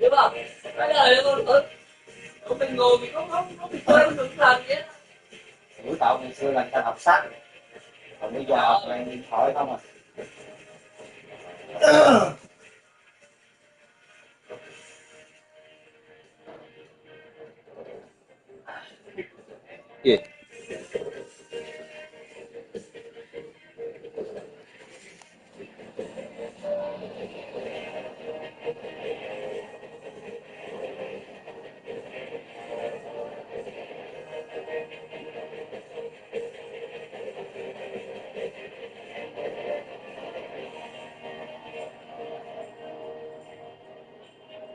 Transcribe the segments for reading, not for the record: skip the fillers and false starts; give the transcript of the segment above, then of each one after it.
Đúng không? Cái đời mình ngồi mình không bị quên được làm gì hết. Buổi cậu ngày xưa là người ta đọc sách, còn bây giờ học là điện thoại không à. Gì?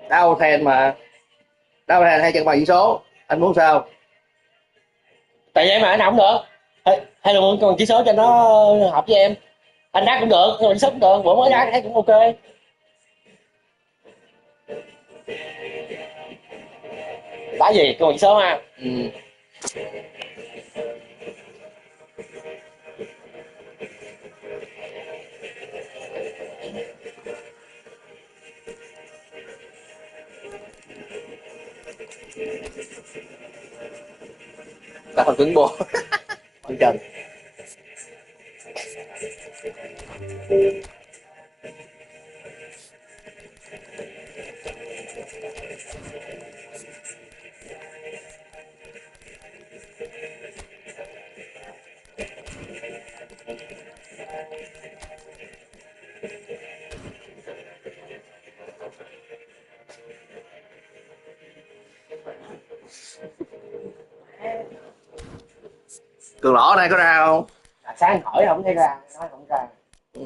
Đau then mà. Đau then hay chân bài chỉ số. Anh muốn sao? Tại vậy mà anh không được. Hay là còn chỉ số cho nó hợp với em. Anh đá cũng được, nhưng mà chỉ số cũng được, bữa mới đá thấy cũng ok. Đá gì? Còn chỉ số ha. Ừ. Đã còn cứng bộ. Con chân. Cường lõ này có ra không? Sáng hỏi không thấy ra, nói không ra. Ừ.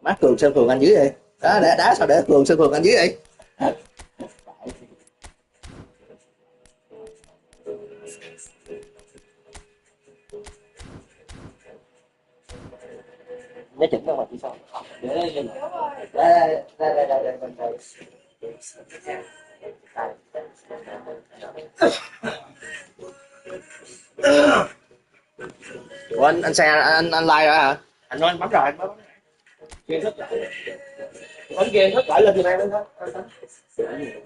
Má Cường xem Cường anh dưới vậy. Đó, để đá sao để Cường xem Cường anh dưới vậy? Nó chỉnh đâu mà chỉ số. Đây. Ủa anh xe anh like rồi hả? Anh nói anh bấm rồi, anh bấm. Ghiền thức lại. Bấm ghiền thức lại lên thì này lên thôi.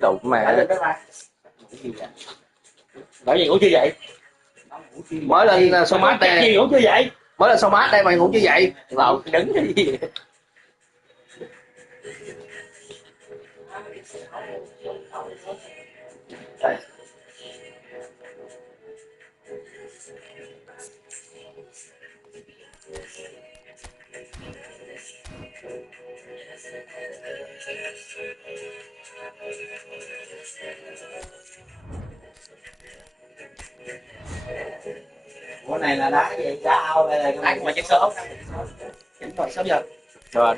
Đụng Lại mà. lên cái like. Bởi vì ngủ chưa vậy? Mới lên số mát đây. Gì ngủ chưa vậy? Mới lên số mát đây mày ngủ chưa vậy? Lộn đứng cái gì? Đây. Bữa này là đá gì? Đá ao hay là Đá mà chiếc số. chỉnh rồi 6 giờ. Rồi.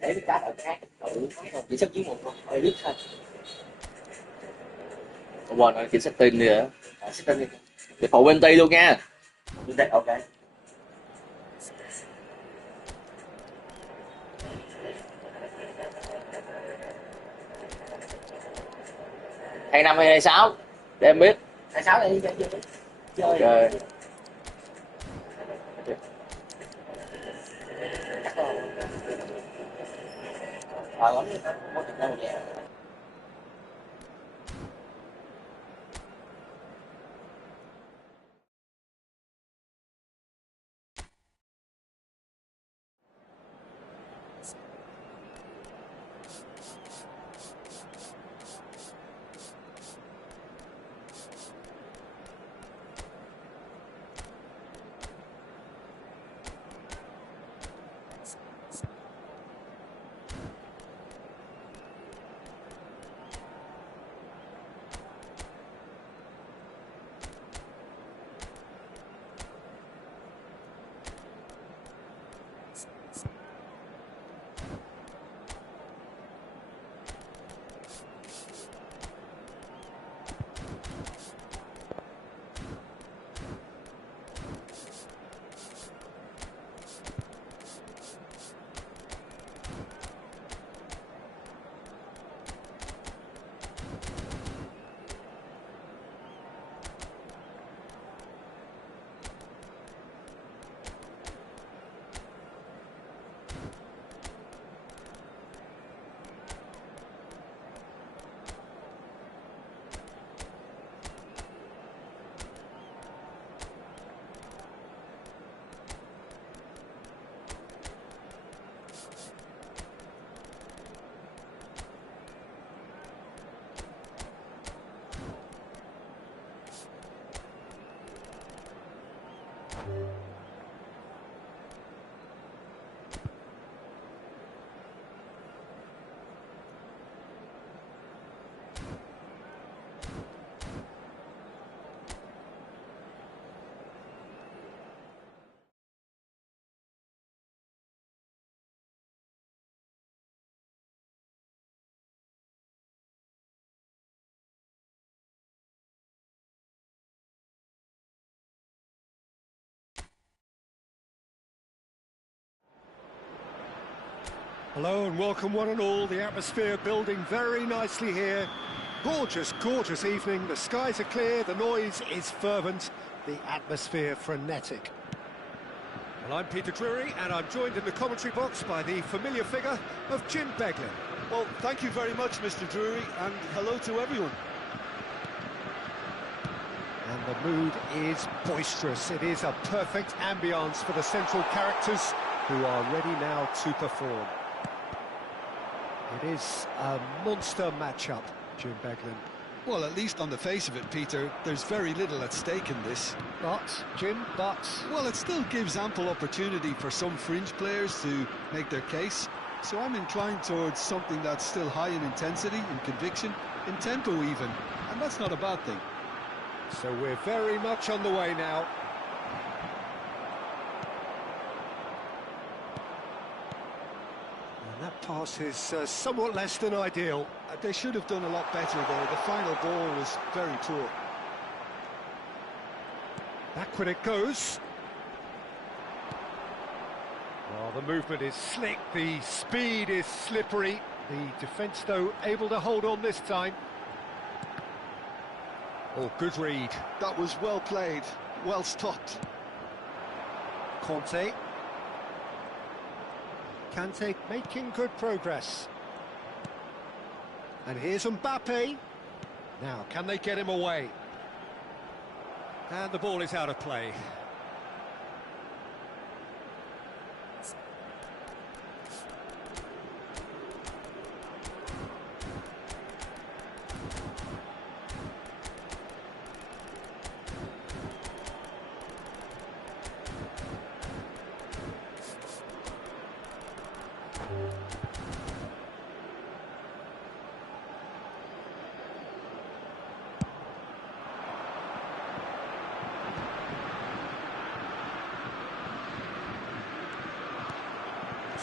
Để cái cá ở khác. Chỉ sắp dưới một con lít thôi. Quên rồi chỉ setting đi hả? Setting đi. Thì phụ bên ti luôn nha. Ok. Hay 5 hay 6 để em biết. 26 đây đi chơi. Ok. Rồi lắm. Hello and welcome one and all. The atmosphere building very nicely here. Gorgeous, gorgeous evening. The skies are clear, the noise is fervent, the atmosphere frenetic. Well, I'm Peter Drury and I'm joined in the commentary box by the familiar figure of Jim Beglin. Well, thank you very much, Mr. Drury, and hello to everyone. And the mood is boisterous. It is a perfect ambience for the central characters who are ready now to perform. It is a monster matchup, Jim Beglin. Well, at least on the face of it, Peter, there's very little at stake in this. But, Jim, Well, it still gives ample opportunity for some fringe players to make their case. So I'm inclined towards something that's still high in intensity, in conviction, in tempo even. And that's not a bad thing. So we're very much on the way now. And that pass is somewhat less than ideal. They should have done a lot better there. The final ball was very poor. Backward it goes. Oh, the movement is slick, the speed is slippery. The defence, though, able to hold on this time. Oh, good read. That was well played, well stopped. Kante making good progress. And here's Mbappe. Now, can they get him away? And the ball is out of play.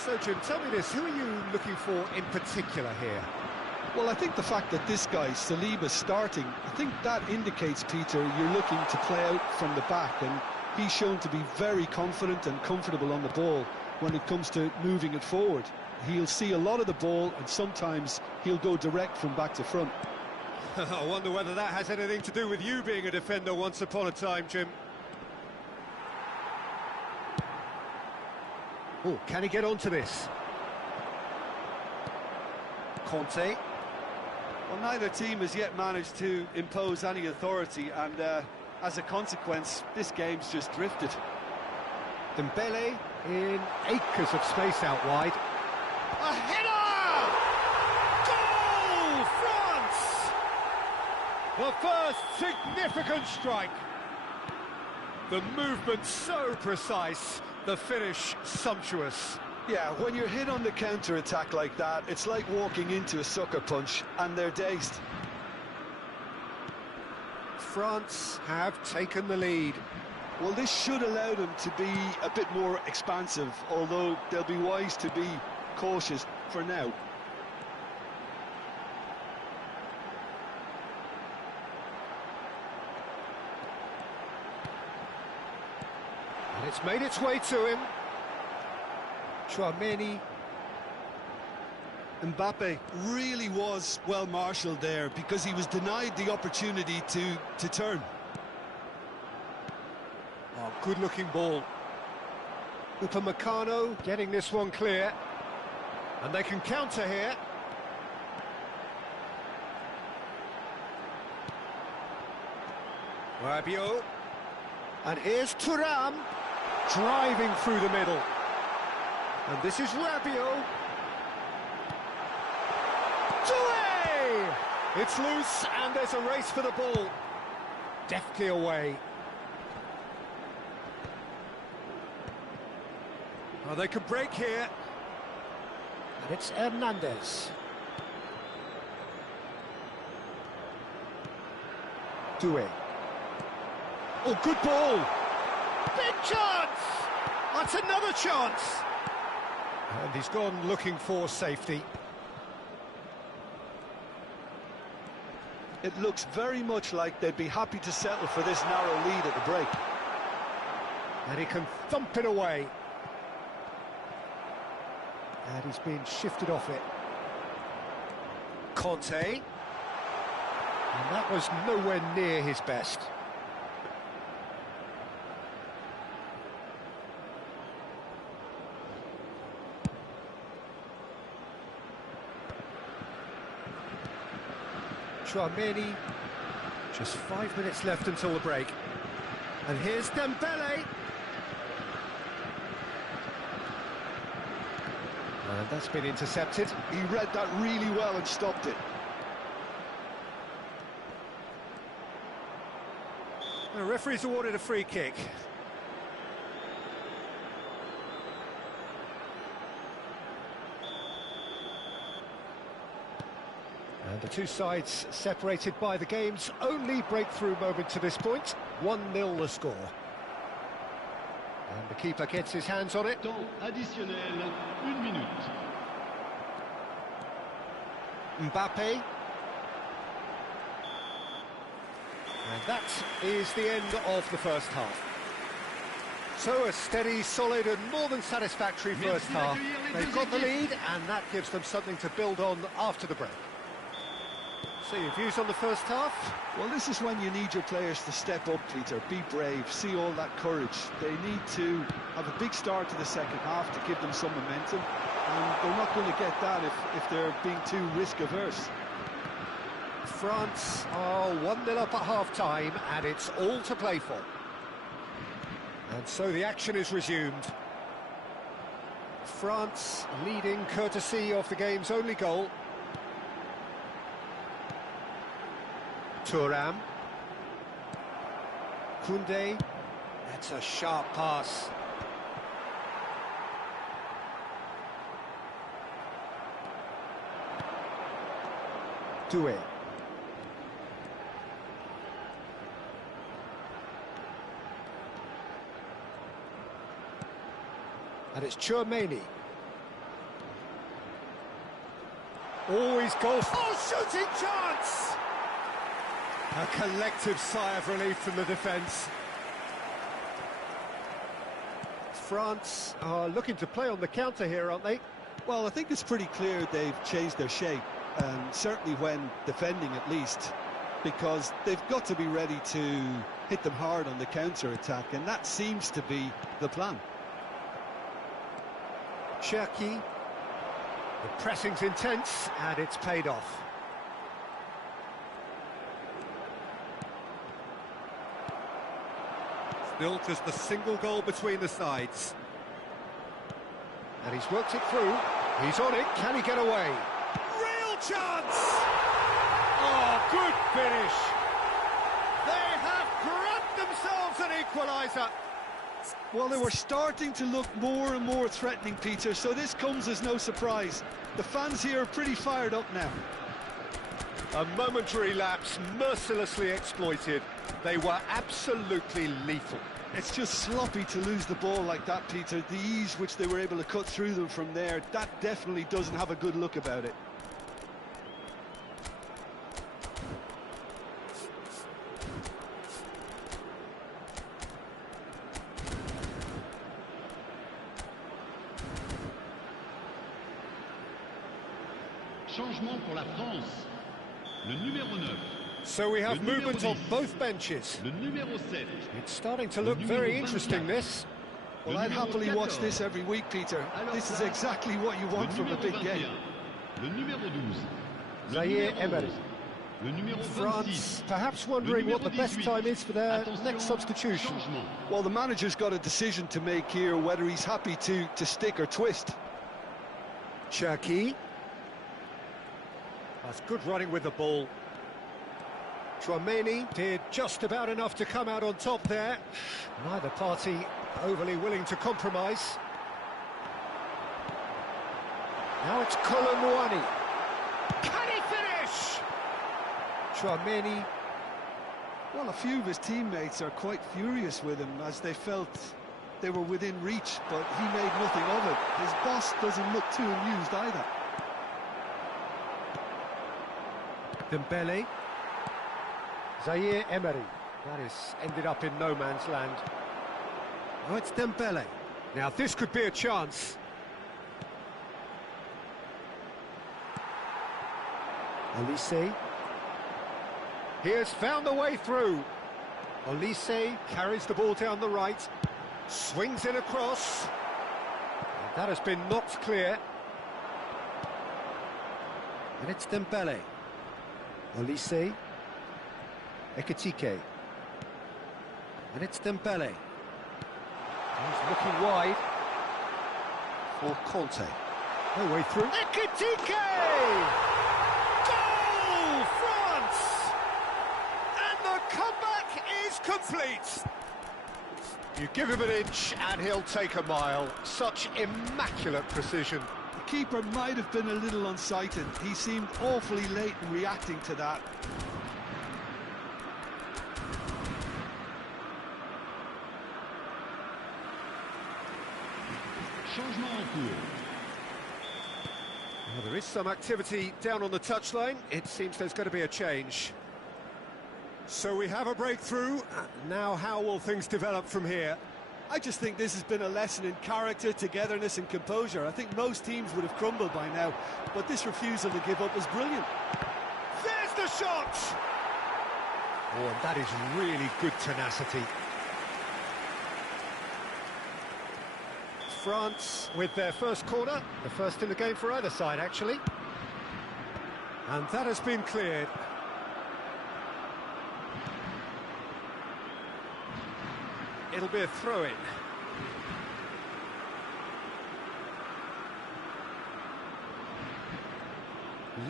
So, Jim, tell me this, who are you looking for in particular here? Well, I think the fact that this guy, Saliba's starting, I think that indicates, Peter, you're looking to play out from the back, and he's shown to be very confident and comfortable on the ball when it comes to moving it forward. He'll see a lot of the ball, and sometimes he'll go direct from back to front. I wonder whether that has anything to do with you being a defender once upon a time, Jim. Oh, can he get onto this? Kante. Well, neither team has yet managed to impose any authority, and as a consequence, this game's just drifted. Dembele in acres of space out wide. A header! Goal, France! The first significant strike. The movement so precise, the finish sumptuous. Yeah, when you're hit on the counter-attack like that, it's like walking into a sucker punch, and they're dazed. France have taken the lead. Well, this should allow them to be a bit more expansive, although they'll be wise to be cautious for now. And it's made its way to him. Chouameni. Mbappe really was well marshalled there because he was denied the opportunity to turn. Oh, good-looking ball. Upamecano getting this one clear. And they can counter here. Rabiot. And here's Thuram driving through the middle. And this is Rabiot. Touré! It's loose and there's a race for the ball. Deftly away. Oh, they could break here. And it's Hernandez. Doué. Oh, good ball! Big chance! That's another chance! And he's gone looking for safety. It looks very much like they'd be happy to settle for this narrow lead at the break. And he can thump it away. And he's been shifted off it. Conte. And that was nowhere near his best. Tchouaméni. Just 5 minutes left until the break. And here's Dembele. And that's been intercepted. He read that really well and stopped it. The referee's awarded a free kick. And the two sides separated by the game's only breakthrough moment to this point. 1-0 the score. And the keeper gets his hands on it. Temps additionnel, 1 minute. Mbappe. And that is the end of the first half. So a steady, solid and more than satisfactory first half. They've got the lead and that gives them something to build on after the break. So your views on the first half? Well, this is when you need your players to step up, Peter. Be brave, see all that courage. They need to have a big start to the second half to give them some momentum. And they're not going to get that if they're being too risk-averse. France are 1-0 up at half-time and it's all to play for. And so the action is resumed. France leading courtesy of the game's only goal. Thuongcam. Koundé. That's a sharp pass. Doué. And it's Tchouaméni. Always goes. Oh, shooting chance! A collective sigh of relief from the defence. France are looking to play on the counter here, aren't they? Well, I think it's pretty clear they've changed their shape, certainly when defending at least, because they've got to be ready to hit them hard on the counter-attack, and that seems to be the plan. Cherki. The pressing's intense, and it's paid off. Still just the single goal between the sides. And he's worked it through. He's on it. Can he get away? Real chance! Oh, good finish. They have grabbed themselves an equaliser. Well, they were starting to look more and more threatening, Peter, so this comes as no surprise. The fans here are pretty fired up now. A momentary lapse, mercilessly exploited. They were absolutely lethal. It's just sloppy to lose the ball like that, Peter. The ease which they were able to cut through them from there, that definitely doesn't have a good look about it. Changement pour la France. Le numéro 9. So we have movement on both benches. Le numéro 7. It's starting to look very interesting, this. Well, I'd happily watch this every week, Peter. This is exactly what you want from a big game. Le numéro 12. Zaire Emery. Le numéro 26. France perhaps wondering what the best time is for their next substitution. Well, the manager's got a decision to make here, whether he's happy to stick or twist. Cherki. That's good running with the ball. Tchouaméni did just about enough to come out on top there. Neither party overly willing to compromise. Now it's Colomwani. Can he finish? Tchouaméni. Well, a few of his teammates are quite furious with him as they felt they were within reach, but he made nothing of it. His boss doesn't look too amused either. Dembele. Zaire Emery. That has ended up in no man's land. Oh, it's Dembele. Now this could be a chance. Olise. He has found the way through. Olise carries the ball down the right. Swings it across. And that has been knocked clear. And it's Dembele. Olise. Ekitike. And it's Dembele. He's looking wide for Conte. No way through. Ekitike! Goal, France! And the comeback is complete. You give him an inch and he'll take a mile. Such immaculate precision. The keeper might have been a little unsighted. He seemed awfully late in reacting to that. Changement en cours. Well, there is some activity down on the touchline. It seems there's going to be a change. So we have a breakthrough. Now how will things develop from here? I just think this has been a lesson in character, togetherness and composure. I think most teams would have crumbled by now, but this refusal to give up was brilliant. There's the shot! Oh, and that is really good tenacity. France with their first corner, the first in the game for either side, actually. And that has been cleared. It'll be a throw-in.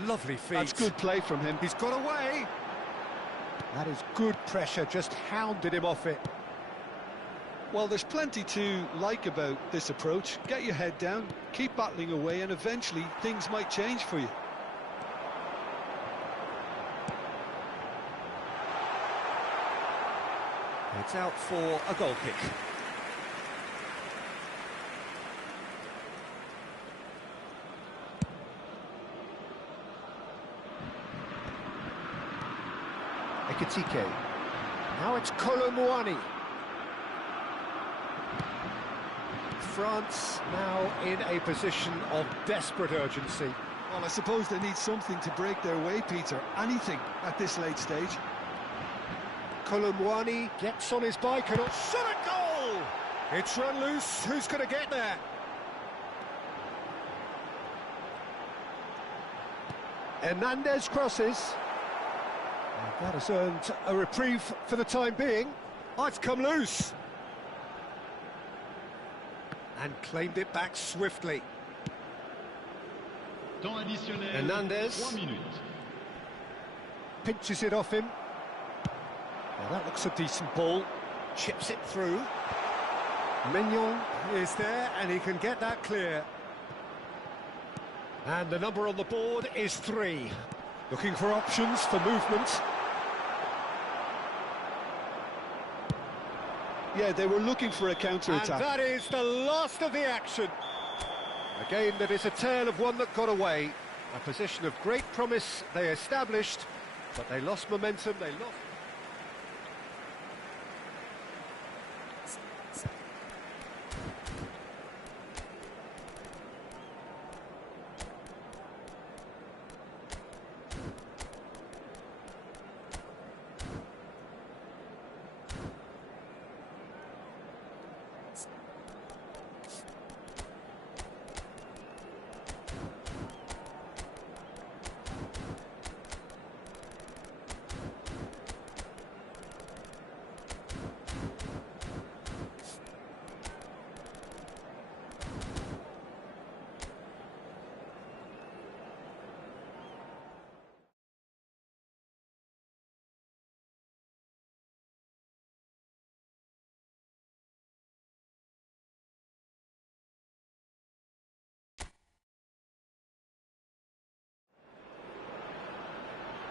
Lovely feet. That's good play from him. He's got away. That is good pressure, just hounded him off it. Well, there's plenty to like about this approach. Get your head down, keep battling away, and eventually things might change for you. It's out for a goal kick. Ekitike. Now it's Colomboani. France now in a position of desperate urgency. Well, I suppose they need something to break their way, Peter. Anything at this late stage. Colomboani gets on his bike and shot a goal! It's run loose. Who's going to get there? Hernandez crosses. And that has earned a reprieve for the time being. Oh, it's come loose. And claimed it back swiftly. Temps additionnel. Hernandez. 3 minutes. Pinches it off him. Well, that looks a decent ball. Chips it through. Mignon is there, and he can get that clear. And the number on the board is 3. Looking for options for movement. Yeah, they were looking for a counter-attack. And that is the last of the action. A game that is a tale of one that got away. A position of great promise they established, but they lost momentum, they lost...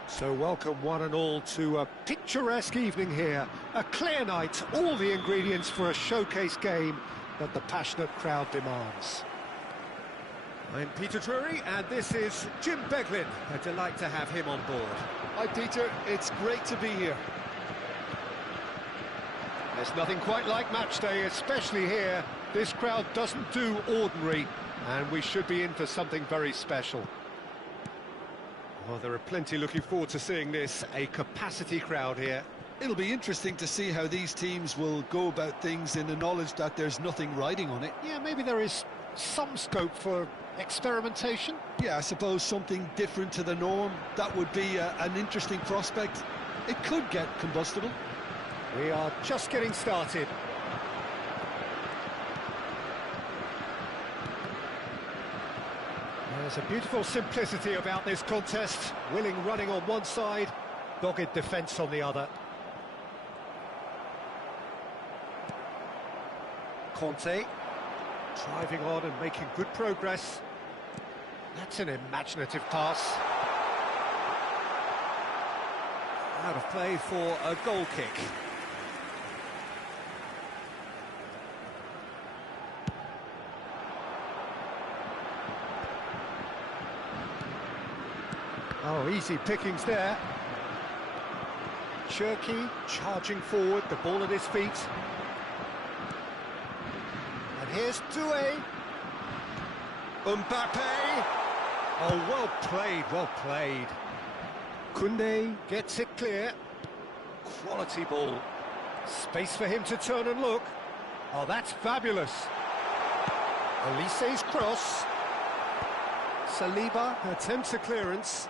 So welcome one and all to a picturesque evening here. A clear night, all the ingredients for a showcase game that the passionate crowd demands. I'm Peter Drury and this is Jim Beglin. A delight to have him on board. Hi, Peter. It's great to be here. There's nothing quite like match day, especially here. This crowd doesn't do ordinary, and we should be in for something very special. Well, there are plenty looking forward to seeing this. A capacity crowd here. It'll be interesting to see how these teams will go about things in the knowledge that there's nothing riding on it. Yeah, maybe there is some scope for experimentation. Yeah, I suppose something different to the norm. That would be an interesting prospect. It could get combustible. We are just getting started. There's a beautiful simplicity about this contest. Willing running on one side, dogged defence on the other. Conte, driving on and making good progress. That's an imaginative pass. Out of play for a goal kick. Oh, easy pickings there. Cherki charging forward, the ball at his feet. And here's Doué. Mbappe. Oh, well played, well played. Koundé gets it clear. Quality ball. Space for him to turn and look. Oh, that's fabulous. Elise's cross. Saliba attempts a clearance.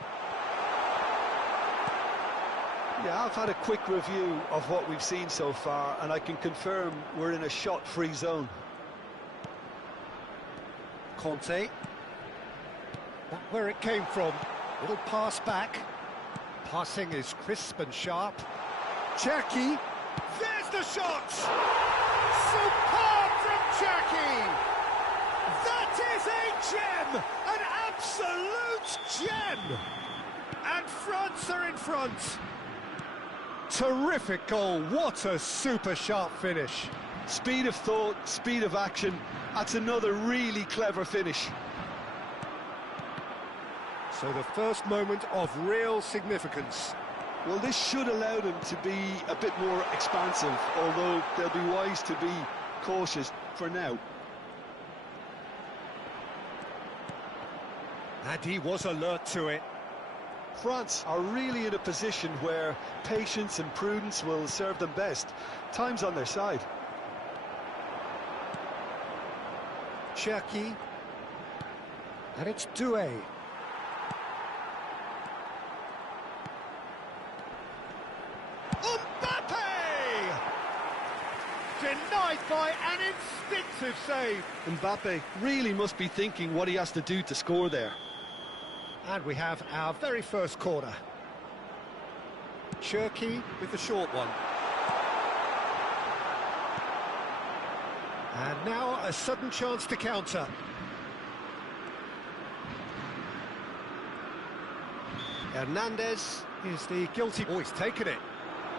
Yeah, I've had a quick review of what we've seen so far, and I can confirm we're in a shot-free zone. Conte. That's where it came from. Little pass back. Passing is crisp and sharp. Cherki. There's the shot! Superb from Cherki! That is a gem! An absolute gem! And France are in front. Terrific goal. What a super sharp finish. Speed of thought, speed of action. That's another really clever finish. So the first moment of real significance. Well, this should allow them to be a bit more expansive, although they'll be wise to be cautious for now. And he was alert to it. France are really in a position where patience and prudence will serve them best. Time's on their side. Cherki. And it's Doué. Mbappe! Denied by an instinctive save. Mbappe really must be thinking what he has to do to score there. And we have our very first corner. Cherki with the short one. And now a sudden chance to counter. Hernandez is the guilty... Oh, he's taken it.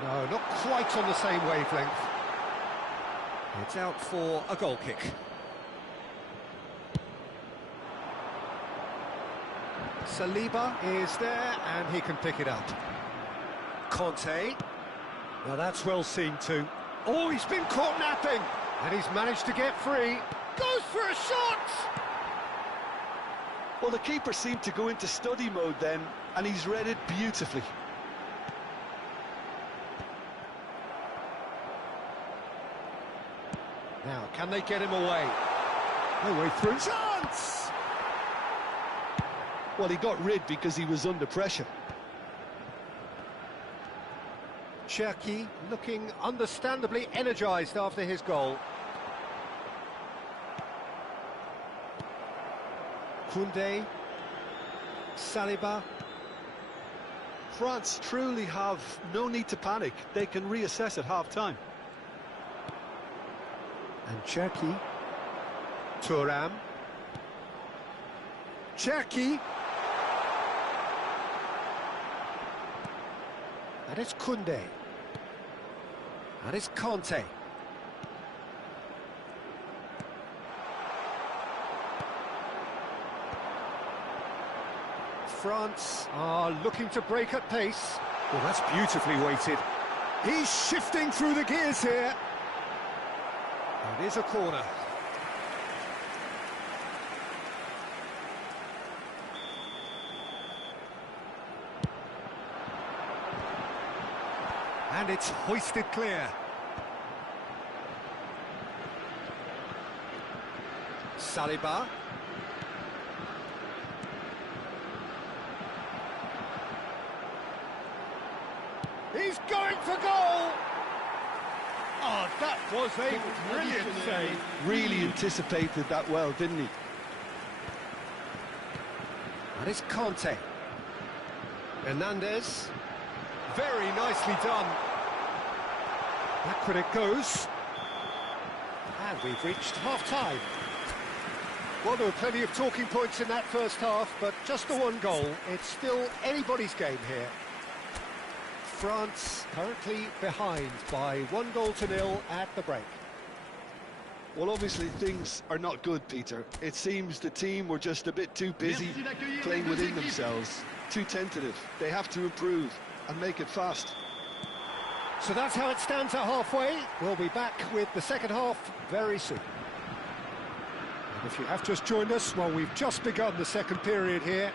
No, not quite on the same wavelength. It's out for a goal kick. Saliba is there, and he can pick it up. Conte. Now that's well seen too. Oh, he's been caught napping, and he's managed to get free. Goes for a shot! Well, the keeper seemed to go into study mode then, and he's read it beautifully. Now, can they get him away? No way through. Chance! Well, he got rid because he was under pressure. Cherki looking understandably energised after his goal. Koundé. Saliba. France truly have no need to panic. They can reassess at half-time. And Cherki. Thuongcam. Cherki. And it's Koundé. And it's Conte. France are looking to break at pace. Well, that's beautifully weighted. He's shifting through the gears here. It is a corner. And it's hoisted clear. Saliba. He's going for goal! Oh, that was a brilliant save. Really anticipated that well, didn't he? And it's Conte. Hernandez. Very nicely done. Backward it goes. And we've reached half-time. Well, there were plenty of talking points in that first half, but just the one goal. It's still anybody's game here. France currently behind by 1-0 at the break. Well, obviously things are not good, Peter. It seems the team were just a bit too busy playing within themselves, too tentative. They have to improve and make it fast. So that's how it stands at halfway. We'll be back with the second half very soon. And if you have just joined us, well, we've just begun the second period here.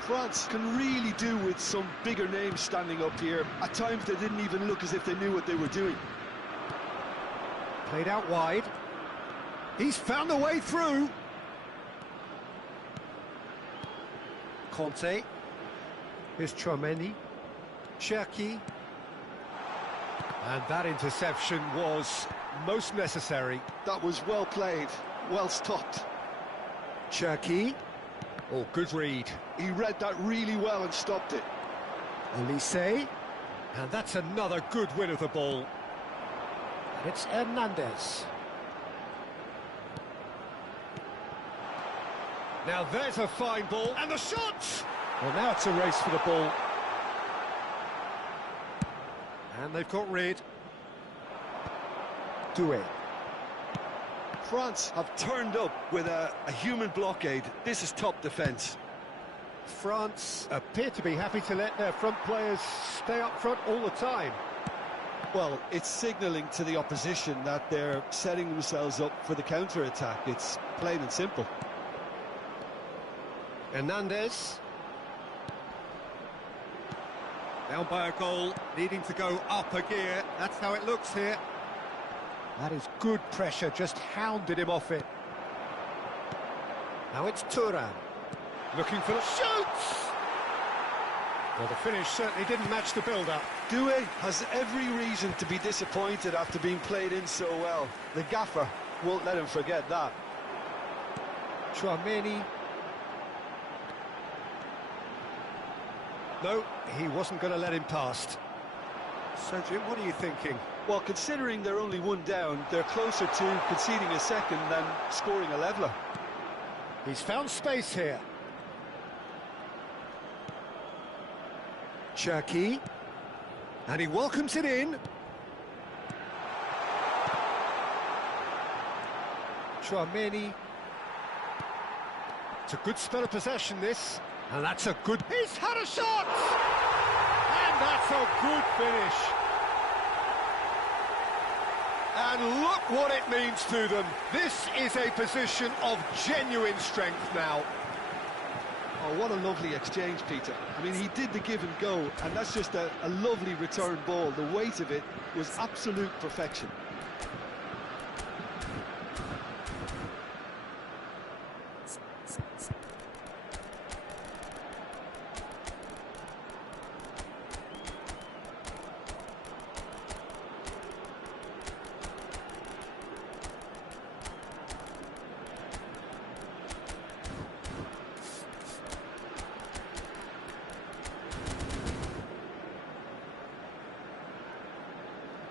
France can really do with some bigger names standing up here. At times they didn't even look as if they knew what they were doing. Played out wide. He's found a way through. Conte. Here's Chouameni. Cherki. And that interception was most necessary. That was well played, well stopped. Cherki. Oh, good read. He read that really well and stopped it. Elise. And that's another good win of the ball. And it's Hernandez. Now there's a fine ball. And the shot! Well, now it's a race for the ball. And they've got rid. Doué. France have turned up with a human blockade. This is top defence. France appear to be happy to let their front players stay up front all the time. Well, it's signalling to the opposition that they're setting themselves up for the counter-attack. It's plain and simple. Hernandez. Down by a goal, needing to go up a gear. That's how it looks here. That is good pressure, just hounded him off it. Now it's Thuongcam. Looking for the shoots! Well, the finish certainly didn't match the build-up. Doué has every reason to be disappointed after being played in so well. The gaffer won't let him forget that. Chouameni. No, he wasn't going to let him past. So, Jim, what are you thinking? Well, considering they're only one down, they're closer to conceding a second than scoring a leveller. He's found space here. Cherki. And he welcomes it in. Chouameni. It's a good spell of possession, this. And that's a good... He's had a shot! And that's a good finish. And look what it means to them. This is a position of genuine strength now. Oh, what a lovely exchange, Peter. I mean, he did the give and go, and that's just a lovely return ball. The weight of it was absolute perfection.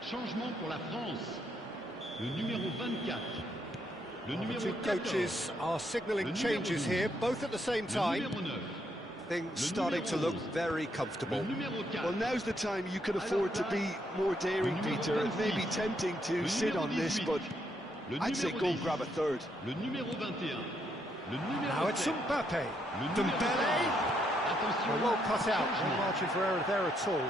Changement pour la France. Le numéro 24. Le numéro Two 14. coaches are signalling changes here, both at the same time. Le numéro 9. Things starting to look very comfortable. Le numéro 4. Well, now's the time you could afford to be more daring, Peter. It may be tempting to sit on this, but I'd say go grab a third. Le numéro 21. Le numéro Now it's 7. Mbappe. Le numéro Dembele. 5. Attention. Well cut out, no Changement. margin for error there at all.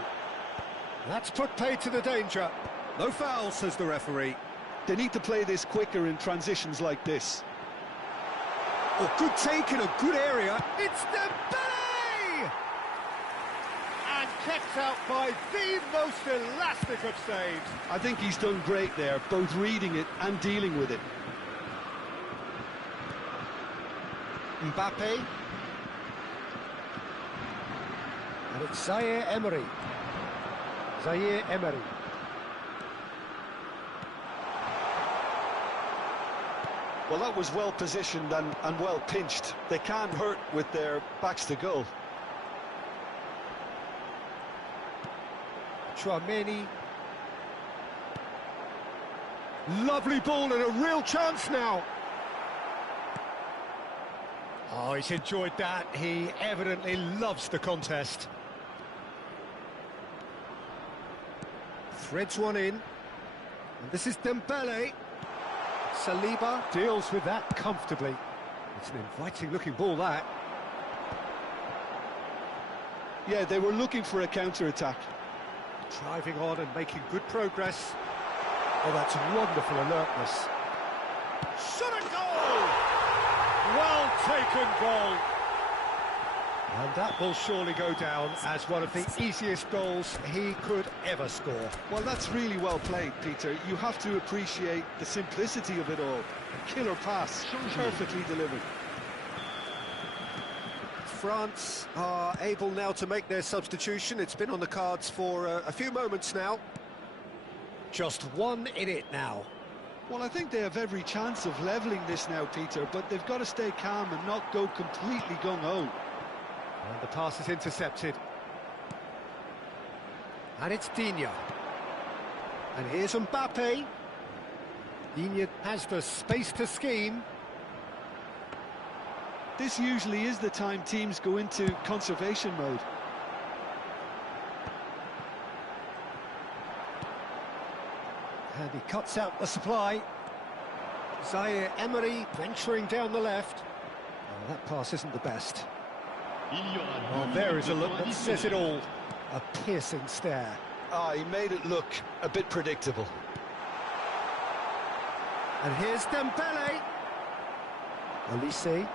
That's put pay to the danger. No foul, says the referee. They need to play this quicker in transitions like this. Oh, good take in a good area. It's Dembele! And kept out by the most elastic of saves. I think he's done great there, both reading it and dealing with it. Mbappe. And it's Zaire Emery. Zaire Emery. Well, that was well positioned and well pinched. They can't hurt with their backs to goal. Chouameni. Lovely ball and a real chance now. Oh, he's enjoyed that. He evidently loves the contest. Threads one in. And this is Dembele. Saliba deals with that comfortably. It's an inviting-looking ball, that. Yeah, they were looking for a counter-attack. Driving on and making good progress. Oh, that's wonderful alertness. Shot a goal! Well taken goal. And that will surely go down as one of the easiest goals he could ever score. Well, that's really well played, Peter. You have to appreciate the simplicity of it all. A killer pass, perfectly delivered. France are able now to make their substitution. It's been on the cards for a few moments now. Just one in it now. Well, I think they have every chance of levelling this now, Peter, but they've got to stay calm and not go completely gung-ho. And the pass is intercepted. And it's Digne. And here's Mbappe. Digne has the space to scheme. This usually is the time teams go into conservation mode. And he cuts out the supply. Zaire Emery venturing down the left. Oh, that pass isn't the best. Oh, there is a look that says it all. A piercing stare. Ah, he made it look a bit predictable. And here's Dembele. Olise.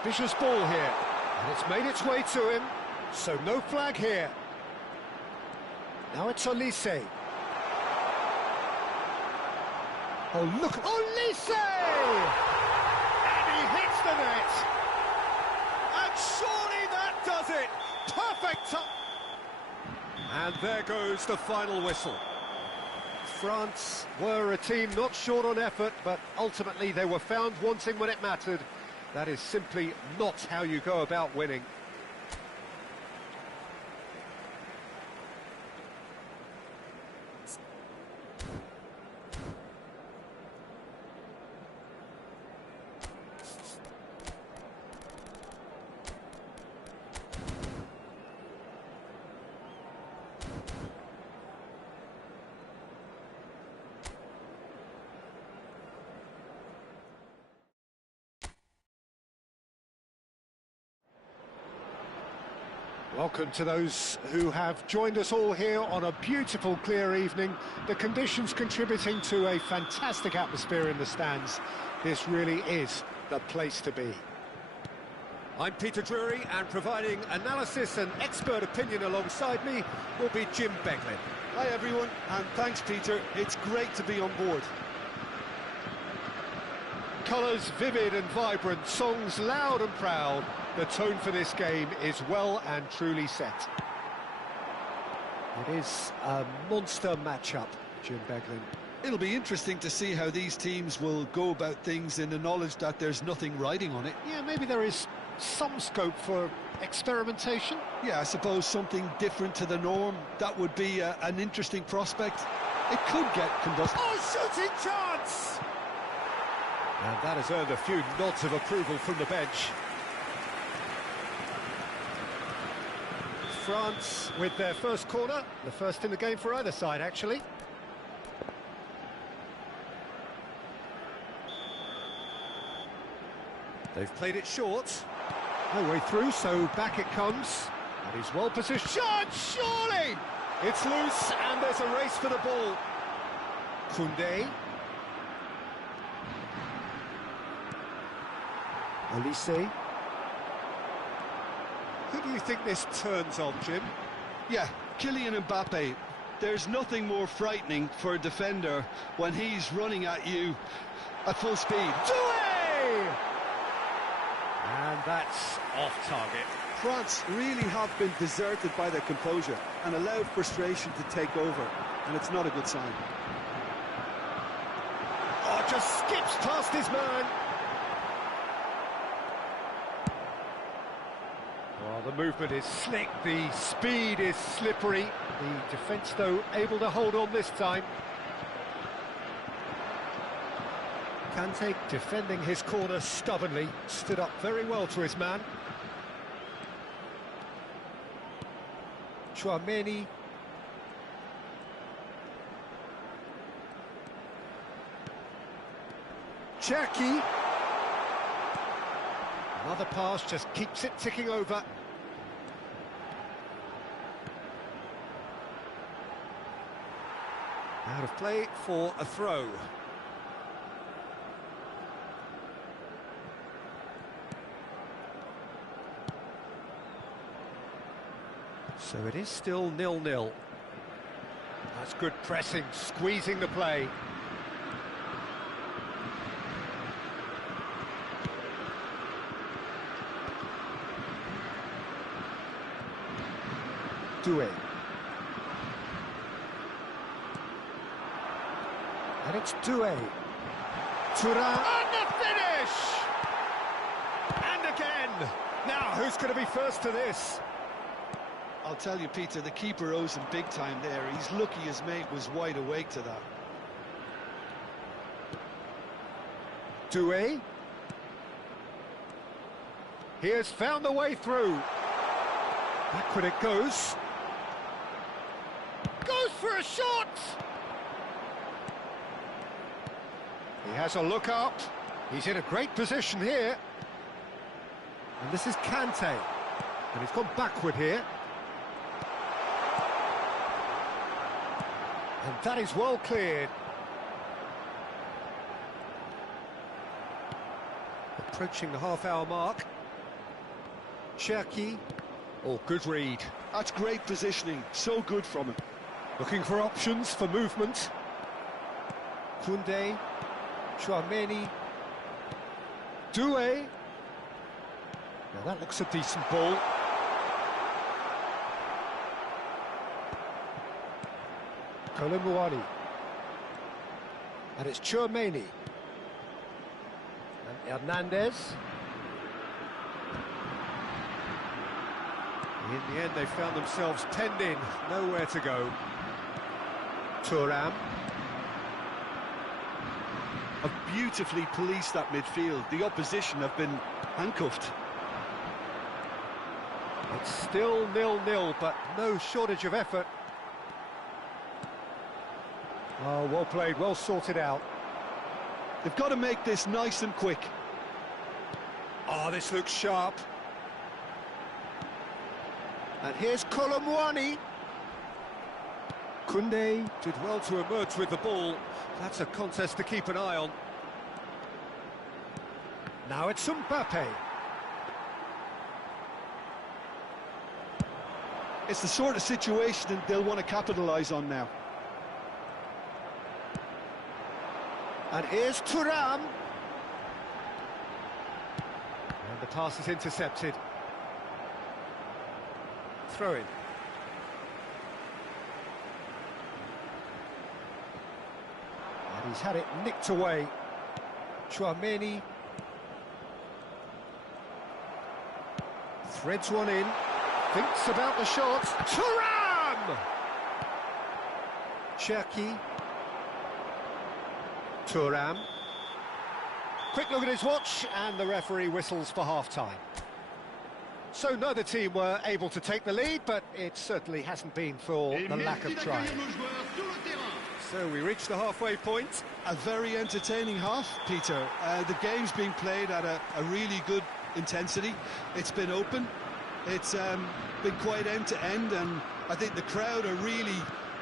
Ambitious ball here. And it's made its way to him. So no flag here. Now it's Olise. Oh, look. Olise! And he hits the net. And surely that does it. Perfect. And there goes the final whistle. France were a team not short on effort, but ultimately they were found wanting when it mattered. That is simply not how you go about winning. Welcome to those who have joined us all here on a beautiful, clear evening. The conditions contributing to a fantastic atmosphere in the stands. This really is the place to be. I'm Peter Drury, and providing analysis and expert opinion alongside me will be Jim Beglin. Hi everyone, and thanks Peter. It's great to be on board. Colours vivid and vibrant, songs loud and proud. The tone for this game is well and truly set. It is a monster matchup, Jim Beglin. It'll be interesting to see how these teams will go about things in the knowledge that there's nothing riding on it. Yeah, maybe there is some scope for experimentation. Yeah, I suppose something different to the norm. That would be an interesting prospect. It could get combusted. Oh, shooting chance! And that has earned a few nods of approval from the bench. France with their first corner, the first in the game for either side, actually. They've played it short. No way through, so back it comes. And he's well positioned. Shot, surely! It's loose, and there's a race for the ball. Koundé. Olise. Who do you think this turns on, Jim? Yeah, Kylian Mbappe, there's nothing more frightening for a defender when he's running at you at full speed. Doué! And that's off target. France really have been deserted by their composure and allowed frustration to take over, and it's not a good sign. Oh, just skips past his man. Oh, the movement is slick, the speed is slippery. The defence, though, able to hold on this time. Kante defending his corner stubbornly, stood up very well to his man. Chouameni. Cherki. Another pass, just keeps it ticking over. Out of play for a throw. So it is still 0-0. That's good pressing, squeezing the play. Doué. And it's Doué. Thuongcam. And the finish! And again! Now, who's going to be first to this? I'll tell you, Peter, the keeper owes him big time there. He's lucky his mate was wide awake to that. Doué. He has found the way through. Backward it goes. Goes for a shot! He has a look up. He's in a great position here. And this is Kante. And he's gone backward here. And that is well cleared. Approaching the half-hour mark. Cherki. Oh, good read. That's great positioning, so good from him. Looking for options for movement. Koundé. Chouameni. Doué. Now that looks a decent ball. Colomboani. And it's Chouameni. And Hernandez. In the end, they found themselves penned in, nowhere to go. Thuongcam. Have beautifully policed that midfield. The opposition have been handcuffed. It's still 0-0, but no shortage of effort. Oh, well played, well sorted out. They've got to make this nice and quick. Oh, this looks sharp. And here's Colomboani. Koundé did well to emerge with the ball. That's a contest to keep an eye on. Now it's Mbappe. It's the sort of situation that they'll want to capitalise on now. And here's Thuongcam. And the pass is intercepted. Throw in. And he's had it nicked away. Chouameni. Threads one in. Thinks about the shot. Thuongcam! Cherki. Thuongcam. Quick look at his watch, and the referee whistles for half-time. So neither team were able to take the lead, but it certainly hasn't been for the lack of trying. So we reach the halfway point. A very entertaining half, Peter. The game's being played at a really good intensity. It's been open. It's been quite end-to-end, and I think the crowd are really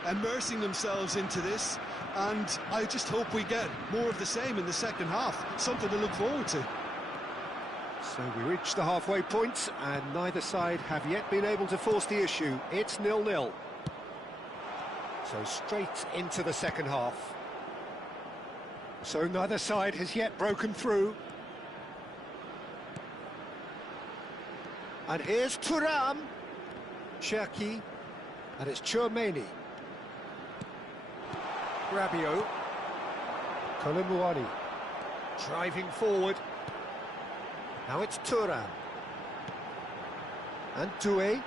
immersing themselves into this. And I just hope we get more of the same in the second half. Something to look forward to. So we reach the halfway point, and neither side have yet been able to force the issue. It's 0-0. So straight into the second half. So neither side has yet broken through. And here's Thuongcam. Cherki. And it's Chouameni. Rabiot. Kolomuani. Driving forward. Now it's Thuongcam. And Doué.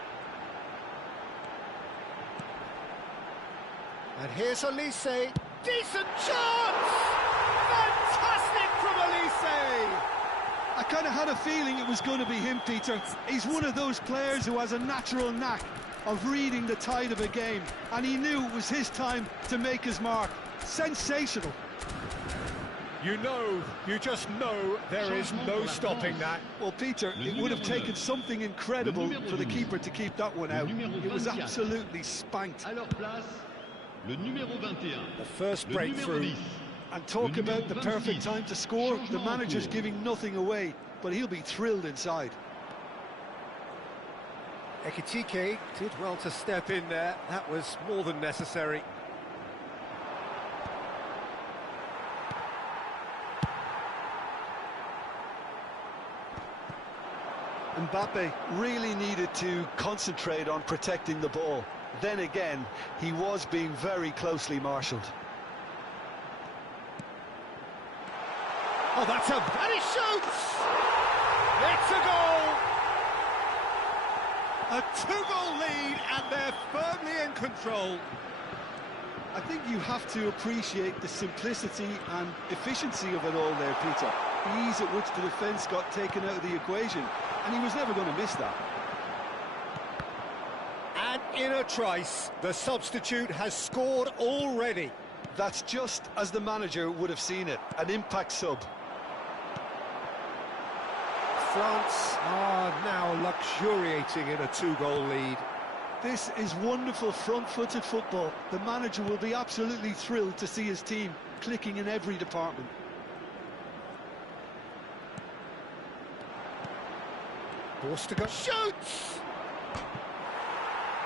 And here's Elise. Decent chance! Fantastic from Elise! I kind of had a feeling it was going to be him, Peter. He's one of those players who has a natural knack of reading the tide of a game, and he knew it was his time to make his mark. Sensational. You just know there is no stopping that. Well, Peter, it would have taken something incredible for the keeper to keep that one out. It was absolutely spanked. À leur place, le numéro 21. The first Le breakthrough. numéro 10. And talk about the perfect time to score. The manager's giving nothing away, but he'll be thrilled inside. Ekitike did well to step in there. That was more than necessary. Mbappe really needed to concentrate on protecting the ball. Then again, he was being very closely marshalled. Oh, and he shoots! It's a goal! A two-goal lead, and they're firmly in control. I think you have to appreciate the simplicity and efficiency of it all there, Peter. The ease at which the defence got taken out of the equation, and he was never going to miss that. And in a trice, the substitute has scored already. That's just as the manager would have seen it, an impact sub. France are now luxuriating in a two-goal lead. This is wonderful front-footed football. The manager will be absolutely thrilled to see his team clicking in every department. Borstega shoots!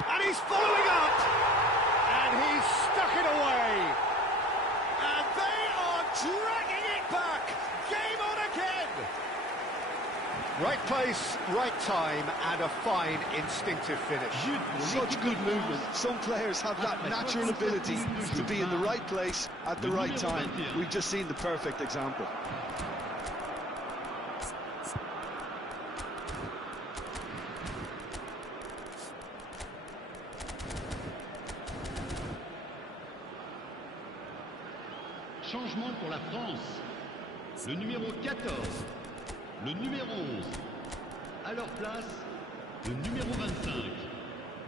And he's following up! And he's stuck it away! And they are dragging it back! Game on again! Right place, right time, and a fine instinctive finish. Such good movement. Some players have that natural ability to be in the right place at the right time. We've just seen the perfect example. Changement pour la France. Le numéro 14. Le numéro 11. À leur place, le numéro 25.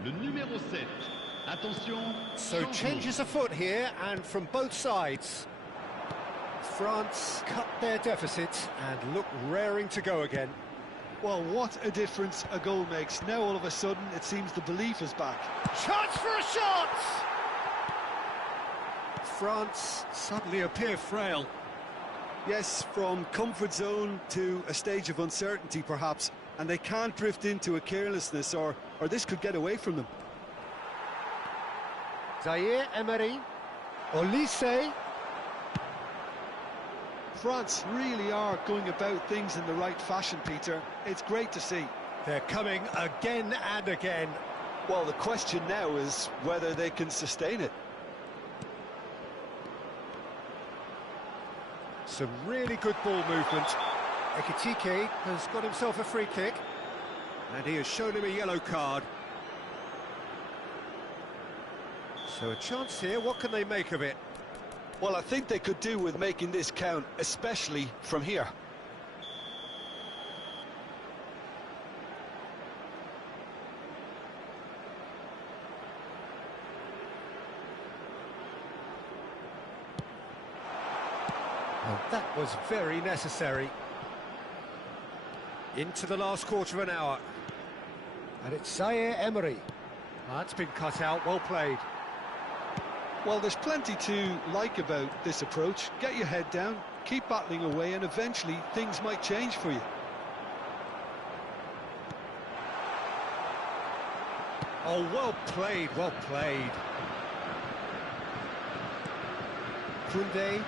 Le numéro 7. Attention. So changes afoot here, and from both sides. France cut their deficit and look raring to go again. Well, what a difference a goal makes. Now all of a sudden it seems the belief is back. Chance for a shot! France suddenly appear frail. Yes, from comfort zone to a stage of uncertainty perhaps, and they can't drift into a carelessness or this could get away from them. Zaire Emery, Olise. France really are going about things in the right fashion, Peter. It's great to see. They're coming again and again. Well, the question now is whether they can sustain it. Some really good ball movement. Ekitike has got himself a free kick, and he has shown him a yellow card. So a chance here, what can they make of it? Well, I think they could do with making this count, especially from here. Well, that was very necessary. Into the last quarter of an hour. And it's Zaire Emery. That's been cut out, well played. Well, there's plenty to like about this approach. Get your head down, keep battling away, and eventually things might change for you. Oh, well played, well played. Koundé.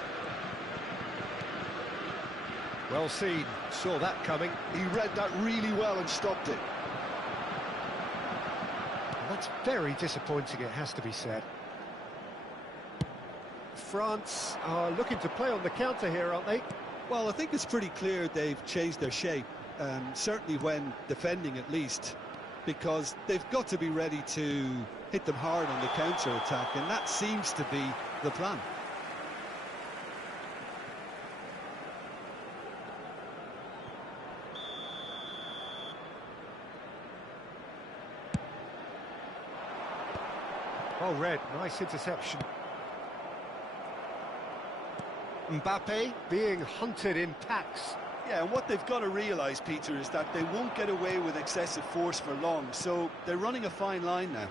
Well seen, saw that coming. He read that really well and stopped it. That's very disappointing, it has to be said. France are looking to play on the counter here, aren't they? Well, I think it's pretty clear they've changed their shape, certainly when defending at least, because they've got to be ready to hit them hard on the counter-attack, and that seems to be the plan. Oh, Red, nice interception. Mbappe being hunted in packs. Yeah, and what they've got to realise, Peter, is that they won't get away with excessive force for long, so they're running a fine line now.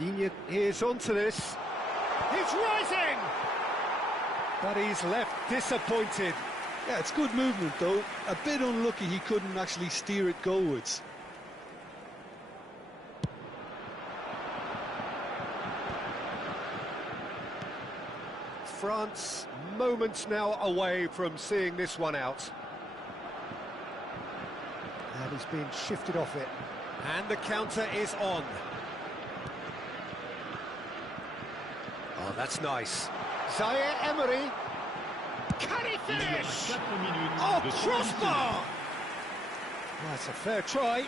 Digne is onto this. He's rising! But he's left disappointed. Yeah, it's good movement, though. A bit unlucky he couldn't actually steer it goalwards. France, moments now away from seeing this one out. And he's being shifted off it. And the counter is on. Oh, that's nice. Zaire Emery. Can he finish? Oh, crossbar! That's a fair try,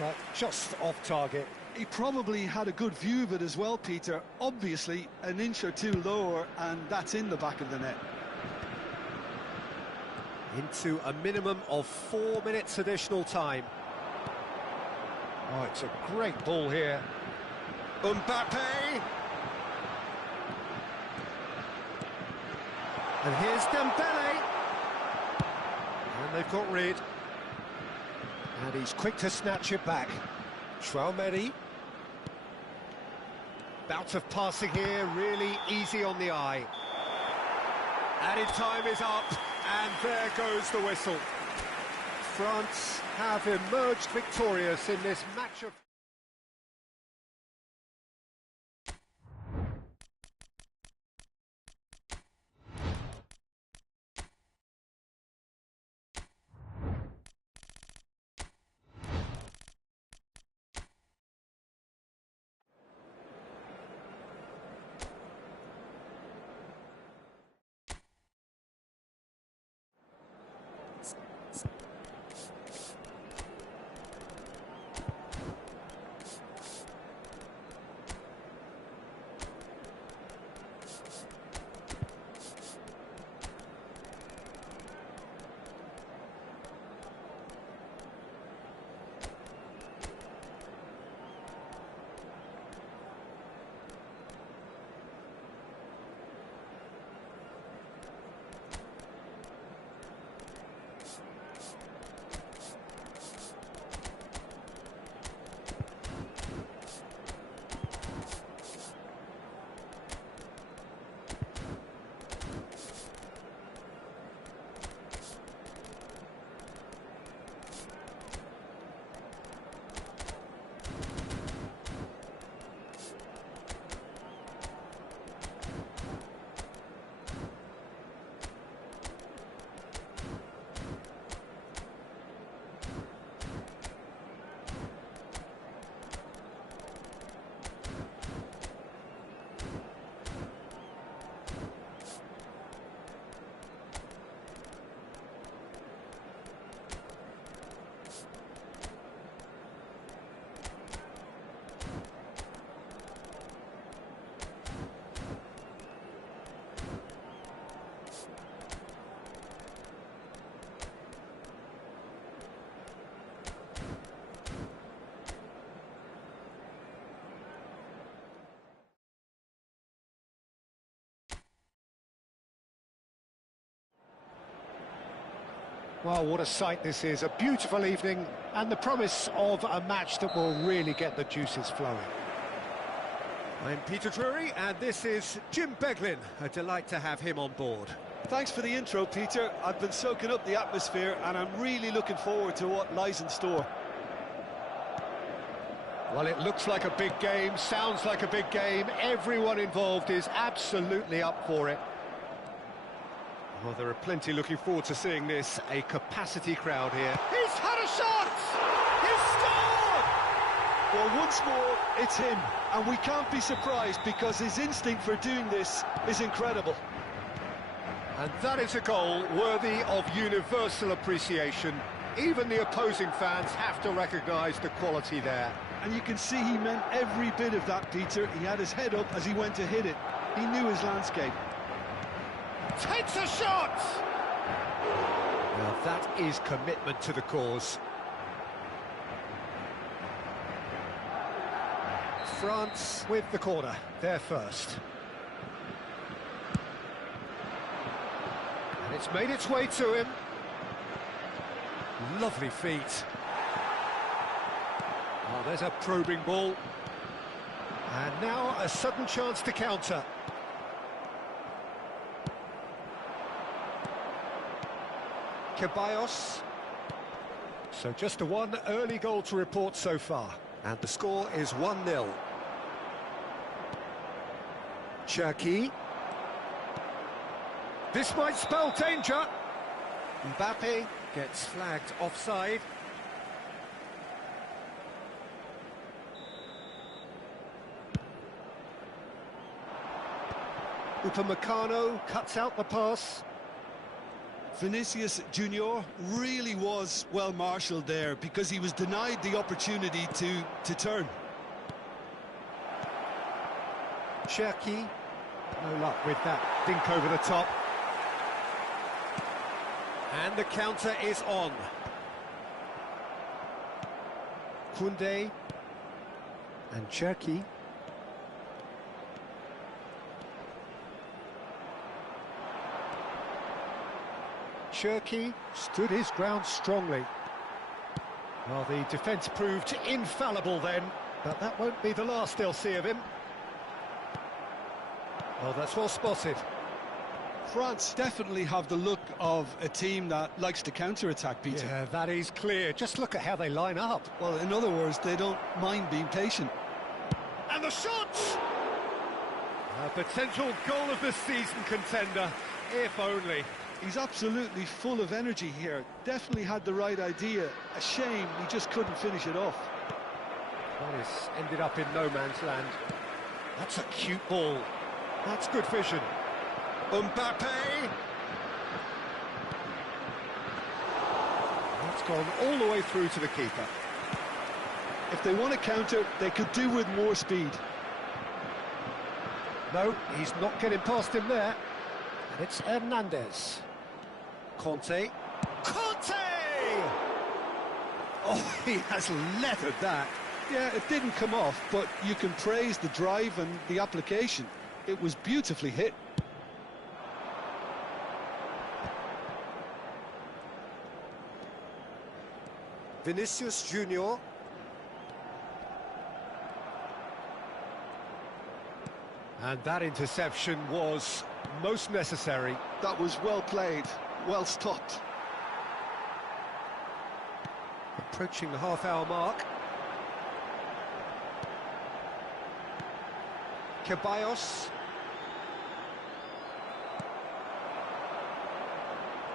but just off target. He probably had a good view of it as well, Peter. Obviously, an inch or two lower, and that's in the back of the net. Into a minimum of 4 minutes additional time. Oh, it's a great ball here. Mbappe! And here's Dembele. And they've got rid. And he's quick to snatch it back. Traoré. Bout of passing here, really easy on the eye. Added time is up, and there goes the whistle. France have emerged victorious in this match of... Well, what a sight this is. A beautiful evening and the promise of a match that will really get the juices flowing. I'm Peter Drury and this is Jim Beglin. A delight to have him on board. Thanks for the intro, Peter. I've been soaking up the atmosphere and I'm really looking forward to what lies in store. Well, it looks like a big game, sounds like a big game. Everyone involved is absolutely up for it. Well, there are plenty looking forward to seeing this. A capacity crowd here. He's had a shot! He's scored! Well, once more, it's him. And we can't be surprised because his instinct for doing this is incredible. And that is a goal worthy of universal appreciation. Even the opposing fans have to recognise the quality there. And you can see he meant every bit of that, Peter. He had his head up as he went to hit it. He knew his landscape. Takes a shot! Now that is commitment to the cause. France with the corner, they're first. And it's made its way to him. Lovely feet. Oh, there's a probing ball. And now a sudden chance to counter. Ceballos. So just the one early goal to report so far. And the score is 1-0. Cherki. This might spell danger. Mbappe gets flagged offside. Upamecano cuts out the pass. Vinicius Junior really was well marshalled there because he was denied the opportunity to turn. Cherki, no luck with that dink over the top. And the counter is on. Koundé and Cherki. Cherki stood his ground strongly. Well, the defence proved infallible then, but that won't be the last they'll see of him. Oh, that's well spotted. France definitely have the look of a team that likes to counter-attack, Peter. Yeah, that is clear. Just look at how they line up. Well, in other words, they don't mind being patient. And the shots! A potential goal of the season contender, if only. He's absolutely full of energy here. Definitely had the right idea. A shame he just couldn't finish it off. Well, it's ended up in no man's land. That's a cute ball. That's good vision. Mbappe! That's gone all the way through to the keeper. If they want to counter, they could do with more speed. No, he's not getting past him there. And it's Hernandez. Conte. Conte! Oh, he has leathered that. Yeah, it didn't come off, but you can praise the drive and the application. It was beautifully hit. Vinicius Junior. And that interception was most necessary. That was well played, well stopped. Approaching the half-hour mark. Ceballos.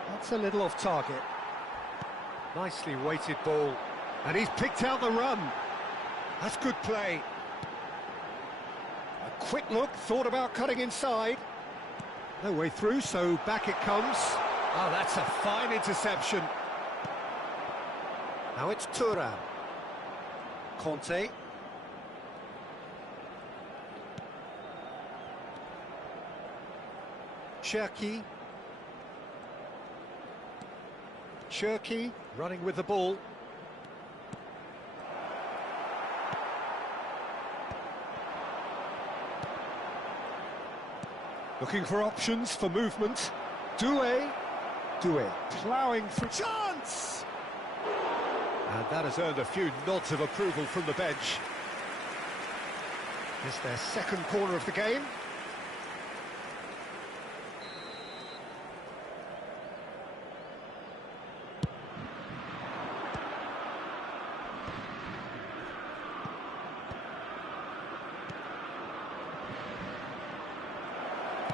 That's a little off target. Nicely weighted ball. And he's picked out the run. That's good play. A quick look, thought about cutting inside. No way through, so back it comes. Oh, that's a fine interception. Now it's Thuongcam. Conte. Cherki. Cherki running with the ball. Looking for options for movement. Doué ploughing through. Chance! And that has earned a few nods of approval from the bench. It's their second corner of the game.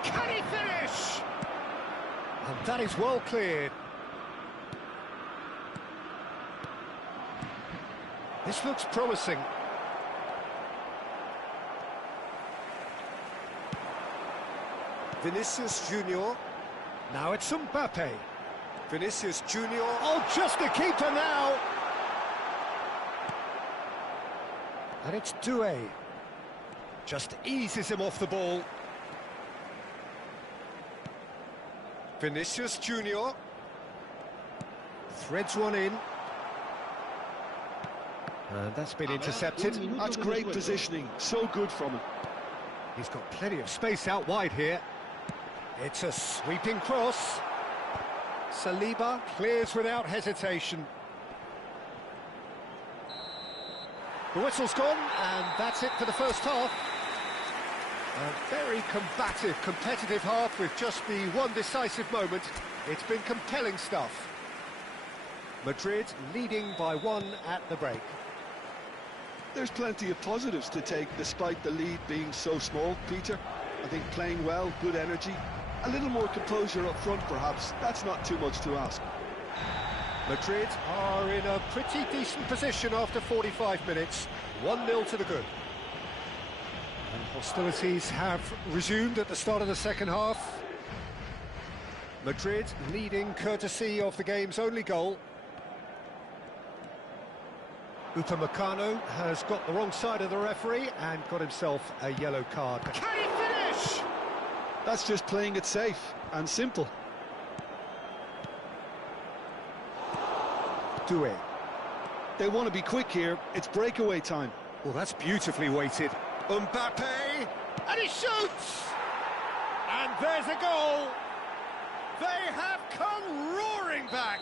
Can he finish? And that is well cleared. This looks promising. Vinicius Junior. Now it's Mbappe. Vinicius Junior. Oh, just a keeper now. And it's Doué. Just eases him off the ball. Vinicius Junior. Threads one in. And that's been intercepted. That's great positioning, so good from him. He's got plenty of space out wide here. It's a sweeping cross. Saliba clears without hesitation. The whistle's gone, and that's it for the first half. A very combative, competitive half with just the one decisive moment. It's been compelling stuff. Madrid leading by 1 at the break. There's plenty of positives to take despite the lead being so small, Peter. I think playing well, good energy, a little more composure up front perhaps. That's not too much to ask. Madrid are in a pretty decent position after 45 minutes. 1-0 to the good. And hostilities have resumed at the start of the second half. Madrid leading courtesy of the game's only goal. Upamecano has got the wrong side of the referee and got himself a yellow card. Can he finish? That's just playing it safe and simple. Doué. They want to be quick here, it's breakaway time. Well, that's beautifully weighted. Mbappe, and he shoots! And there's a goal! They have come roaring back!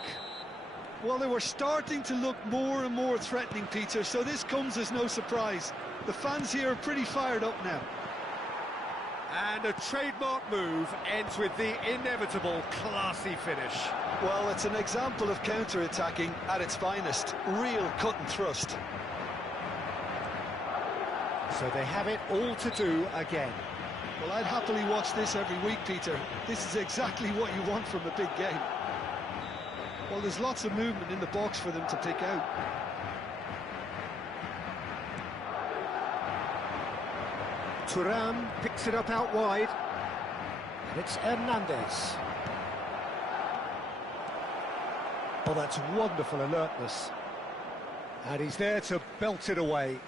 Well, they were starting to look more and more threatening, Peter, so this comes as no surprise. The fans here are pretty fired up now. And a trademark move ends with the inevitable classy finish. Well, it's an example of counter-attacking at its finest. Real cut and thrust. So they have it all to do again. Well, I'd happily watch this every week, Peter. This is exactly what you want from a big game. Well, there's lots of movement in the box for them to pick out. Thuongcam picks it up out wide. And it's Hernandez. Oh, that's wonderful alertness. And he's there to belt it away.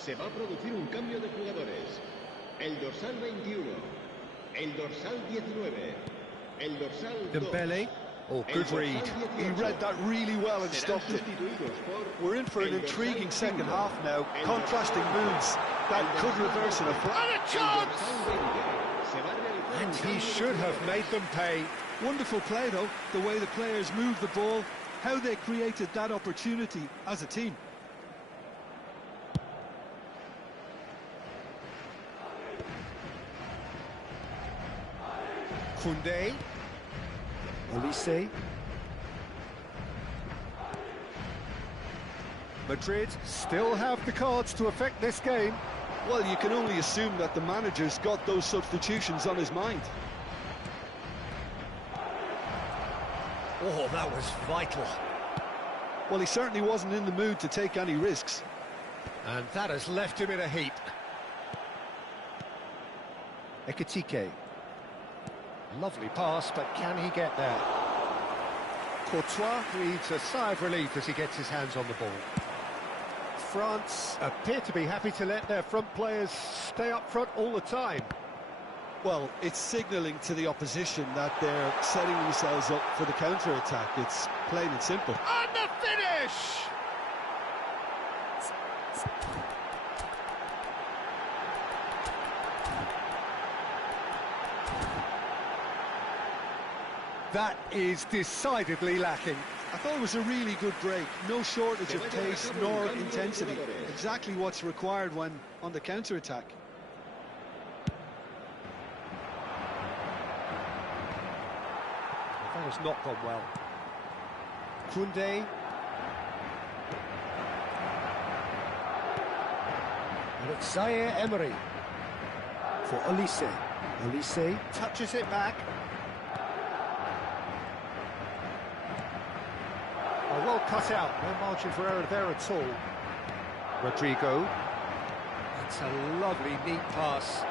Se va a producir un cambio de jugadores. El dorsal 21, el dorsal 19, el dorsal 2. Dembele. Oh, good read. He read that really well and stopped it. We're in for an intriguing second half now. Contrasting moods that could reverse in a flash. And a chance! And he should have made them pay. Wonderful play though, the way the players moved the ball, how they created that opportunity as a team. Koundé. Olise. Madrid still have the cards to affect this game. Well, you can only assume that the manager's got those substitutions on his mind. Oh, that was vital. Well, he certainly wasn't in the mood to take any risks. And that has left him in a heap. Ekitike. Lovely pass, but can he get there? Courtois breathes a sigh of relief as he gets his hands on the ball. France appear to be happy to let their front players stay up front all the time. Well, it's signalling to the opposition that they're setting themselves up for the counter-attack. It's plain and simple. And the finish! That is decidedly lacking. I thought it was a really good break. No shortage of pace nor intensity. Exactly what's required when on the counter-attack. That has not gone well. Koundé. And it's Zaire Emery. For Olise. Olise touches it back. Oh, well cut out. No margin for error there at all. Rodrigo. That's a lovely, neat pass.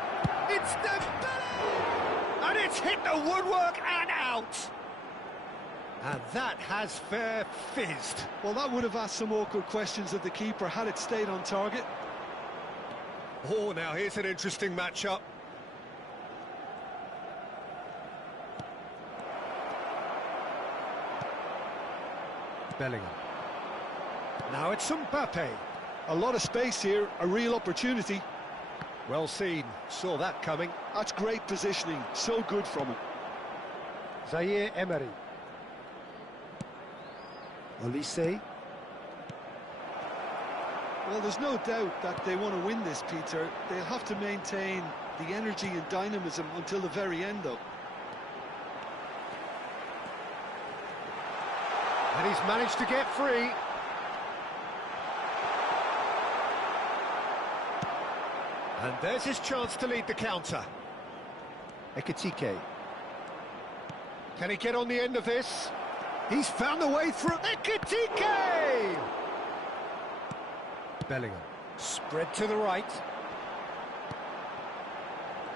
It's Dembele! And it's hit the woodwork and out! And that has fair fizzed. Well, that would have asked some awkward questions of the keeper had it stayed on target. Oh, now here's an interesting matchup. Bellingham. Now it's Mbappe. A lot of space here, a real opportunity. Well seen, saw that coming. That's great positioning, so good from him. Zaire Emery. Olise. Well, there's no doubt that they want to win this, Peter. They'll have to maintain the energy and dynamism until the very end, though. And he's managed to get free. And there's his chance to lead the counter. Ekitike. Can he get on the end of this? He's found the way through. Ekitike! Bellingham. Spread to the right.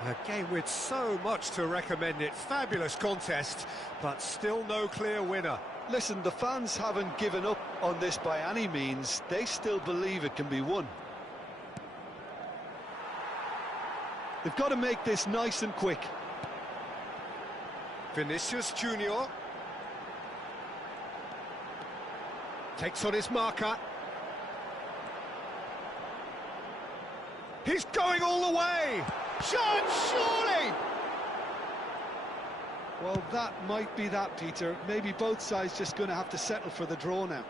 A game with so much to recommend it. Fabulous contest, but still no clear winner. Listen, the fans haven't given up on this by any means. They still believe it can be won. They've got to make this nice and quick. Vinicius Junior takes on his marker. He's going all the way! Chance, surely! Well, that might be that, Peter. Maybe both sides just going to have to settle for the draw now.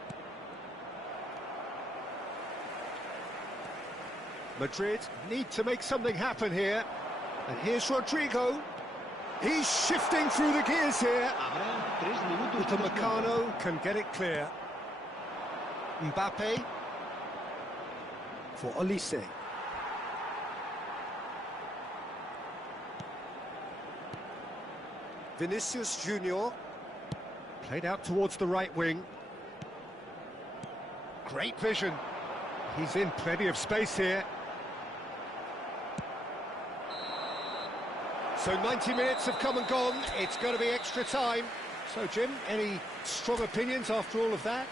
Madrid need to make something happen here. And here's Rodrigo. He's shifting through the gears here. Upamecano can get it clear. Mbappe. For Olise. Vinicius Junior. Played out towards the right wing. Great vision. He's in plenty of space here. So 90 minutes have come and gone. It's going to be extra time. So, Jim, any strong opinions after all of that?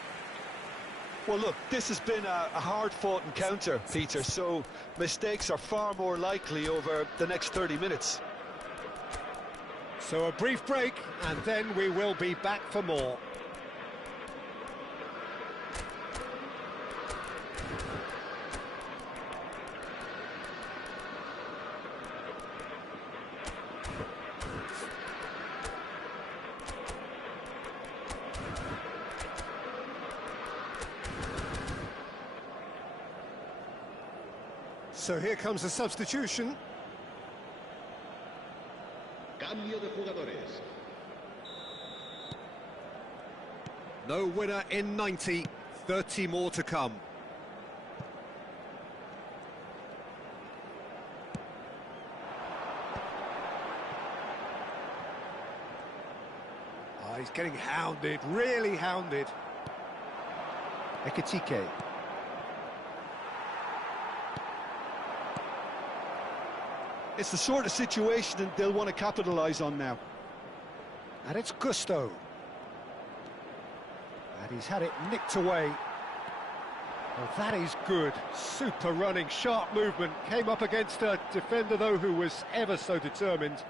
Well, look, this has been a hard-fought encounter, Peter, so mistakes are far more likely over the next 30 minutes. So a brief break, and then we will be back for more. So here comes a substitution. Cambio de jugadores. No winner in 90, 30 more to come. Oh, he's getting hounded, really hounded. Ekitike. It's the sort of situation that they'll want to capitalise on now. And it's Gusto. And he's had it nicked away. Well, that is good. Super running, sharp movement. Came up against a defender, though, who was ever so determined.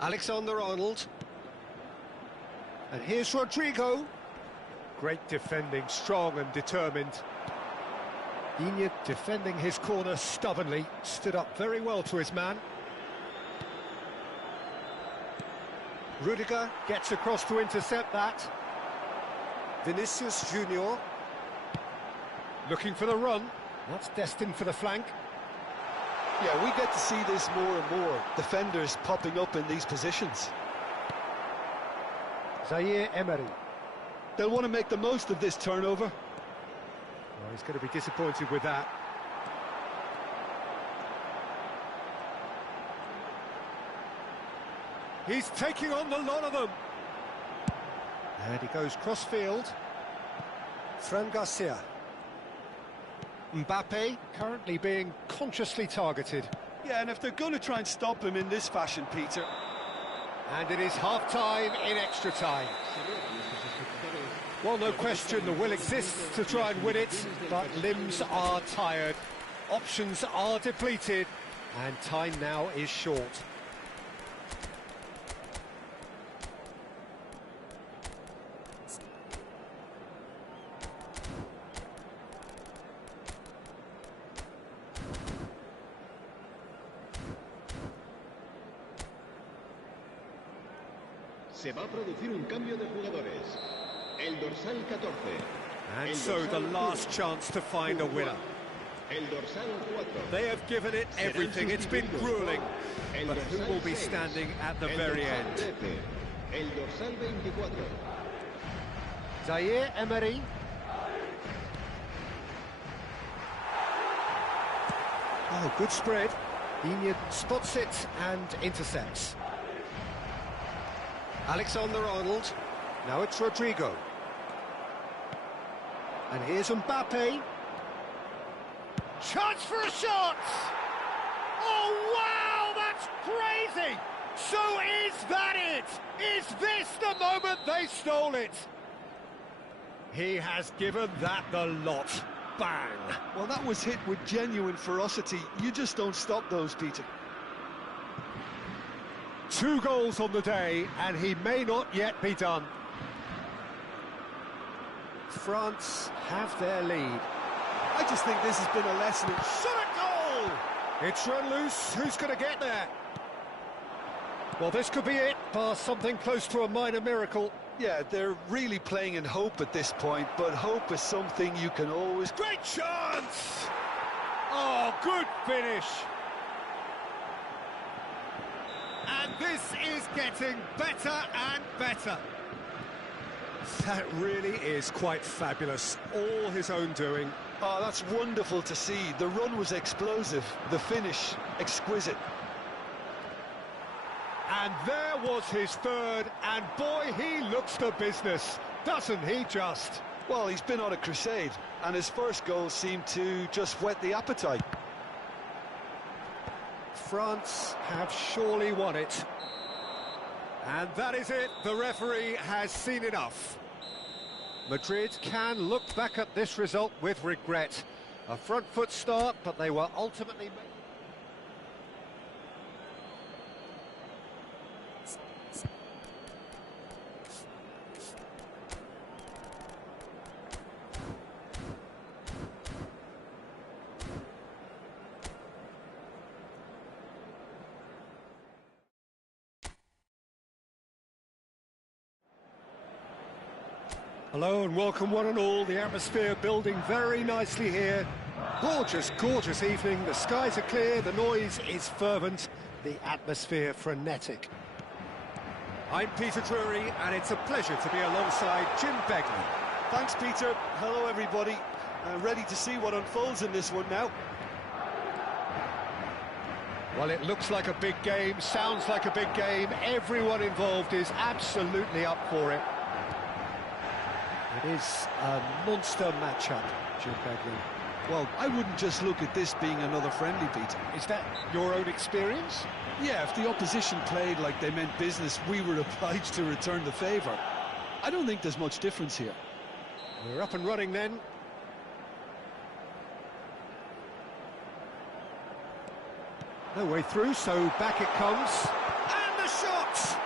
Alexander-Arnold. And here's Rodrigo. Great defending, strong and determined. Digne defending his corner stubbornly. Stood up very well to his man. Rudiger gets across to intercept that. Vinicius Junior looking for the run. That's destined for the flank. Yeah, we get to see this more and more. Defenders popping up in these positions. Zaire Emery. They'll want to make the most of this turnover. Oh, he's going to be disappointed with that. He's taking on the lot of them. And he goes cross-field. Fran Garcia. Mbappe currently being consciously targeted. Yeah, and if they're going to try and stop him in this fashion, Peter... And it is half-time in extra time. Well, no question, the will exists to try and win it, but limbs are tired, options are depleted, and time now is short. Se va a producir un cambio de jugadores. El dorsal 14. And so the last chance to find a winner. El dorsal 4. They have given it everything, it's been gruelling, but who will be standing at the very end? El dorsal 24. Zaire Emery. Oh, good spread. Digne spots it and intercepts. Alexander-Arnold. Now it's Rodrigo. And here's Mbappe. Chance for a shot! Oh, wow, that's crazy! So is that it? Is this the moment they stole it? He has given that the lot. Bang! Well, that was hit with genuine ferocity. You just don't stop those, Peter. 2 goals on the day, and he may not yet be done. France have their lead. I just think this has been a lesson in... Shot a goal! It's run loose. Who's going to get there? Well, this could be it, bar something close to a minor miracle. Yeah, they're really playing in hope at this point, but hope is something you can always... Great chance! Oh, good finish! And this is getting better and better. That really is quite fabulous. All his own doing. Oh, that's wonderful to see. The run was explosive, the finish exquisite. And there was his third, and boy, he looks the business, doesn't he just? Well, he's been on a crusade, and his first goal seemed to just whet the appetite. France have surely won it. And that is it, the referee has seen enough. Madrid can look back at this result with regret. A front foot start, but they were ultimately... Hello and welcome one and all, the atmosphere building very nicely here. Gorgeous, gorgeous evening, the skies are clear, the noise is fervent, the atmosphere frenetic. I'm Peter Drury and it's a pleasure to be alongside Jim Begley. Thanks, Peter. Hello, everybody. Ready to see what unfolds in this one now. Well, it looks like a big game, sounds like a big game, everyone involved is absolutely up for it. It is a monster matchup, Jim Begley. Well, I wouldn't just look at this being another friendly, Peter. Is that your own experience? Yeah, if the opposition played like they meant business, we were obliged to return the favour. I don't think there's much difference here. We're up and running then. No way through, so back it comes. And the shot!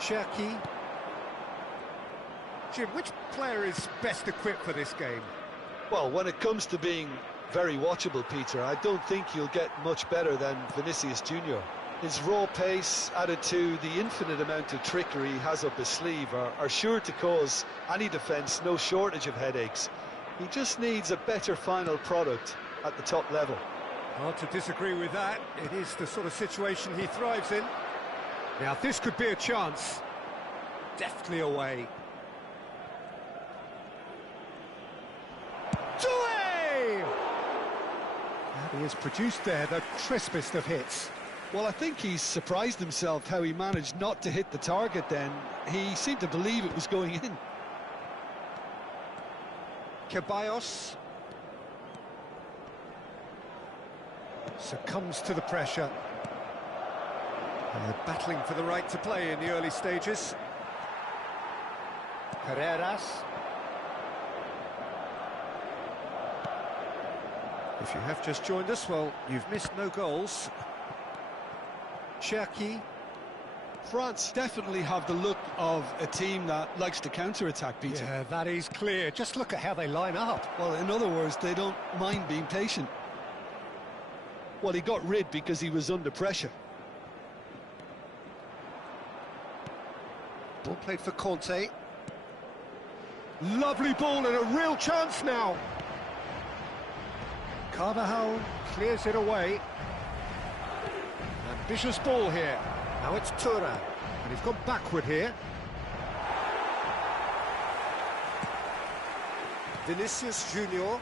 Cherki. Jim, which player is best equipped for this game? Well, when it comes to being very watchable, Peter, I don't think you'll get much better than Vinicius Junior. His raw pace, added to the infinite amount of trickery he has up his sleeve, are sure to cause any defence no shortage of headaches. He just needs a better final product at the top level. Hard to disagree with that. It is the sort of situation he thrives in. Now, this could be a chance. Deftly away. Doué! And he has produced there the crispest of hits. Well, I think he's surprised himself how he managed not to hit the target then. He seemed to believe it was going in. Ceballos succumbs to the pressure. They're battling for the right to play in the early stages. Carreras. If you have just joined us, well, you've missed no goals. Cherki. France definitely have the look of a team that likes to counter-attack, Peter. Yeah, that is clear. Just look at how they line up. Well, in other words, they don't mind being patient. Well, he got rid because he was under pressure. Ball played for Conte. Lovely ball and a real chance now. Carvajal clears it away. Ambitious ball here. Now it's Thuram, and he's gone backward here. Vinicius Junior.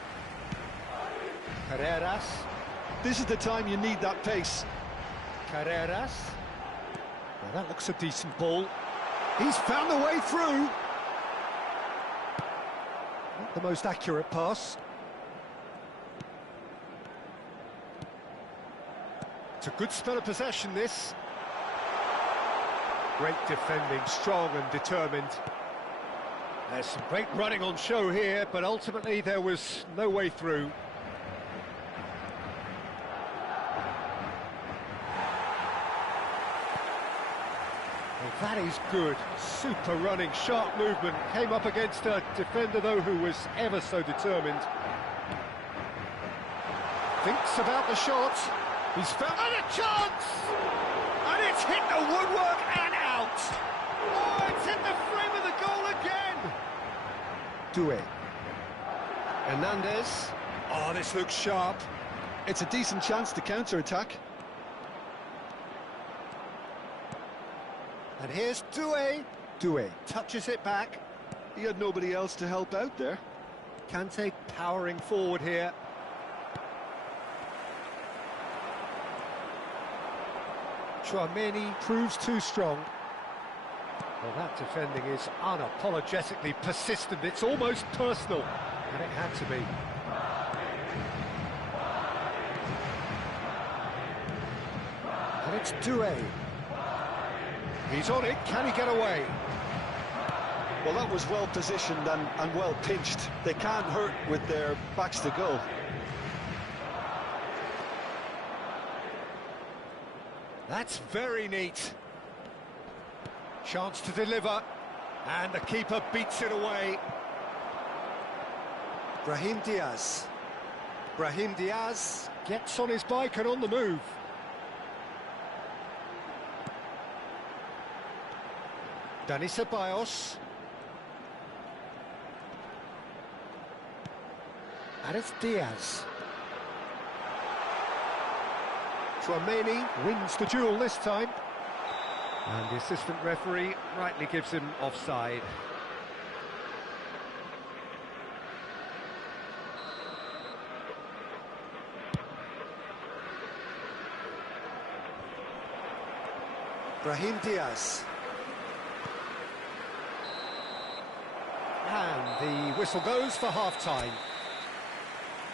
Carreras. This is the time you need that pace. Carreras. Well, that looks a decent ball. He's found the way through. Not the most accurate pass. It's a good spell of possession, this. Great defending, strong and determined. There's some great running on show here, but ultimately there was no way through. Well, that is good. Super running, sharp movement. Came up against a defender, though, who was ever so determined. Thinks about the shot. He's found and a chance! And it's hit the woodwork and out! Oh, it's hit the frame of the goal again! Doué. Hernandez. Oh, this looks sharp. It's a decent chance to counter-attack. And here's Doué. Doué touches it back. He had nobody else to help out there. Kante powering forward here. Chouameni proves too strong. Well, that defending is unapologetically persistent. It's almost personal, and it had to be. And it's Doué. He's on it. Can he get away? Well, that was well positioned and well pinched. They can't hurt with their backs to goal. That's very neat. Chance to deliver, and the keeper beats it away. Brahim Diaz. Brahim Diaz gets on his bike and on the move. Dani Ceballos. And it's Diaz. Chouameni wins the duel this time. And the assistant referee rightly gives him offside. Brahim Diaz. And the whistle goes for half-time.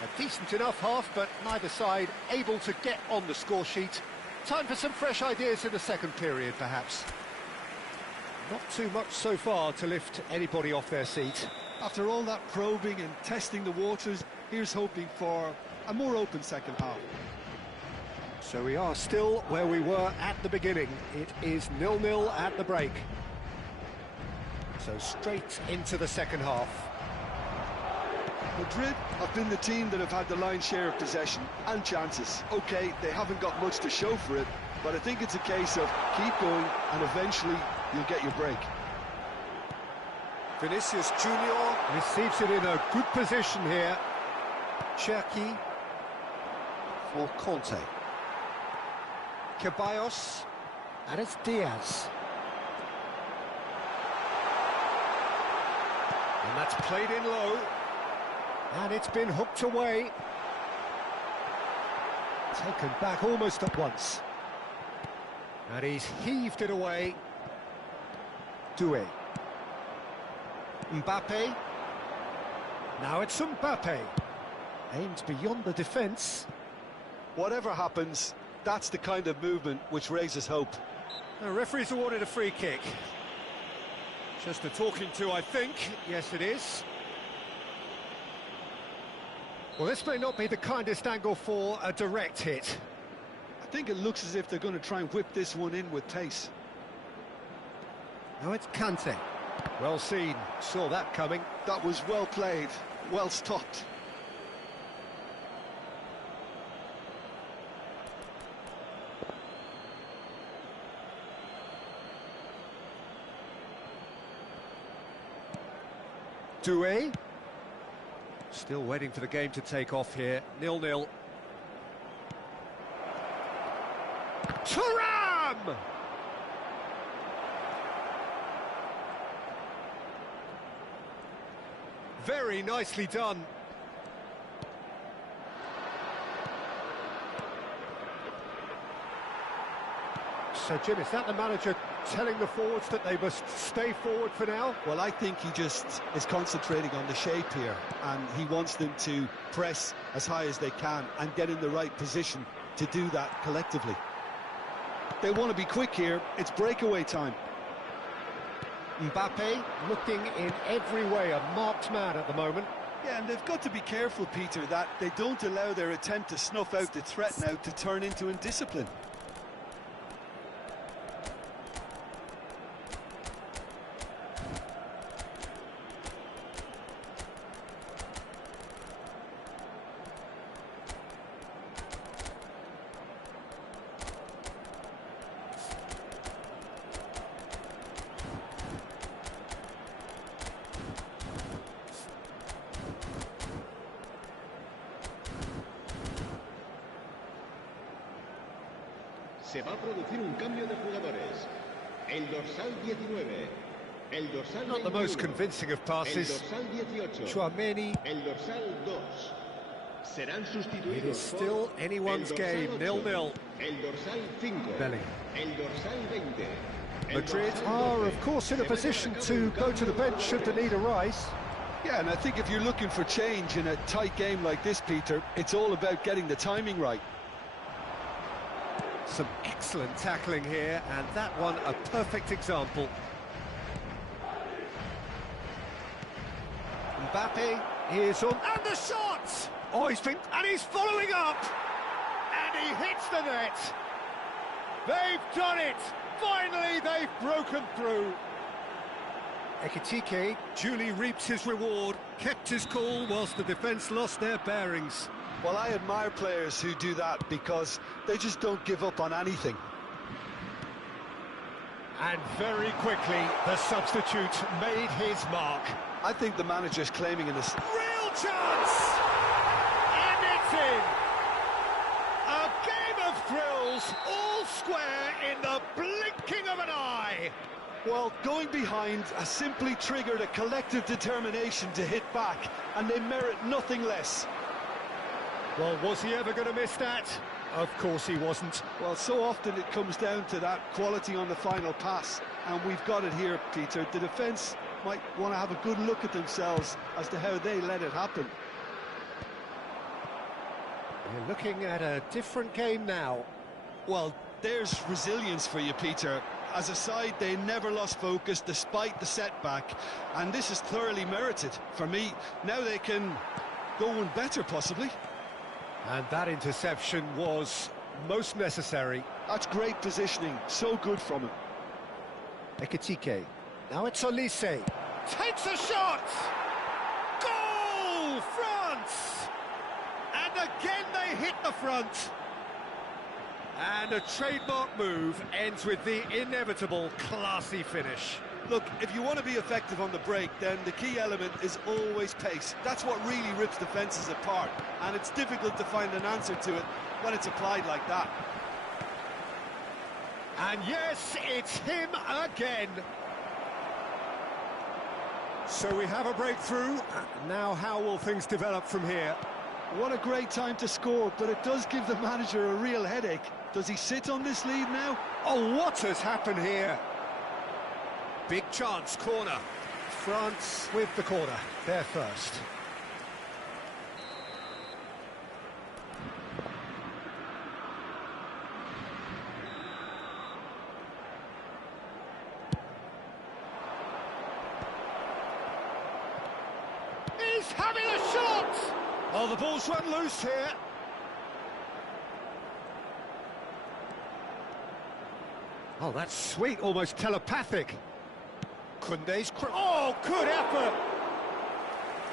A decent enough half, but neither side able to get on the score sheet. Time for some fresh ideas in the second period, perhaps. Not too much so far to lift anybody off their seat. After all that probing and testing the waters, here's hoping for a more open second half. So we are still where we were at the beginning. It is 0-0 at the break. So straight into the second half. Madrid have been the team that have had the lion's share of possession and chances. Okay, they haven't got much to show for it, but I think it's a case of keep going and eventually you'll get your break. Vinicius Junior receives it in a good position here. Cherki for Conte. Ceballos, and it's Diaz. And that's played in low. And it's been hooked away. Taken back almost at once. And he's heaved it away. Doué. Mbappe. Now it's Mbappe. Aimed beyond the defence. Whatever happens, that's the kind of movement which raises hope. The referee's awarded a free kick. Just a talking to, I think. Yes, it is. Well, this may not be the kindest angle for a direct hit. I think it looks as if they're going to try and whip this one in with pace. Now it's Kante. Well seen, saw that coming. That was well played, well stopped. Doué. Still waiting for the game to take off here. 0-0. Thuram! Very nicely done. So, Jim, is that the manager telling the forwards that they must stay forward for now? Well, I think he just is concentrating on the shape here, and he wants them to press as high as they can and get in the right position to do that collectively. They want to be quick here. It's breakaway time. Mbappe looking in every way a marked man at the moment. Yeah, and they've got to be careful, Peter, that they don't allow their attempt to snuff out the threat now to turn into indiscipline. Se va a producir un cambio de jugadores. El dorsal 19. El dorsal Not the 21, most convincing of passes. El dorsal 18. Chouameni. El dorsal 2. Serán sustituidos. It is still anyone's game. 0-0. El dorsal 5. Bellingham. El dorsal 20. Madrid are, of course, in a position to go to the bench should the need arise. Yeah, and I think if you're looking for change in a tight game like this, Peter, it's all about getting the timing right. Some excellent tackling here, and that one a perfect example. Mbappe is on, and the shot! Oh, he's following up! And he hits the net! They've done it! Finally, they've broken through! Ekitike duly reaps his reward, kept his cool whilst the defence lost their bearings. Well, I admire players who do that because they just don't give up on anything. And very quickly, the substitute made his mark. I think the manager's claiming in this. Real chance! And it's in! A game of thrills, all square in the blinking of an eye! Well, going behind has simply triggered a collective determination to hit back, and they merit nothing less. Well, was he ever going to miss that? Of course he wasn't. Well, so often it comes down to that quality on the final pass, and we've got it here, Peter. The defence might want to have a good look at themselves as to how they let it happen. We're looking at a different game now. Well, there's resilience for you, Peter. As a side, they never lost focus despite the setback, and this is thoroughly merited. For me, now they can go one better, possibly. And that interception was most necessary. That's great positioning, so good from him. Ekitike. Now it's Olise. Takes a shot! Goal! France! And again they hit the front. And a trademark move ends with the inevitable classy finish. Look, if you want to be effective on the break, then the key element is always pace. That's what really rips defences apart, and it's difficult to find an answer to it when it's applied like that. And yes, it's him again. So we have a breakthrough. Now how will things develop from here? What a great time to score, but it does give the manager a real headache. Does he sit on this lead now? Oh, what has happened here? Big chance, corner. France with the corner, they're first. He's having a shot! Oh, the ball's run loose here. Oh, that's sweet, almost telepathic. Kunde's oh, good effort!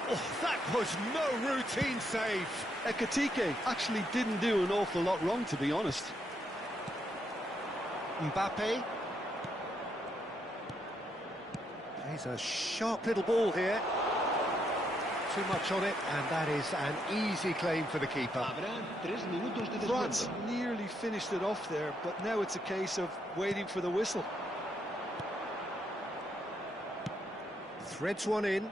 Oh, that was no routine save. Ekitike actually didn't do an awful lot wrong, to be honest. Mbappe. Plays a sharp little ball here. Too much on it, and that is an easy claim for the keeper. France nearly finished it off there, but now it's a case of waiting for the whistle. Threads one in.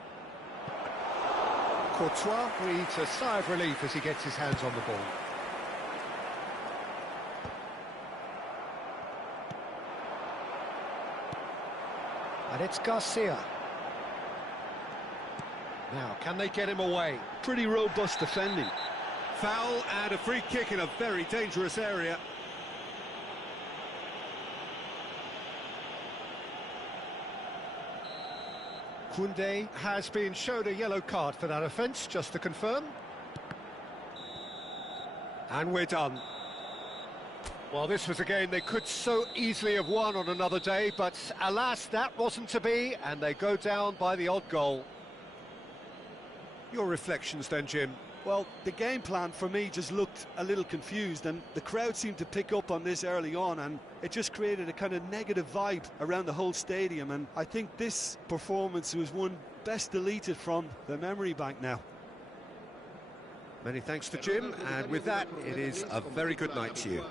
Courtois breathes a sigh of relief as he gets his hands on the ball. And it's Garcia. Now, can they get him away? Pretty robust defending. Foul and a free kick in a very dangerous area. Koundé has been shown a yellow card for that offence, just to confirm. And we're done. Well, this was a game they could so easily have won on another day, but alas, that wasn't to be, and they go down by the odd goal. Your reflections then, Jim? Well, the game plan for me just looked a little confused, and the crowd seemed to pick up on this early on, and it just created a kind of negative vibe around the whole stadium, and I think this performance was one best deleted from the memory bank now. Many thanks to Jim, and with that, it is a very good night to you.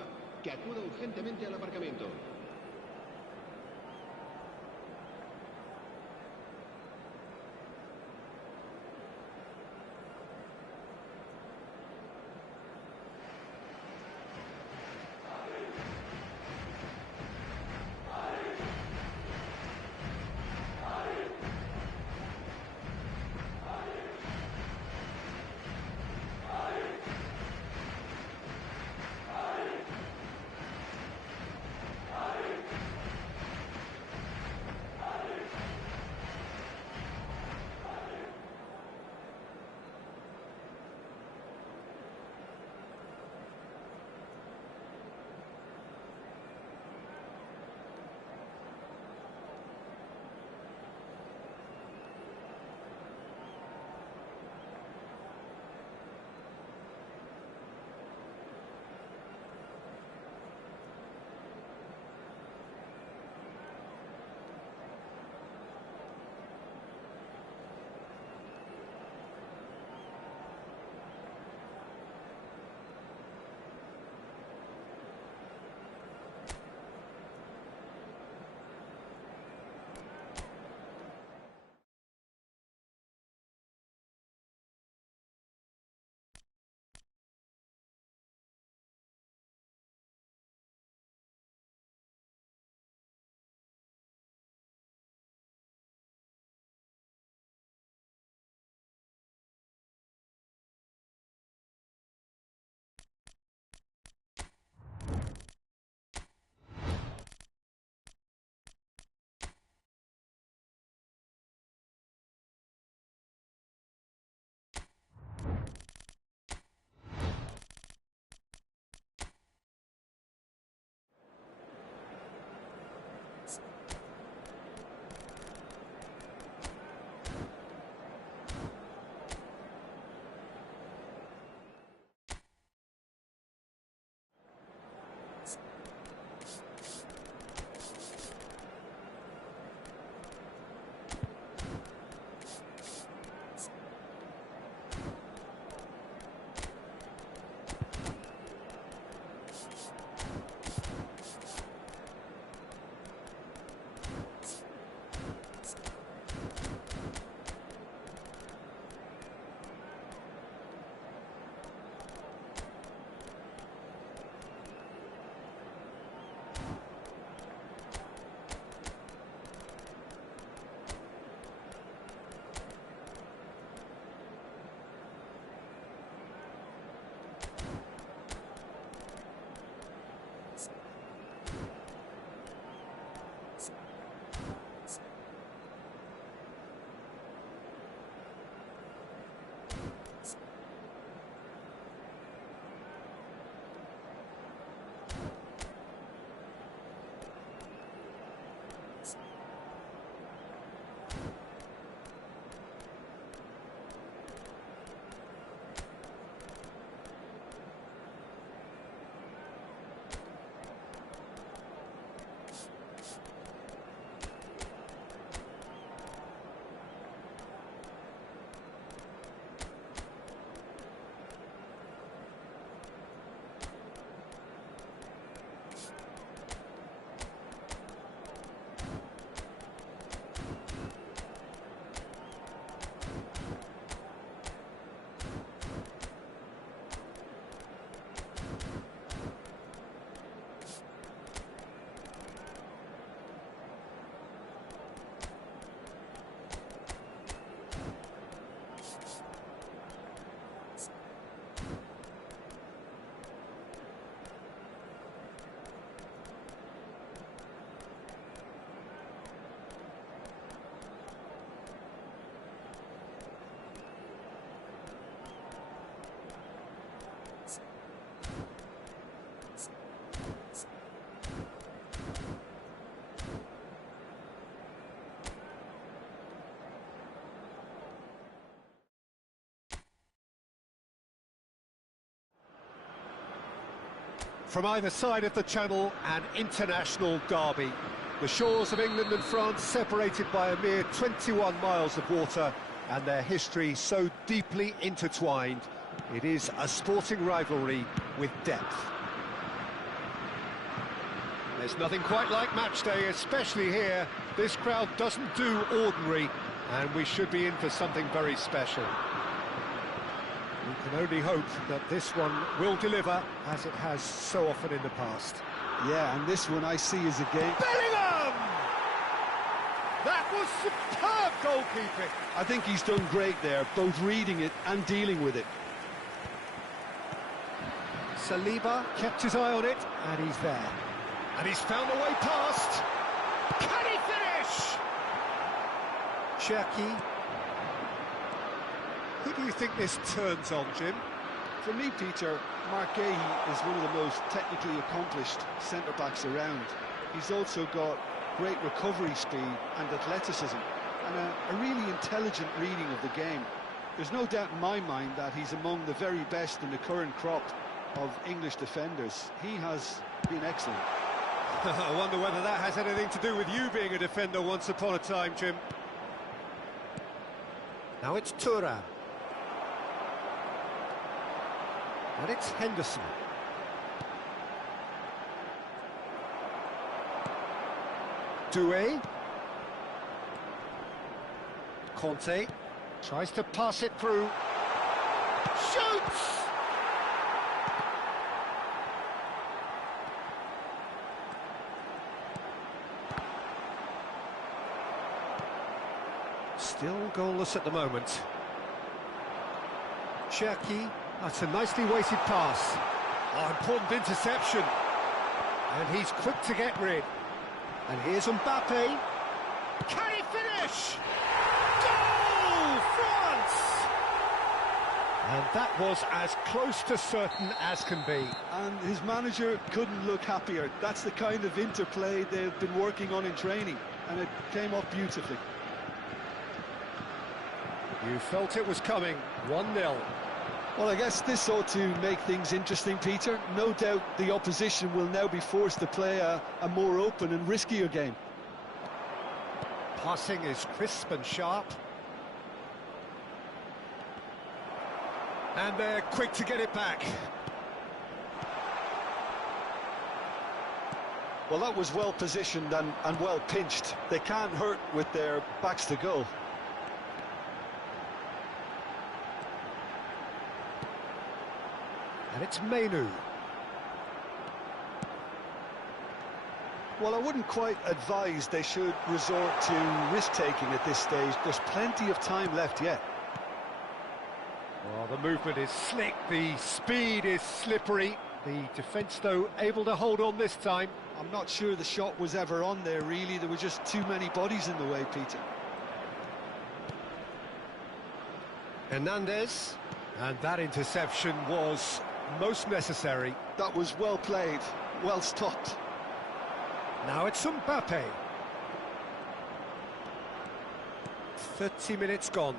From either side of the channel, an international derby. The shores of England and France separated by a mere 21 miles of water, and their history so deeply intertwined. It is a sporting rivalry with depth. There's nothing quite like match day, especially here. This crowd doesn't do ordinary, and we should be in for something very special. We can only hope that this one will deliver, as it has so often in the past. Yeah, and this one I see as a game. Bellingham! That was superb goalkeeping. I think he's done great there, both reading it and dealing with it. Saliba kept his eye on it, and he's there. And he's found a way past. Can he finish? Cherki. Who do you think this turns on, Jim? For me, Peter, Mark Gahey is one of the most technically accomplished centre-backs around. He's also got great recovery speed and athleticism, and a really intelligent reading of the game. There's no doubt in my mind that he's among the very best in the current crop of English defenders. He has been excellent. I wonder whether that has anything to do with you being a defender once upon a time, Jim. Now it's Thuongcam. And it's Henderson. Doué. Conte tries to pass it through. Shoots! Still goalless at the moment. Cherki, that's a nicely weighted pass. Oh, important interception. And he's quick to get rid. And here's Mbappe. Can he finish? Goal! France! And that was as close to certain as can be. And his manager couldn't look happier. That's the kind of interplay they've been working on in training, and it came off beautifully. You felt it was coming. 1-0. Well, I guess this ought to make things interesting, Peter. No doubt the opposition will now be forced to play a more open and riskier game. Passing is crisp and sharp. And they're quick to get it back. Well, that was well positioned and well pinched. They can't hurt with their backs to goal. And it's Menu. Well, I wouldn't quite advise they should resort to risk-taking at this stage. There's plenty of time left yet. Well, the movement is slick, the speed is slippery. The defence, though, able to hold on this time. I'm not sure the shot was ever on there, really. There were just too many bodies in the way, Peter. Hernandez. And that interception was most necessary. That was well played, well stopped. Now it's Mbappe. 30 minutes gone.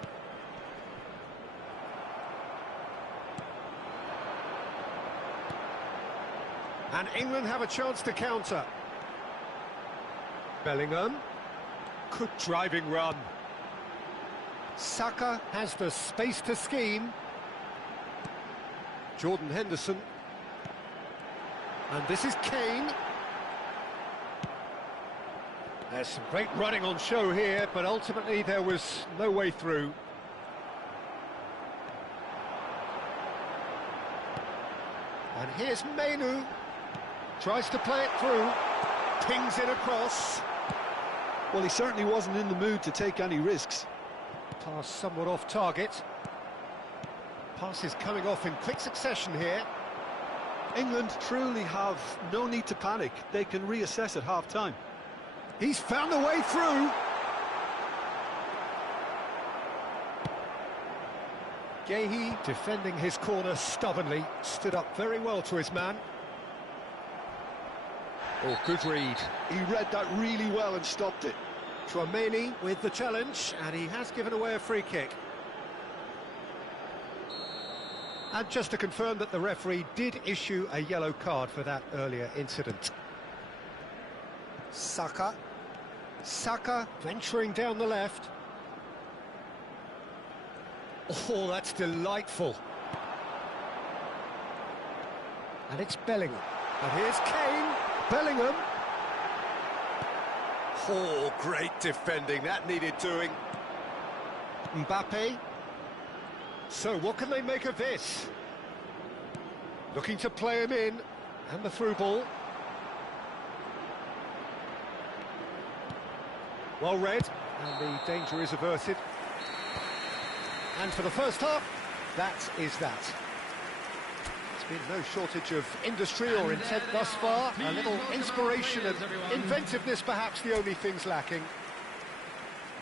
And England have a chance to counter. Bellingham. Good driving run. Saka has the space to scheme. Jordan Henderson. And this is Kane. There's some great running on show here, but ultimately there was no way through. And here's Menu. Tries to play it through. Pings it across. Well, he certainly wasn't in the mood to take any risks. Pass somewhat off target. Passes coming off in quick succession here. England truly have no need to panic. They can reassess at half-time. He's found a way through. Gahey defending his corner stubbornly. Stood up very well to his man. Oh, good read. He read that really well and stopped it. Tchouaméni with the challenge, and he has given away a free kick. And just to confirm that the referee did issue a yellow card for that earlier incident. Saka. Saka venturing down the left. Oh, that's delightful. And it's Bellingham. And here's Kane. Bellingham. Oh, great defending. That needed doing. Mbappe. So what can they make of this? Looking to play him in. And the through ball. Well read. And the danger is averted. And for the first half, that is that. There's been no shortage of industry or intent thus far. A little inspiration and inventiveness, perhaps the only things lacking.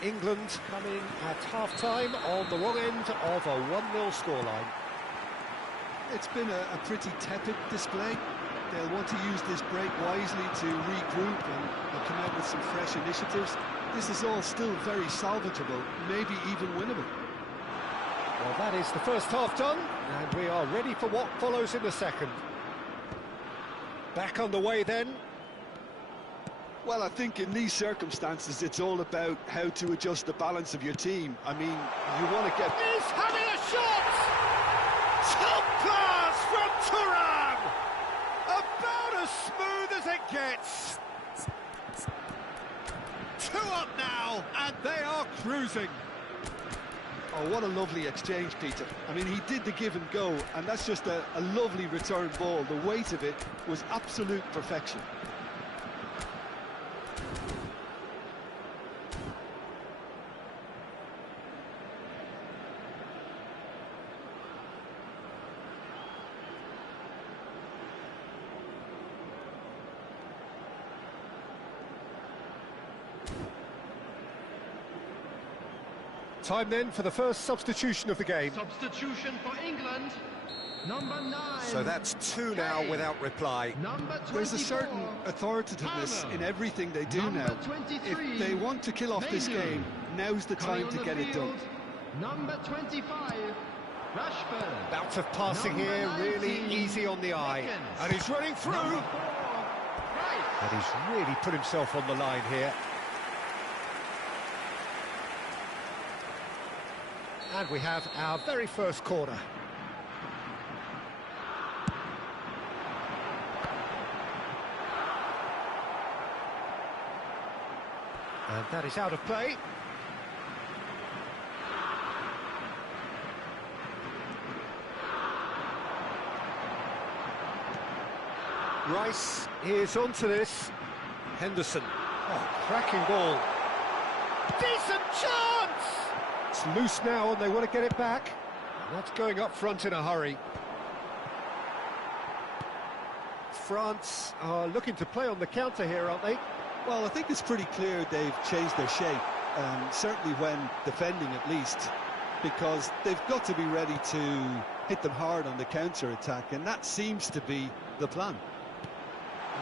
England coming at half-time on the wrong end of a 1-0 scoreline. It's been a pretty tepid display. They'll want to use this break wisely to regroup and come out with some fresh initiatives. This is all still very salvageable, maybe even winnable. Well, that is the first half done, and we are ready for what follows in the second. Back underway then. Well, I think in these circumstances, it's all about how to adjust the balance of your team. I mean, you want to get... He's having a shot! Top class from Thuongcam! About as smooth as it gets. 2 up now, and they are cruising. Oh, what a lovely exchange, Peter. I mean, he did the give and go, and that's just a lovely return ball. The weight of it was absolute perfection. Time then for the first substitution of the game. Substitution for England. Number 9. So that's 2 now without reply. Number 24. There's a certain authoritativeness in everything they do now. If they want to kill off this game, now's the time to get it done. Number 25. Rashford. Bout of passing here, really easy on the eye. And he's running through. Number 4. Rice. And he's really put himself on the line here. And we have our very first corner. And that is out of play. Rice is onto this. Henderson. Oh, cracking ball. Decent chance! It's loose now and they want to get it back. That's going up front in a hurry. France are looking to play on the counter here, aren't they? Well, I think it's pretty clear they've changed their shape, certainly when defending at least, because they've got to be ready to hit them hard on the counter-attack, and that seems to be the plan.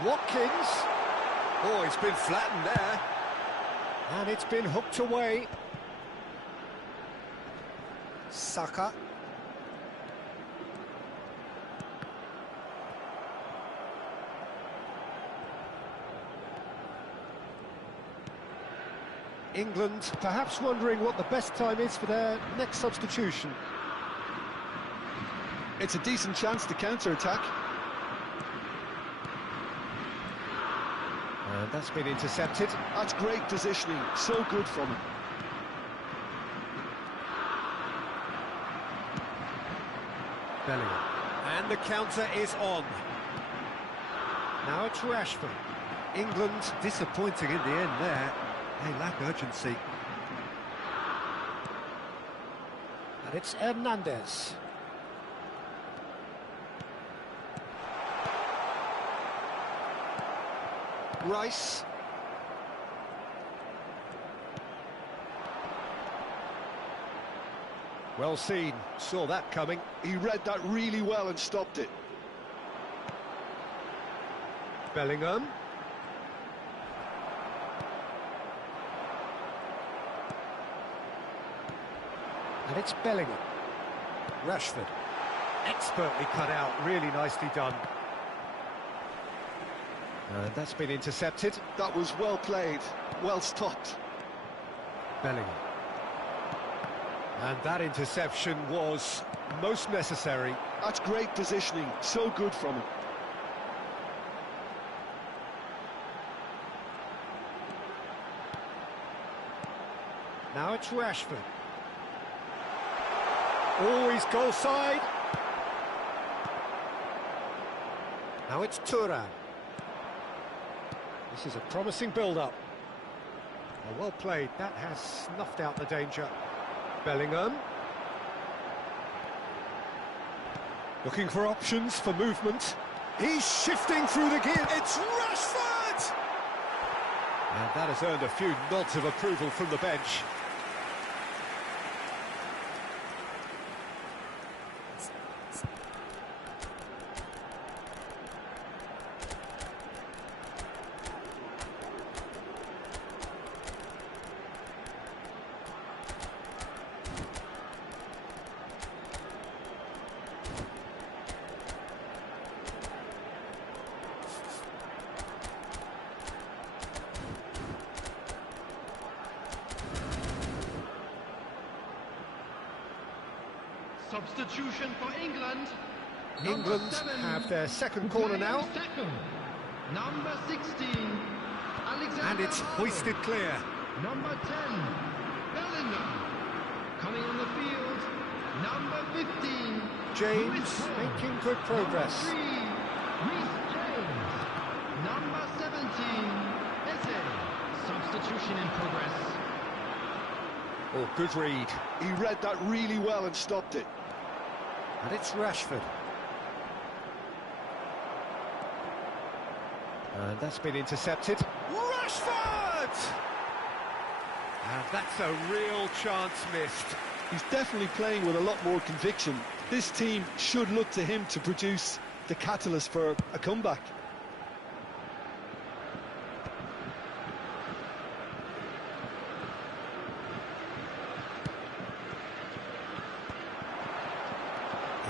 Watkins. Oh, it's been flattened there. And it's been hooked away. Saka. England perhaps wondering what the best time is for their next substitution. It's a decent chance to counter-attack. And that's been intercepted. That's great positioning, so good from him. Bellingham. And the counter is on. Now it's Rashford. England disappointing in the end there. They lack urgency. And it's Hernandez. Rice. Well seen, saw that coming. He read that really well and stopped it. Bellingham. And it's Bellingham. Rashford. Expertly cut out, really nicely done. And that's been intercepted. That was well played, well stopped. Bellingham. And that interception was most necessary. That's great positioning, so good from him. Now it's Rashford. Always goal side. Now it's Thuongcam. This is a promising build-up. Well played. That has snuffed out the danger. Bellingham. Looking for options for movement. He's shifting through the gear. It's Rashford! And that has earned a few nods of approval from the bench. Substitution for England. England have their second corner now. Number 16, Alexander. And it's hoisted clear. Number 10, Bellingham. Coming on the field, number 15. James making good progress. Number 3, Reece James. Number 17, Eze. Substitution in progress. Oh, good read. He read that really well and stopped it. And it's Rashford. And that's been intercepted. Rashford! And that's a real chance missed. He's definitely playing with a lot more conviction. This team should look to him to produce the catalyst for a comeback.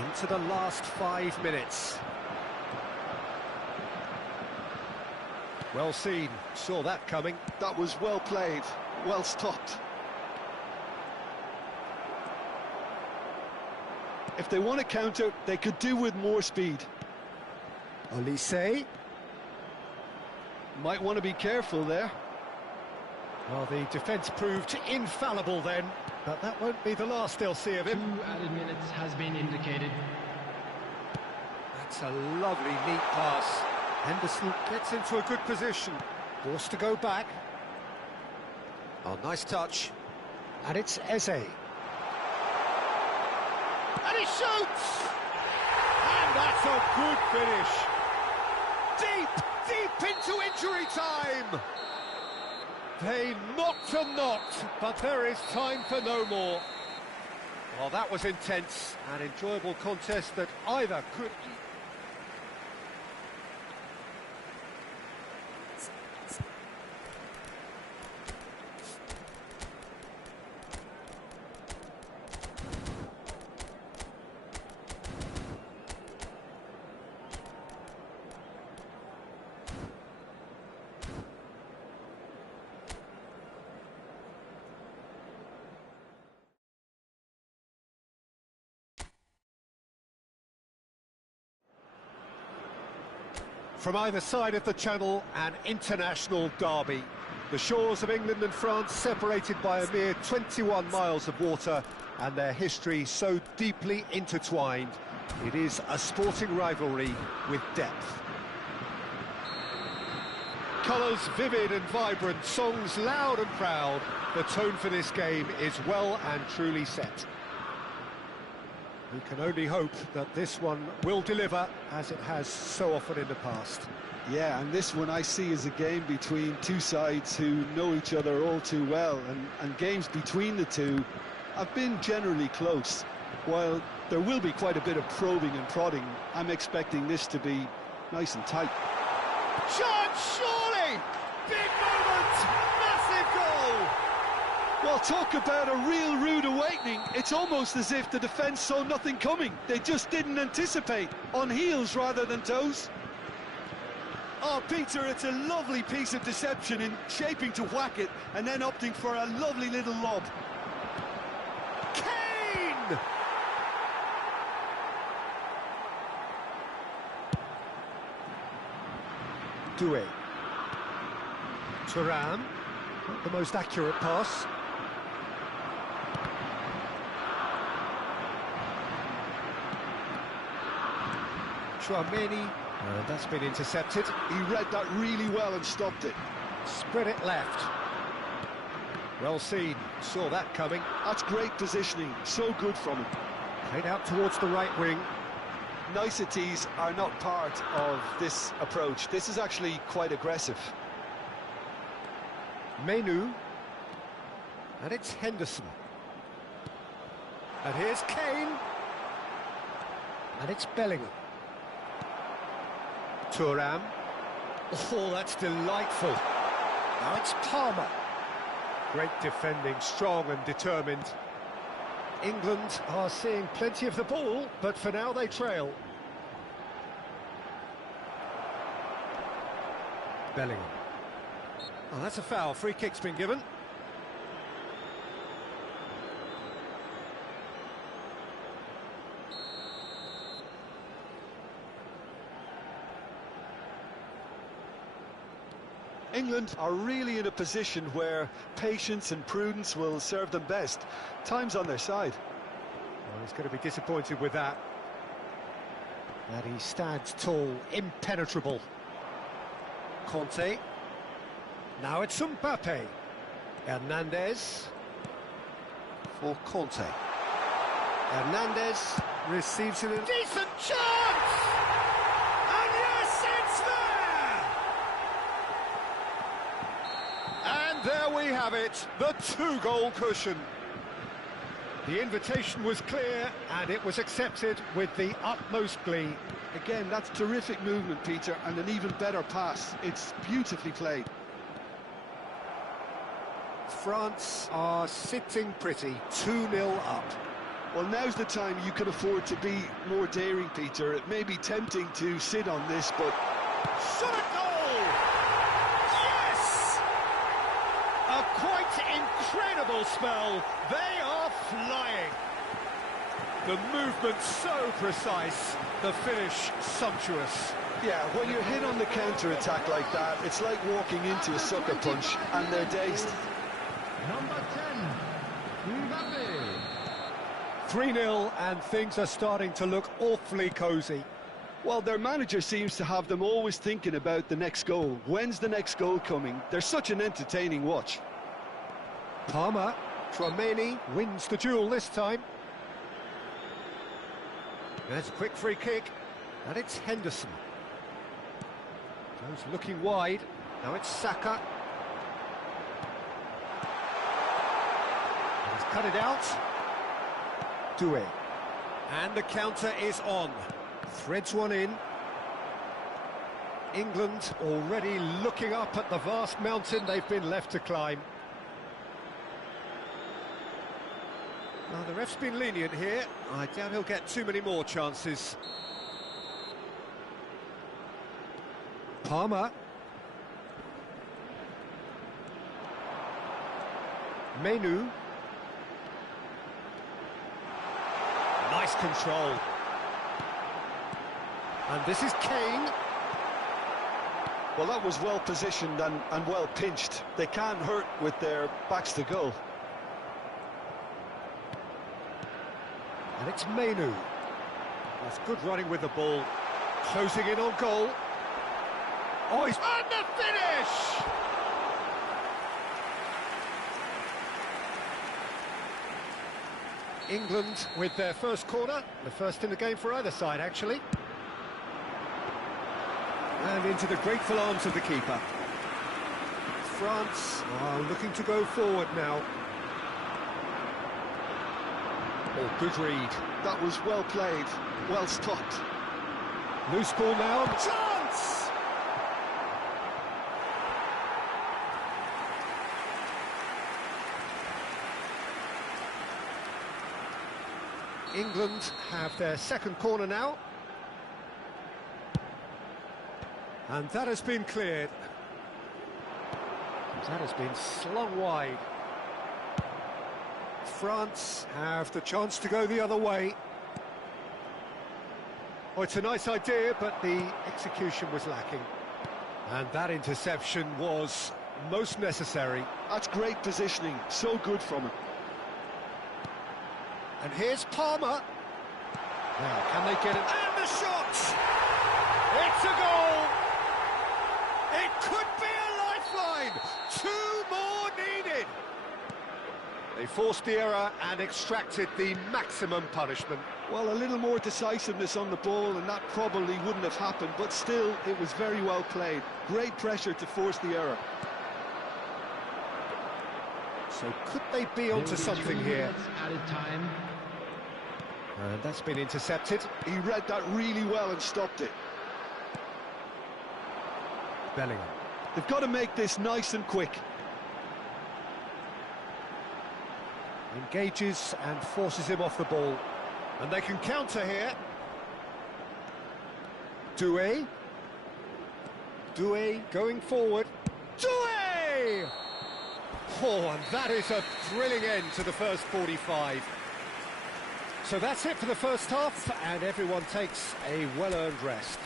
Into the last 5 minutes. Well seen, saw that coming. That was well played, well stopped. If they want to counter, they could do with more speed. Olise. Might want to be careful there. Well, the defence proved infallible then, but that won't be the last they'll see of him. 2 added minutes has been indicated. That's a lovely, neat pass. Henderson gets into a good position. Forced to go back. Oh, nice touch. And it's Eze. And he shoots! And that's a good finish. Deep into injury time! They knocked and knocked, but there is time for no more. Well, that was intense, an enjoyable contest that either could... From either side of the channel, an international derby. The shores of England and France separated by a mere 21 miles of water, and their history so deeply intertwined. It is a sporting rivalry with depth. Colours vivid and vibrant, songs loud and proud. The tone for this game is well and truly set. We can only hope that this one will deliver, as it has so often in the past. Yeah, and this one I see as a game between two sides who know each other all too well, and games between the two have been generally close. While there will be quite a bit of probing and prodding, I'm expecting this to be nice and tight. Chance, surely! Big moment! Massive goal! Well, talk about a real rude awakening. It's almost as if the defence saw nothing coming. They just didn't anticipate. On heels rather than toes. Oh, Peter, it's a lovely piece of deception in shaping to whack it and then opting for a lovely little lob. Kane! Doué. Thuongcam, not the most accurate pass. Tchouaméni, that's been intercepted. He read that really well and stopped it. Spread it left. Well seen, saw that coming. That's great positioning, so good from him. Played out towards the right wing. Niceties are not part of this approach. This is actually quite aggressive. Menu. And it's Henderson. And here's Kane. And it's Bellingham. Thuongcam. Oh, that's delightful. Now it's Palmer. Great defending, strong and determined. England are seeing plenty of the ball, but for now they trail. Bellingham. Oh, that's a foul. Free kick's been given. England are really in a position where patience and prudence will serve them best. Time's on their side. Well, he's going to be disappointed with that. And he stands tall, impenetrable. Conte. Now it's Mbappe. Hernandez for Conte. Hernandez receives it. A decent chance! And yes, it's there! And there we have it, the two-goal cushion. The invitation was clear, and it was accepted with the utmost glee. Again, that's terrific movement, Peter, and an even better pass. It's beautifully played. France are sitting pretty, 2-0 up. Well, now's the time you can afford to be more daring, Peter. It may be tempting to sit on this, but... Shot a goal! Yes! A quite incredible spell. They are flying. The movement so precise, the finish sumptuous. Yeah, when you're hit on the counter-attack like that, it's like walking into a sucker punch, and they're dazed. Number 10, Mbappe. 3-0, and things are starting to look awfully cosy. Well, their manager seems to have them always thinking about the next goal. When's the next goal coming? They're such an entertaining watch. Palmer, Tchouaméni wins the duel this time. There's a quick free kick, and it's Henderson. Goes looking wide, now it's Saka. And he's cut it out. Doué. And the counter is on. Threads one in. England already looking up at the vast mountain they've been left to climb. Well, the ref's been lenient here. I doubt he'll get too many more chances. Palmer. Menu. Nice control. And this is Kane. Well, that was well positioned and well pinched. They can't hurt with their backs to goal. And it's Menu. That's good running with the ball. Closing in on goal. Oh, he's... And the finish! England with their first corner. The first in the game for either side, actually. And into the grateful arms of the keeper. France are looking to go forward now. Oh, good read. That was well played, well stopped. Loose ball now. Chance! England have their second corner now. And that has been cleared. That has been slung wide. France have the chance to go the other way. Oh, it's a nice idea, but the execution was lacking. And that interception was most necessary. That's great positioning, so good from him. And here's Palmer. Now, can they get it? And the shot! It's a goal! It could be a lifeline! 2 more needed! They forced the error and extracted the maximum punishment. Well, a little more decisiveness on the ball and that probably wouldn't have happened, but still, it was very well played. Great pressure to force the error. So could they be onto something here? Added time. And that's been intercepted. He read that really well and stopped it. Bellingham. They've got to make this nice and quick. Engages and forces him off the ball. And they can counter here. Doué. Doué going forward. Doué! Oh, and that is a thrilling end to the first 45. So that's it for the first half, and everyone takes a well-earned rest.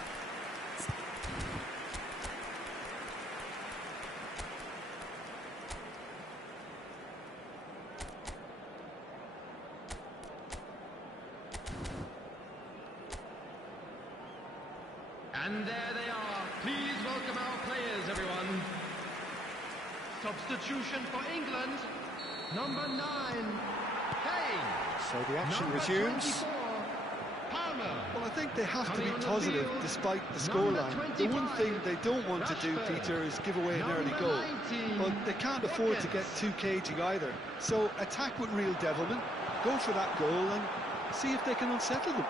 And there they are. Please welcome our players, everyone. Substitution for England, number 9, Kane. So the action Number resumes. 24, Palmer. Well, I think they have to Coming be on the positive field, despite the number scoreline. The one 25, thing they don't want to do, Rashford. Peter, is give away an early Number goal. 19, But they can't afford to get too cagey either. So attack with real devilment, go for that goal and see if they can unsettle them.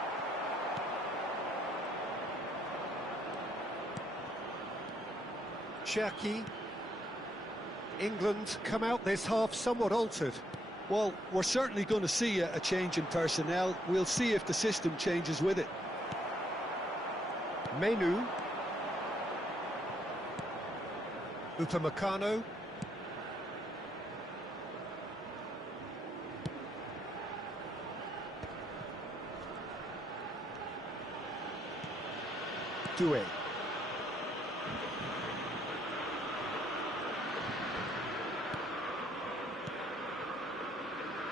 Cherki. England come out this half somewhat altered. Well, we're certainly going to see a change in personnel. We'll see if the system changes with it. Menu. Upamecano. Doué.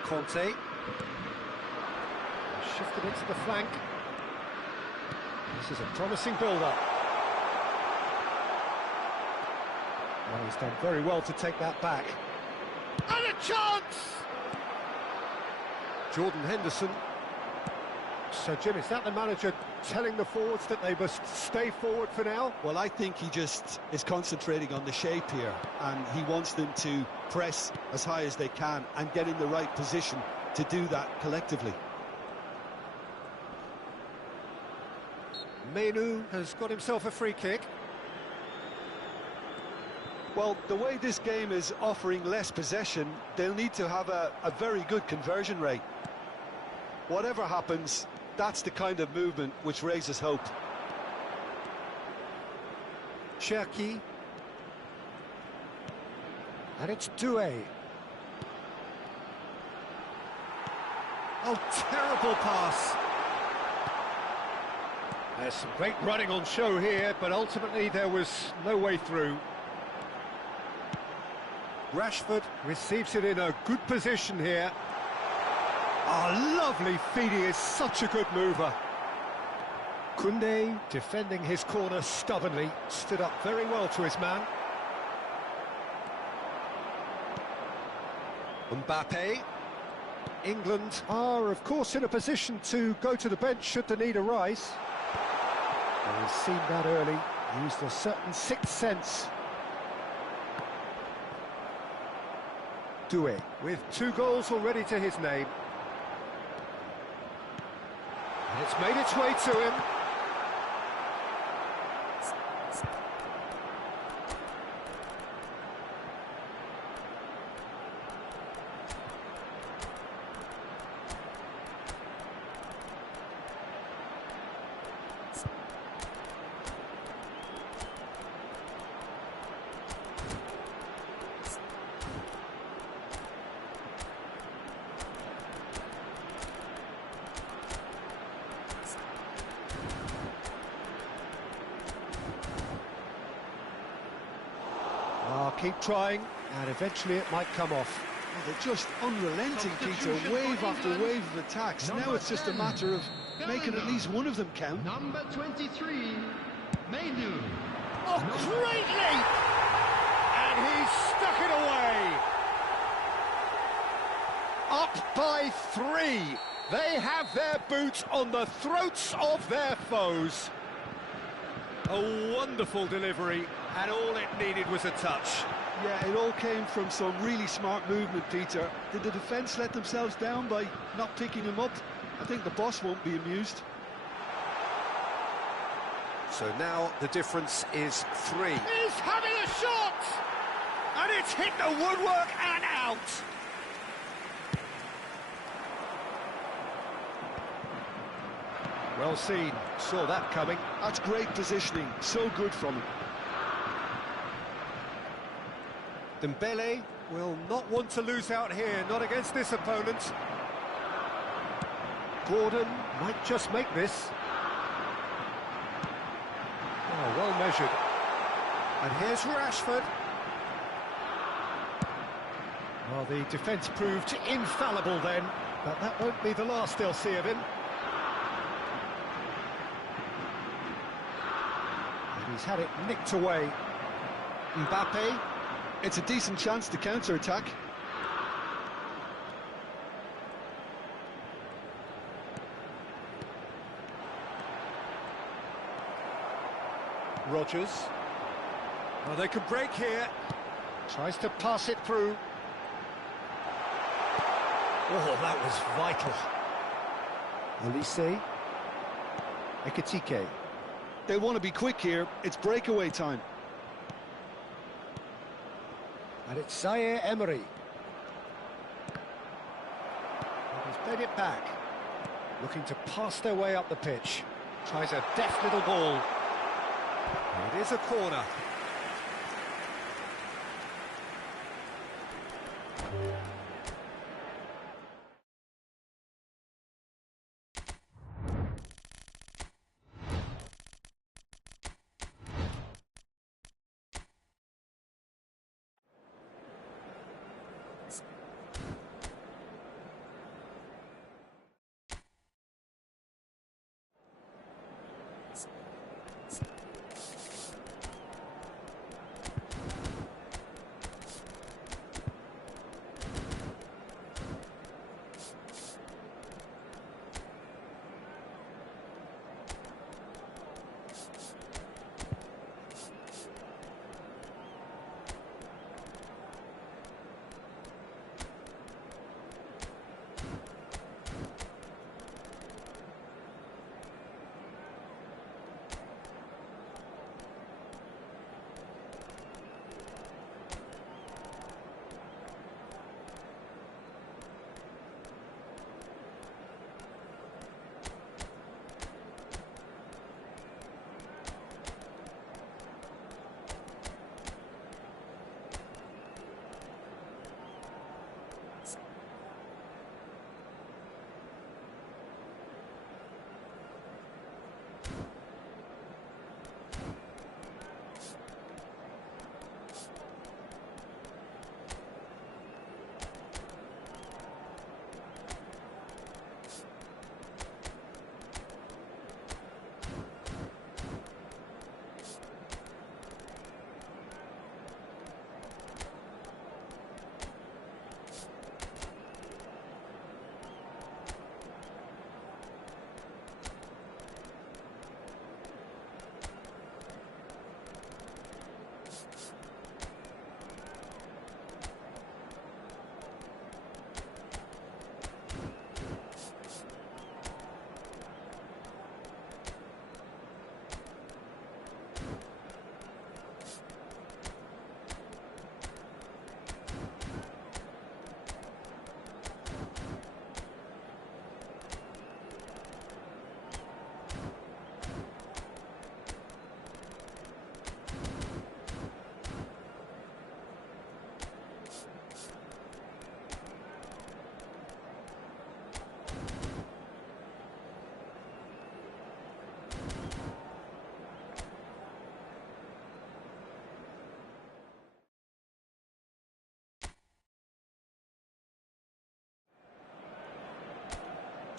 Conte. Shifted it to the flank. This is a promising build-up. Well, he's done very well to take that back. And a chance! Jordan Henderson. So, Jim, is that the manager telling the forwards that they must stay forward for now? Well, I think he just is concentrating on the shape here, and he wants them to press as high as they can and get in the right position to do that collectively. Menu has got himself a free kick. Well, the way this game is offering less possession, they'll need to have a very good conversion rate. Whatever happens, that's the kind of movement which raises hope. Cherki. And it's Doué. Oh, terrible pass. There's some great running on show here, but ultimately there was no way through. Rashford receives it in a good position here. Oh, lovely feed, he is such a good mover. Koundé defending his corner stubbornly, stood up very well to his man. Mbappe. England are, of course, in a position to go to the bench should the need arise. And he's seen that early, used a certain sixth sense. Doué, with 2 goals already to his name. And it's made its way to him. Oh, keep trying, and eventually it might come off. They're just unrelenting, Peter, wave after wave of attacks. Now it's just a matter of making at least one of them count. Number 23, Mainu. Oh, great leap! And he's stuck it away. Up by 3. They have their boots on the throats of their foes. A wonderful delivery, and all it needed was a touch. Yeah, it all came from some really smart movement, Peter. Did the defence let themselves down by not picking him up? I think the boss won't be amused. So now the difference is 3. He's having a shot! And it's hit the woodwork and out! Well seen, saw that coming. That's great positioning, so good from him. Dembele will not want to lose out here, not against this opponent. Gordon might just make this. Oh, well measured. And here's Rashford. Well, the defence proved infallible then, but that won't be the last they'll see of him. And he's had it nicked away. Mbappe. It's a decent chance to counter-attack. Rodgers. Well, they can break here. Tries to pass it through. Oh, that was vital. Olise. Ekitike. They want to be quick here. It's breakaway time. And it's Zaire Emery. And he's played it back. Looking to pass their way up the pitch. Tries a deft little ball. It is a corner.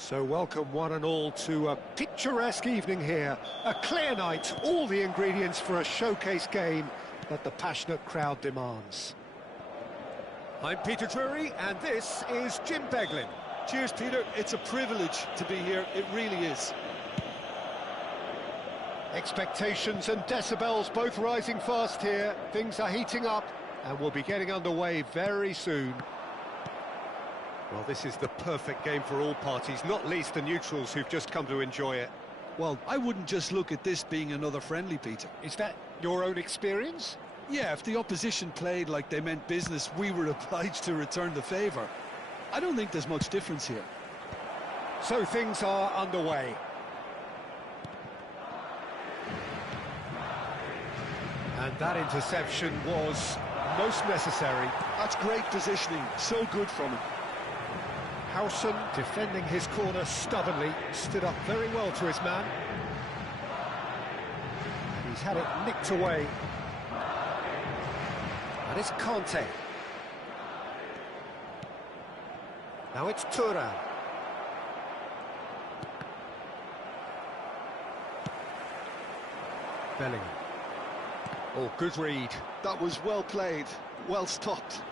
So welcome one and all to a picturesque evening here. A clear night, all the ingredients for a showcase game that the passionate crowd demands. I'm Peter Drury, and this is Jim Beglin. Cheers, Peter. It's a privilege to be here. It really is. Expectations and decibels both rising fast here. Things are heating up, and we'll be getting underway very soon. Well, this is the perfect game for all parties, not least the neutrals who've just come to enjoy it. Well, I wouldn't just look at this being another friendly, Peter. Is that your own experience? Yeah, if the opposition played like they meant business, we were obliged to return the favour. I don't think there's much difference here. So things are underway. And that interception was most necessary. That's great positioning, so good from him. Howson, defending his corner stubbornly, stood up very well to his man. And he's had it nicked away. And it's Conte. Now it's Thuongcam. Bellingham. Oh, good read. That was well played, well stopped.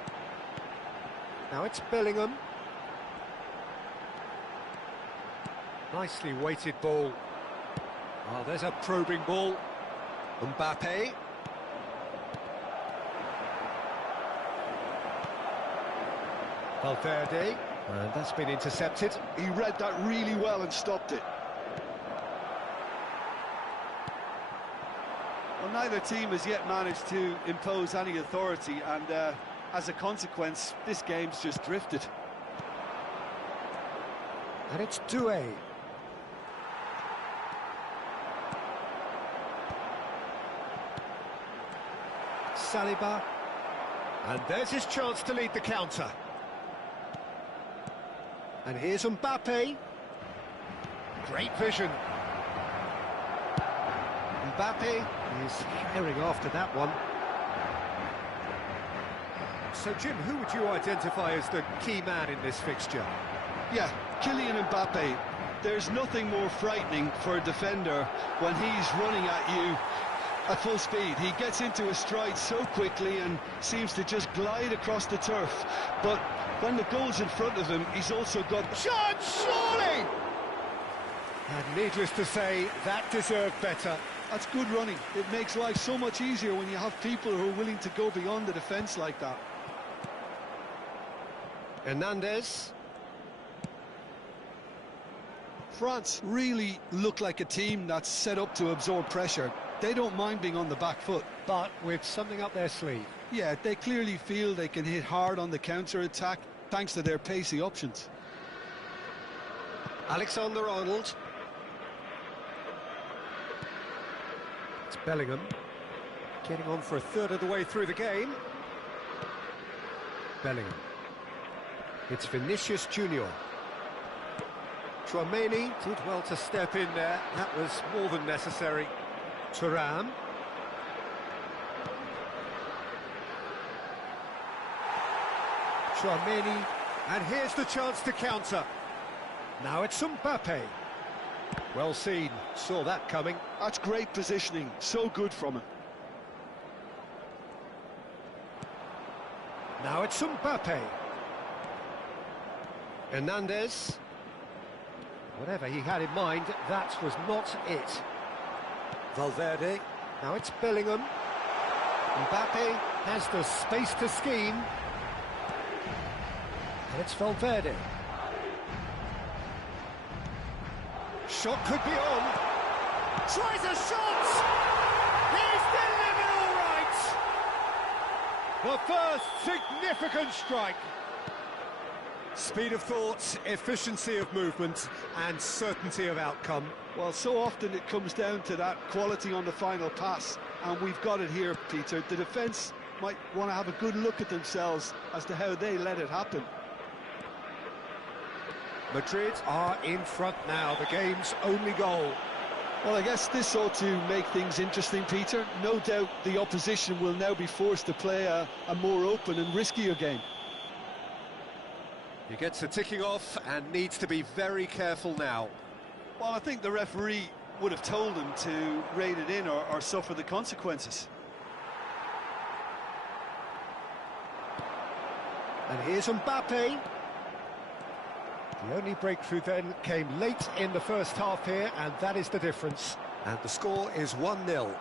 Now it's Bellingham. Nicely weighted ball. Oh, there's a probing ball. Mbappe. Valverde. And that's been intercepted. He read that really well and stopped it. Well, neither team has yet managed to impose any authority, and as a consequence, this game's just drifted. And it's Doué. Saliba. And there's his chance to lead the counter. And here's Mbappe. Great vision. Mbappe is herring after that one. So, Jim, who would you identify as the key man in this fixture? Yeah, Kylian Mbappe. There's nothing more frightening for a defender when he's running at you at full speed. He gets into a stride so quickly and seems to just glide across the turf. But when the goal's in front of him, he's also got... Shot, surely! And needless to say, that deserved better. That's good running. It makes life so much easier when you have people who are willing to go beyond the defence like that. Hernandez. France really look like a team that's set up to absorb pressure. They don't mind being on the back foot. But with something up their sleeve. Yeah, they clearly feel they can hit hard on the counter-attack thanks to their pacey options. Alexander-Arnold. It's Bellingham. Getting on for a third of the way through the game. Bellingham. It's Vinicius Junior. Tchouaméni did well to step in there. That was more than necessary. Thuongcam. Tchouaméni, and here's the chance to counter. Now it's Mbappe. Well seen, saw that coming. That's great positioning, so good from him. Now it's Mbappe. Hernandez. Whatever he had in mind, that was not it. Valverde. Now it's Bellingham. Mbappe has the space to scheme. And it's Valverde. Shot could be on. Tries a shot! He's delivered all right! The first significant strike. Speed of thought, efficiency of movement, and certainty of outcome. Well, so often it comes down to that quality on the final pass, and we've got it here, Peter. The defence might want to have a good look at themselves as to how they let it happen. Madrid are in front now, the game's only goal. Well, I guess this ought to make things interesting, Peter. No doubt the opposition will now be forced to play a more open and riskier game. He gets a ticking off and needs to be very careful now. Well, I think the referee would have told him to rate it in or suffer the consequences. And here's Mbappe. The only breakthrough then came late in the first half here, and that is the difference. And the score is 1-0.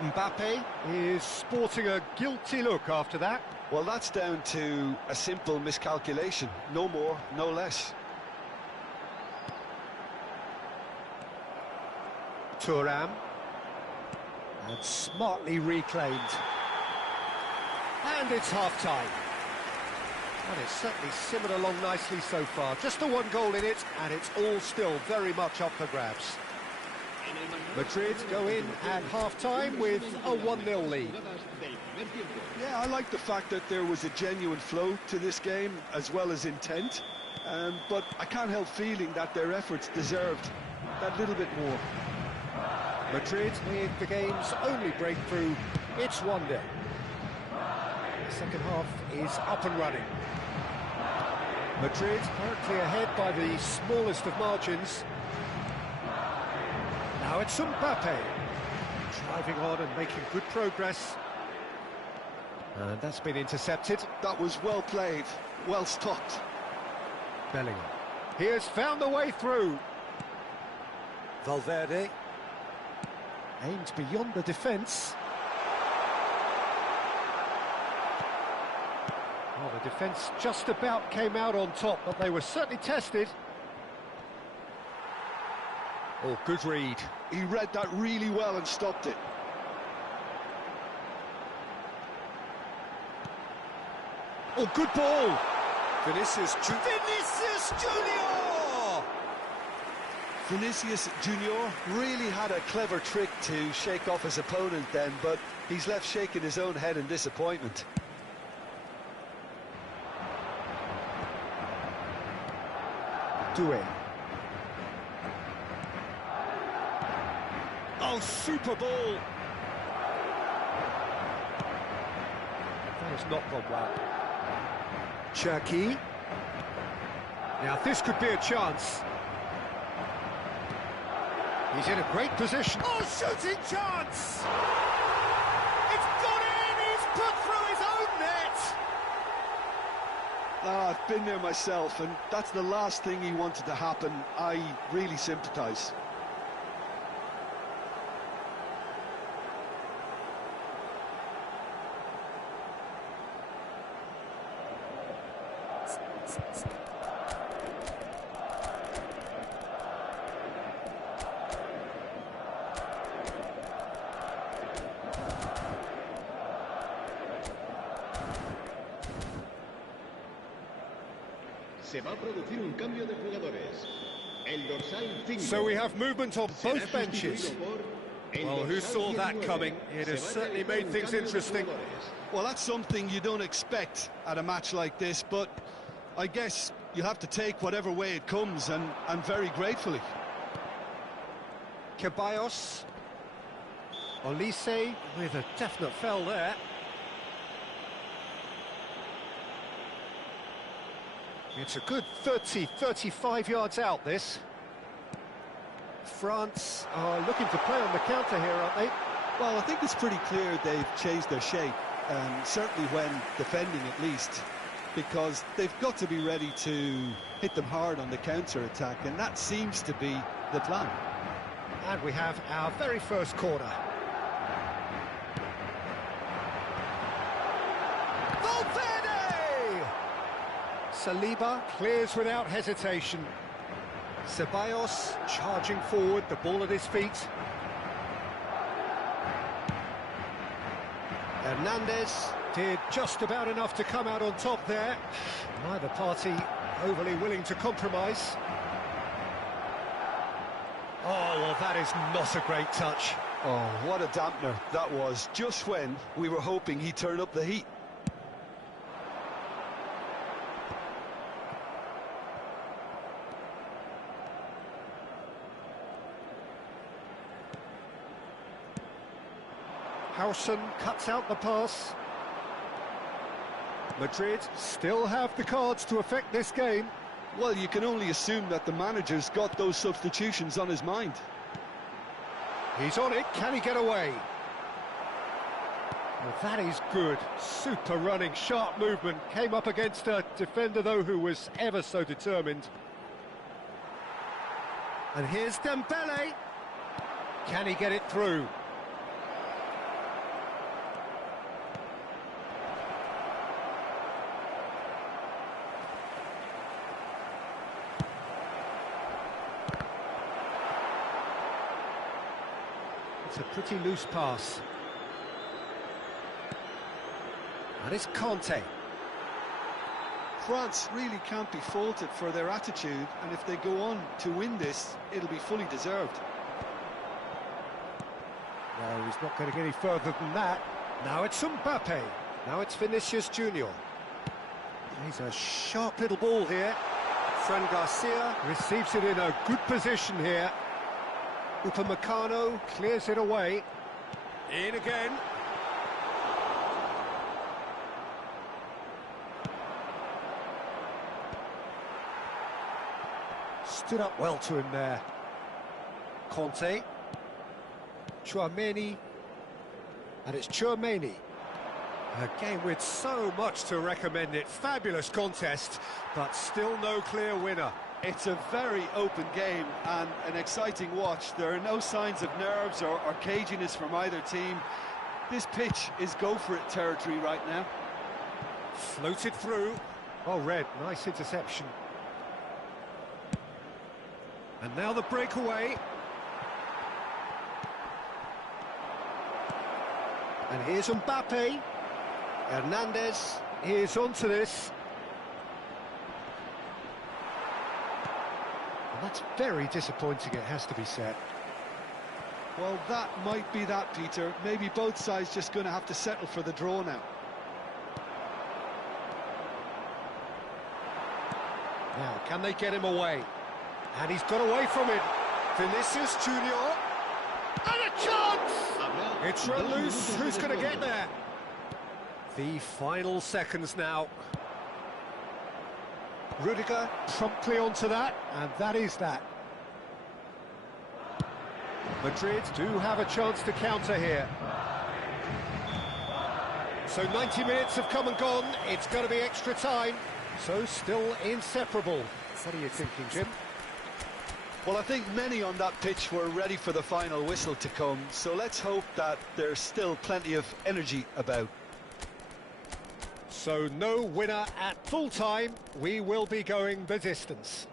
Mbappe is sporting a guilty look after that. Well, that's down to a simple miscalculation. No more, no less. Thuongcam. And smartly reclaimed. And it's half-time. And it's certainly simmered along nicely so far. Just the one goal in it, and it's all still very much up for grabs. Madrid go in at half-time with a 1-0 lead. Yeah, I like the fact that there was a genuine flow to this game, as well as intent. But I can't help feeling that their efforts deserved that little bit more. Madrid with the game's only breakthrough. It's 1-0. The second half is up and running. Madrid currently ahead by the smallest of margins. Now it's Mbappe, driving on and making good progress. And that's been intercepted. That was well played, well stopped. Bellingham. He has found the way through. Valverde. Aimed beyond the defence. Well, the defence just about came out on top, but they were certainly tested. Oh, good read. He read that really well and stopped it. Oh, good ball. Vinicius Junior! Vinicius Junior really had a clever trick to shake off his opponent then, but he's left shaking his own head in disappointment. Doué. Oh, super ball! That has not gone well. Cherki. Now this could be a chance. He's in a great position. Oh, shooting chance! It's gone in! He's put through his own net! I've been there myself, and that's the last thing he wanted to happen. I really sympathise. Se va a producir un cambio de jugadores. El dorsal 5. So we have movement on both benches. Well, who saw that coming? It has certainly made things interesting. Well, that's something you don't expect at a match like this, but I guess you'll have to take whatever way it comes, and very gratefully. Ceballos. Olise with a definite foul there. It's a good 35 yards out, this. France are looking to play on the counter here, aren't they? Well, I think it's pretty clear they've changed their shape, certainly when defending at least, because they've got to be ready to hit them hard on the counter-attack, and that seems to be the plan. And we have our very first corner. Valverde! Saliba clears without hesitation. Ceballos charging forward, the ball at his feet. Hernandez did just about enough to come out on top there. Neither party overly willing to compromise. Oh, well, that is not a great touch. Oh, what a dampener that was, just when we were hoping he'd turn up the heat. Howson cuts out the pass. Madrid still have the cards to affect this game. Well, you can only assume that the manager's got those substitutions on his mind. He's on it, can he get away? Well, that is good. Super running, sharp movement. Came up against a defender, though, who was ever so determined. And here's Dembele. Can he get it through? It's a pretty loose pass. And it's Conte. France really can't be faulted for their attitude, and if they go on to win this, it'll be fully deserved. No, he's not going to get any further than that. Now it's Mbappe. Now it's Vinicius Junior. He's a sharp little ball here. Fran Garcia receives it in a good position here. Upamecano clears it away. In again. Stood up well to him there. Conte. Tchouaméni. And it's Tchouaméni. A game with so much to recommend it. Fabulous contest, but still no clear winner. It's a very open game and an exciting watch. There are no signs of nerves or caginess from either team. This pitch is go-for-it territory right now. Floated through. Oh, Red, nice interception. And now the breakaway. And here's Mbappe. Hernandez is onto this. And that's very disappointing, it has to be said. Well, that might be that, Peter. Maybe both sides just going to have to settle for the draw now. Now, can they get him away? And he's got away from it. Vinicius Junior. And a chance! It's run loose. Who's going to get there? The final seconds now. Rudiger promptly onto that, and that is that. Madrid do have a chance to counter here. So 90 minutes have come and gone. It's going to be extra time. So still inseparable. What are you thinking, Jim? Well, I think many on that pitch were ready for the final whistle to come, so let's hope that there's still plenty of energy about. So no winner at full time. We will be going the distance.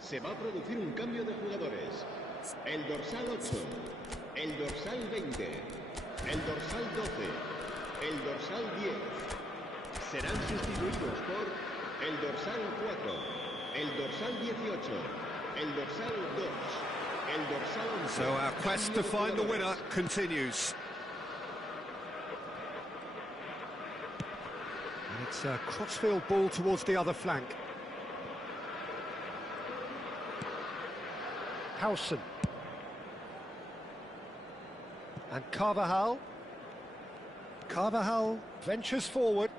Se va a producir un cambio de jugadores. El dorsal 8, el dorsal 20, el dorsal 12, el dorsal 10. Serán sustituidos por el dorsal 4, el dorsal 18, el dorsal 2, el dorsal 11. So our quest to find the winner continues. And it's a crossfield ball towards the other flank. Howson. And Carvajal. Carvajal ventures forward.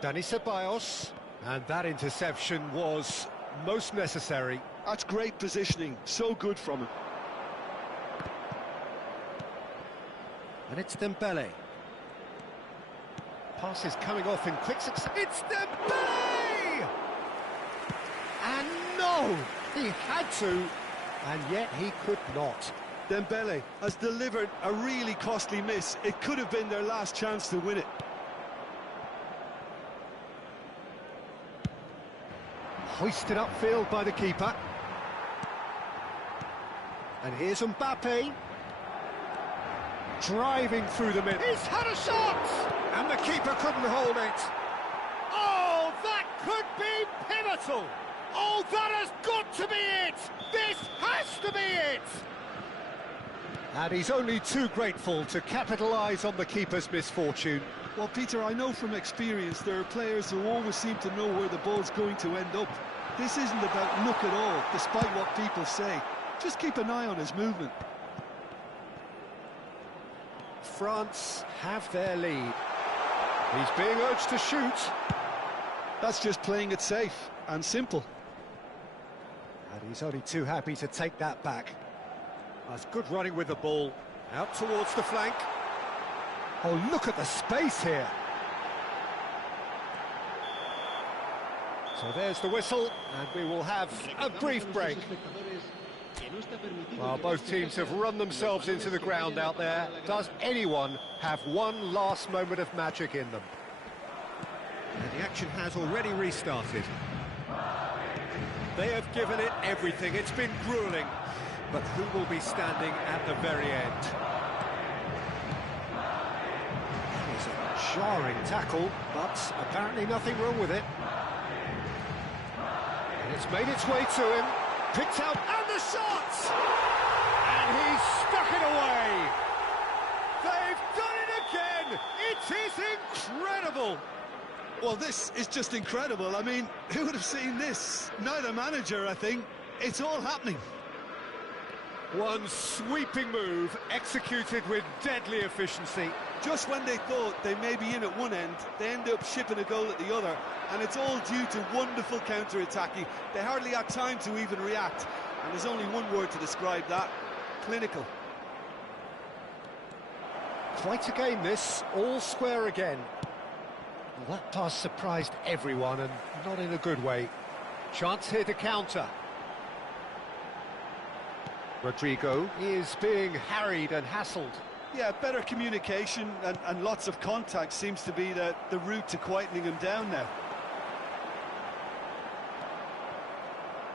Dani Ceballos. And that interception was most necessary. That's great positioning, so good from him. And it's Dembele. Pass is coming off in quick succession. It's Dembele! And no! He had to, and yet he could not. Dembele has delivered a really costly miss. It could have been their last chance to win it. Hoisted upfield by the keeper. And here's Mbappe. Driving through the middle. He's had a shot! And the keeper couldn't hold it. Oh, that could be pivotal! Oh, that has got to be it! This has to be it! And he's only too grateful to capitalise on the keeper's misfortune. Well, Peter, I know from experience there are players who always seem to know where the ball's going to end up. This isn't about luck at all, despite what people say. Just keep an eye on his movement. France have their lead. He's being urged to shoot. That's just playing it safe and simple. And he's only too happy to take that back. That's good running with the ball. Out towards the flank. Oh, look at the space here. So there's the whistle, and we will have a brief break. Well, both teams have run themselves into the ground out there. Does anyone have one last moment of magic in them? And the action has already restarted. They have given it everything. It's been gruelling. But who will be standing at the very end? That is a jarring tackle, but apparently nothing wrong with it. And it's made its way to him. Picked out, and the shot! And he's stuck it away! They've done it again! It is incredible! Well, this is just incredible. I mean, who would have seen this? Neither manager, I think. It's all happening. One sweeping move, executed with deadly efficiency. Just when they thought they may be in at one end, they end up shipping a goal at the other, and it's all due to wonderful counter-attacking. They hardly had time to even react, and there's only one word to describe that: clinical. Quite a game this, all square again. Well, that pass surprised everyone, and not in a good way. Chance here to counter. Rodrigo is being harried and hassled. Yeah, better communication and lots of contact seems to be the route to quietening him down now.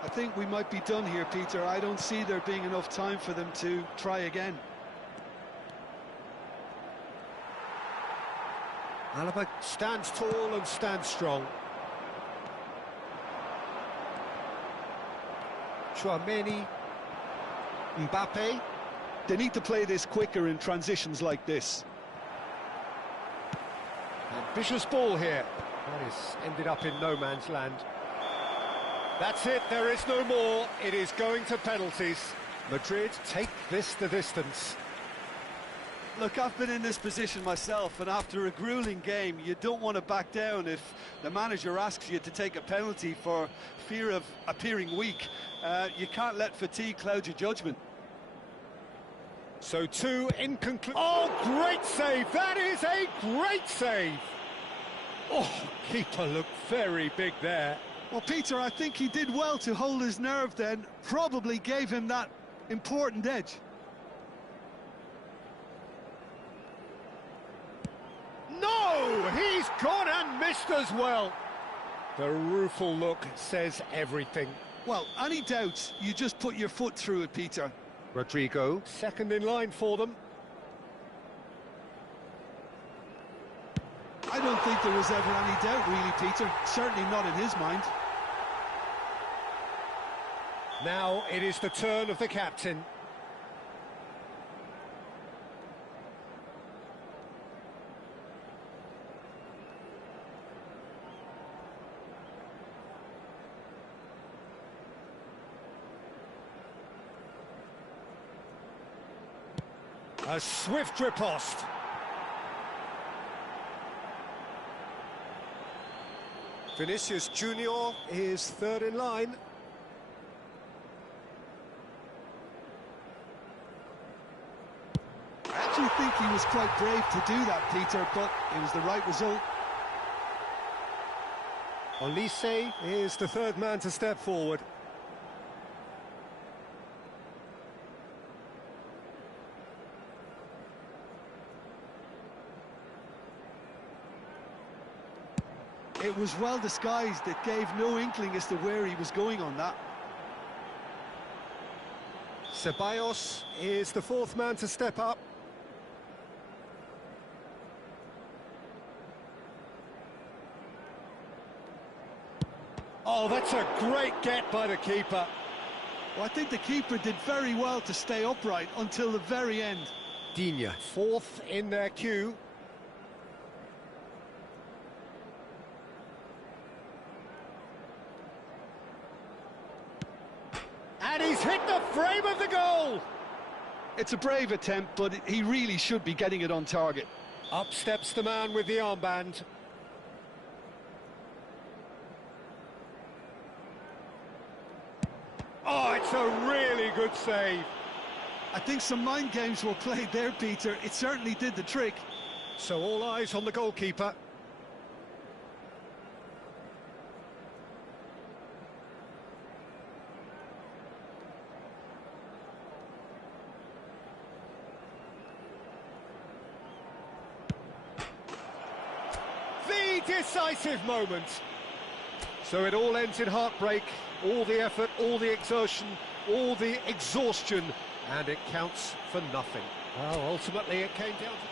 I think we might be done here, Peter. I don't see there being enough time for them to try again. Alaba stands tall and stands strong. Chouameni, Mbappe. They need to play this quicker in transitions like this. Ambitious ball here. That is ended up in no man's land. That's it, there is no more. It is going to penalties. Madrid take this the distance. Look, I've been in this position myself, and after a grueling game, you don't want to back down if the manager asks you to take a penalty for fear of appearing weak. You can't let fatigue cloud your judgment. So two in conclusion. Oh, great save! That is a great save! Oh, keeper looked very big there. Well, Peter, I think he did well to hold his nerve then. Probably gave him that important edge. No! He's gone and missed as well. The rueful look says everything. Well, any doubts, you just put your foot through it, Peter. Rodrigo, second in line for them. I don't think there was ever any doubt, really, Peter. Certainly not in his mind. Now it is the turn of the captain. A swift riposte. Vinicius Junior is third in line. I actually think he was quite brave to do that, Peter, but it was the right result. Olise is the third man to step forward. It was well disguised. It gave no inkling as to where he was going on that. Ceballos is the fourth man to step up. Oh, that's a great get by the keeper. Well, I think the keeper did very well to stay upright until the very end. Digne, fourth in their queue. And he's hit the frame of the goal! It's a brave attempt, but he really should be getting it on target. Up steps the man with the armband. Oh, it's a really good save. I think some mind games were played there, Peter. It certainly did the trick. So all eyes on the goalkeeper. The decisive moment. So it all ends in heartbreak, all the effort, all the exertion, all the exhaustion, and it counts for nothing. Well, ultimately it came down to...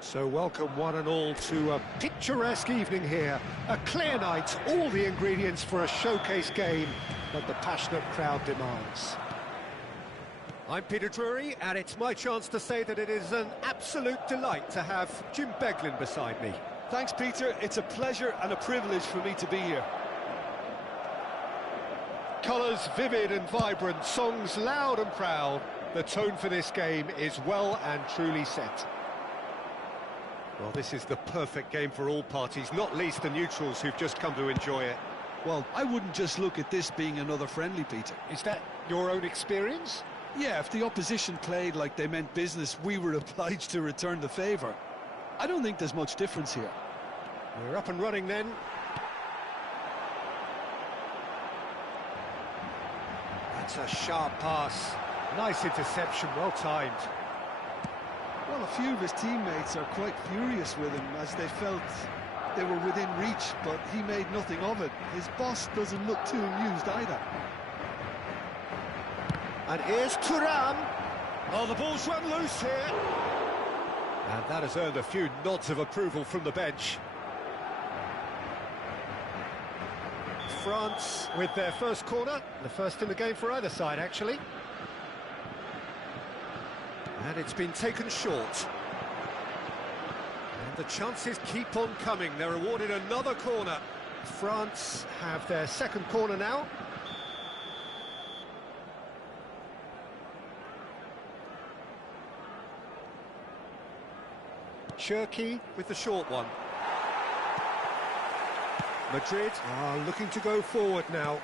So welcome one and all to a picturesque evening here. A clear night, all the ingredients for a showcase game that the passionate crowd demands. I'm Peter Drury, and it's my chance to say that it is an absolute delight to have Jim Beglin beside me. Thanks, Peter. It's a pleasure and a privilege for me to be here. Colours vivid and vibrant, songs loud and proud. The tone for this game is well and truly set. Well, this is the perfect game for all parties, not least the neutrals who've just come to enjoy it. Well, I wouldn't just look at this being another friendly, Peter. Is that your own experience? Yeah, if the opposition played like they meant business, we were obliged to return the favour. I don't think there's much difference here. We're up and running then. That's a sharp pass. Nice interception, well timed. Well, a few of his teammates are quite furious with him as they felt they were within reach, but he made nothing of it. His boss doesn't look too amused either. And here's Thuongcam. Oh, the ball's run loose here. And that has earned a few nods of approval from the bench. France with their first corner, the first in the game for either side, actually. And it's been taken short. And the chances keep on coming. They're awarded another corner. France have their second corner now. Cherki with the short one. Madrid are looking to go forward now.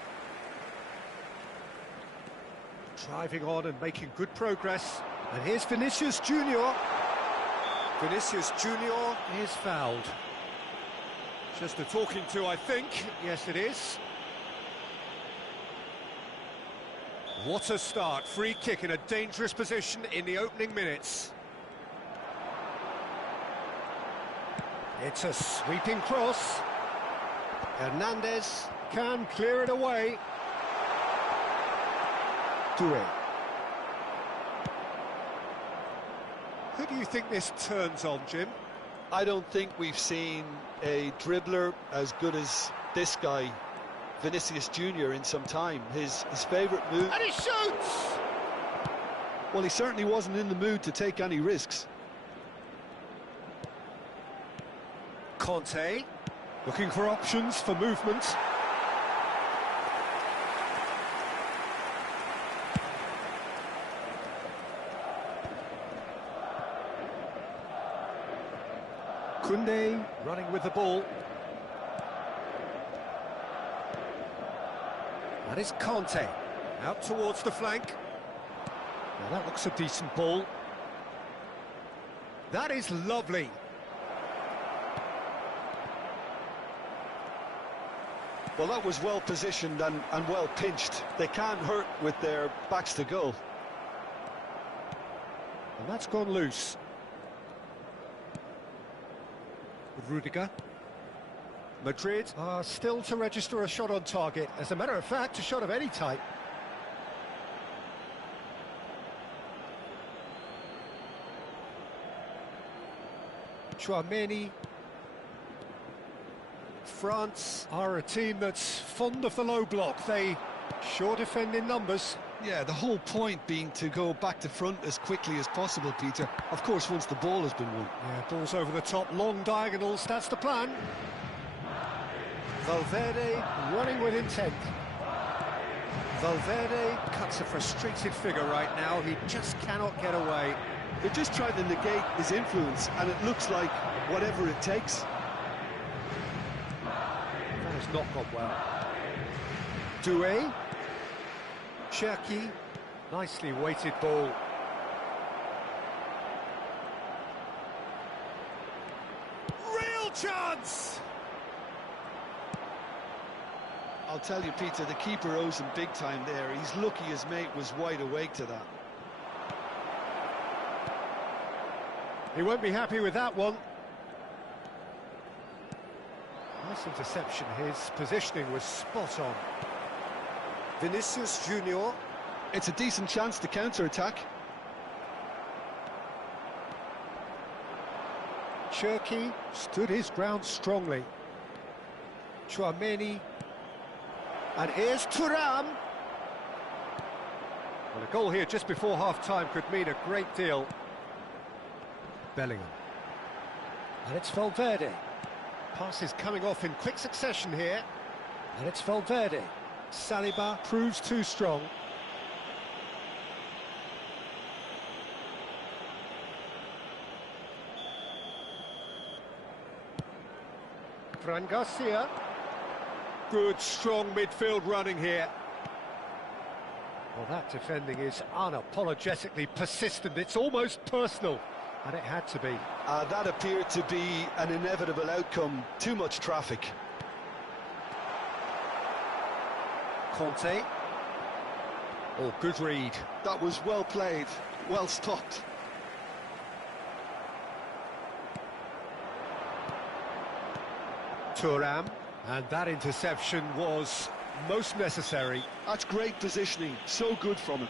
Driving on and making good progress. And here's Vinicius Junior. Vinicius Junior is fouled. Just a talking to, I think. Yes, it is. What a start. Free kick in a dangerous position in the opening minutes. It's a sweeping cross. Hernandez can clear it away. Touré. Who do you think this turns on, Jim? I don't think we've seen a dribbler as good as this guy, Vinicius Junior, in some time. His favourite move... And he shoots! Well, he certainly wasn't in the mood to take any risks. Conte, looking for options for movement. Kunde running with the ball. That is Conte, out towards the flank. Now that looks a decent ball. That is lovely. Well, that was well positioned and well pinched. They can't hurt with their backs to goal. And that's gone loose. Rudiger. Madrid are still to register a shot on target. As a matter of fact, a shot of any type. Chouameni. France are a team that's fond of the low block. They sure defend in numbers. Yeah, the whole point being to go back to front as quickly as possible, Peter. Of course, once the ball has been won. Yeah, ball's over the top, long diagonals, that's the plan. Valverde running with intent. Valverde cuts a frustrated figure right now. He just cannot get away. They're just trying to negate his influence, and it looks like whatever it takes. That has not gone well. Doué. Cherki. Nicely weighted ball. Real chance! I'll tell you, Peter, the keeper owes him big time there. He's lucky his mate was wide awake to that. He won't be happy with that one. Nice interception. His positioning was spot on. Vinicius Junior. It's a decent chance to counter-attack. Cherki stood his ground strongly. Chouameni. And here's Thuram. Well, a goal here just before half-time could mean a great deal. Bellingham. And it's Valverde. Passes coming off in quick succession here. And it's Valverde. Saliba proves too strong. Fran Garcia. Good, strong midfield running here. Well, that defending is unapologetically persistent. It's almost personal, and it had to be. That appeared to be an inevitable outcome. Too much traffic. Conte. Oh, good read. That was well played, well stopped. Thuram. And that interception was most necessary. That's great positioning, so good from him.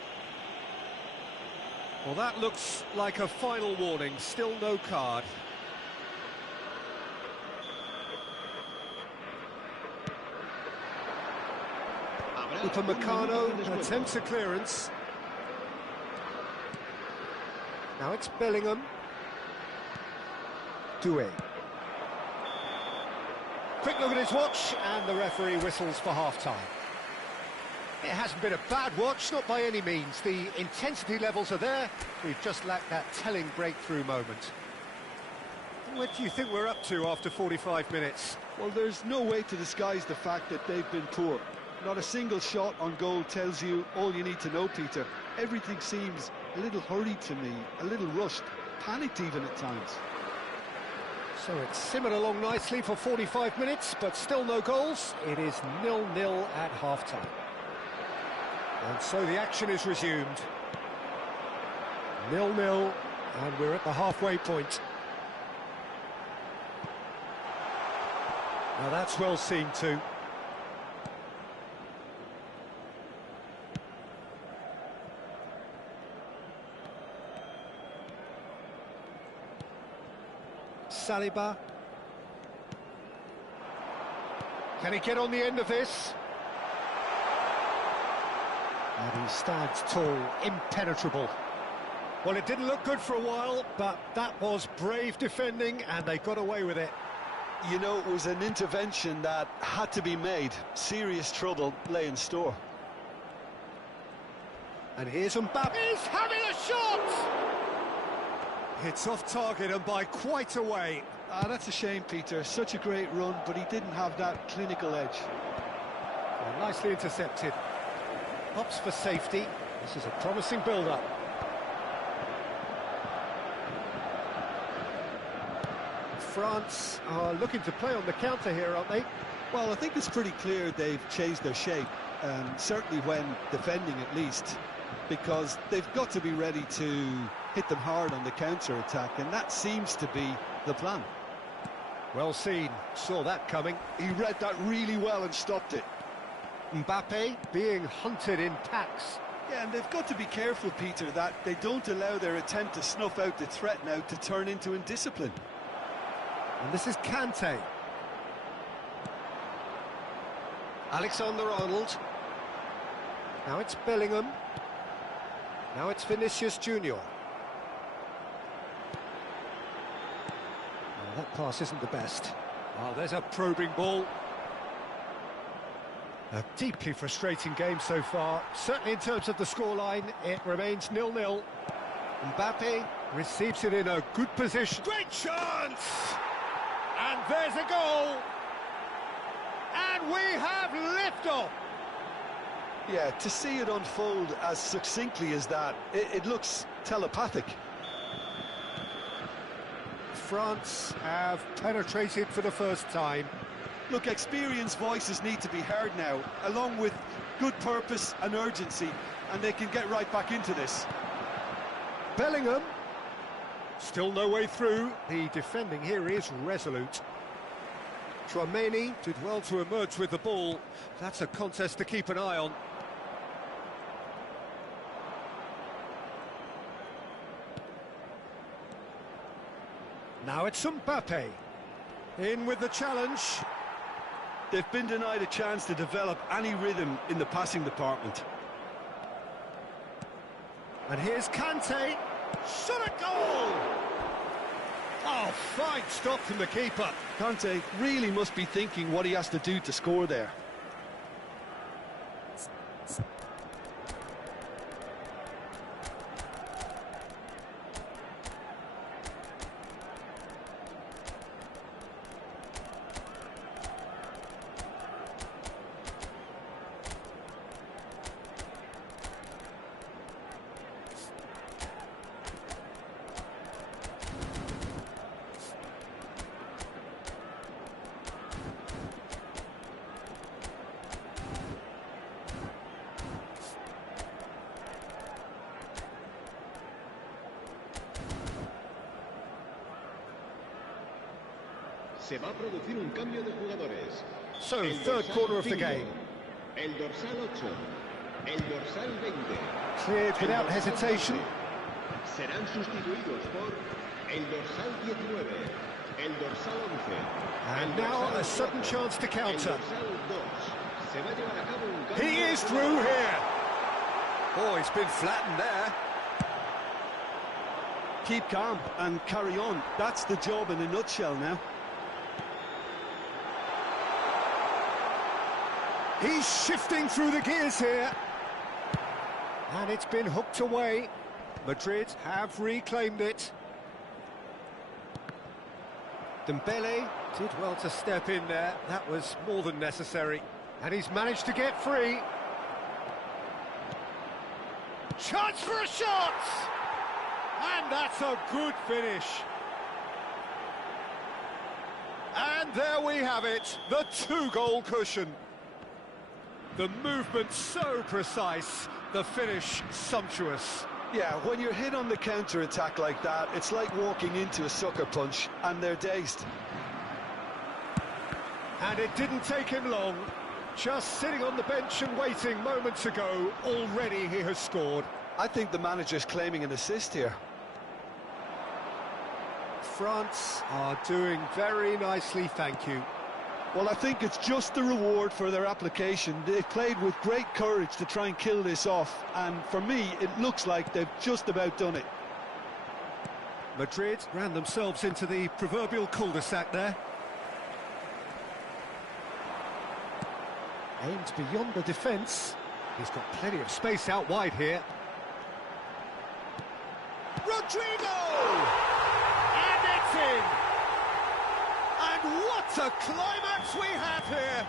Well, that looks like a final warning, still no card. Upamecano attempts a clearance. Now it's Bellingham. Doué. Quick look at his watch, and the referee whistles for half-time. It hasn't been a bad watch, not by any means. The intensity levels are there. We've just lacked that telling breakthrough moment. What do you think we're up to after 45 minutes? Well, there's no way to disguise the fact that they've been poor. Not a single shot on goal tells you all you need to know, Peter. Everything seems a little hurried to me, a little rushed, panicked even at times. So it's simmered along nicely for 45 minutes, but still no goals. It is 0-0 at half-time. And so the action is resumed. 0-0, and we're at the halfway point. Now that's well seen too. Saliba. Can he get on the end of this? And he stands tall, impenetrable. Well, it didn't look good for a while, but that was brave defending, and they got away with it. You know, it was an intervention that had to be made. Serious trouble lay in store. And here's Mbappe. He's having a shot! It's off target and by quite a way. Ah, that's a shame, Peter. Such a great run, but he didn't have that clinical edge. Well, nicely intercepted. Hops for safety. This is a promising build-up. France are looking to play on the counter here, aren't they? Well, I think it's pretty clear they've changed their shape, certainly when defending at least, because they've got to be ready to hit them hard on the counter-attack, and that seems to be the plan. Well seen, saw that coming. He read that really well and stopped it. Mbappe being hunted in packs. Yeah, and they've got to be careful, Peter, that they don't allow their attempt to snuff out the threat now to turn into indiscipline. And this is Kante. Alexander-Arnold. Now it's Bellingham. Now it's Vinicius Junior. Oh, that pass isn't the best. Oh, there's a probing ball. A deeply frustrating game so far. Certainly in terms of the scoreline, it remains 0-0. Mbappe receives it in a good position. Great chance! And there's a goal! And we have liftoff! Yeah, to see it unfold as succinctly as that, it looks telepathic. France have penetrated for the first time. Look, experienced voices need to be heard now, along with good purpose and urgency, and they can get right back into this. Bellingham, still no way through. The defending here is resolute. Tchouameni did well to emerge with the ball. That's a contest to keep an eye on. Now it's Mbappe. In with the challenge. They've been denied a chance to develop any rhythm in the passing department. And here's Kante. Shot a goal! Oh, fine stop from the keeper. Kante really must be thinking what he has to do to score there. Se va a producir un cambio de jugadores. So, third quarter of the game. El dorsal 8, el dorsal 20. Cleared without hesitation. Serán sustituidos por el dorsal 19, el dorsal 11. And now a sudden chance to counter. El dorsal 2. Se va a llevar a cabo un cambio. He is through here. Oh, he's been flattened there. Keep calm and carry on. That's the job in a nutshell now. He's shifting through the gears here. And it's been hooked away. Madrid have reclaimed it. Dembele did well to step in there. That was more than necessary. And he's managed to get free. Chance for a shot! And that's a good finish. And there we have it, the 2-goal cushion. The movement so precise, the finish sumptuous. Yeah, when you're hit on the counter-attack like that, it's like walking into a sucker punch, and they're dazed. And it didn't take him long. Just sitting on the bench and waiting moments ago, already he has scored. I think the manager's claiming an assist here. France are doing very nicely, thank you. Well, I think it's just the reward for their application. They've played with great courage to try and kill this off, and for me, it looks like they've just about done it. Madrid ran themselves into the proverbial cul-de-sac there. Aimed beyond the defence. He's got plenty of space out wide here. Rodrigo! And it's in! And what a climax we have here!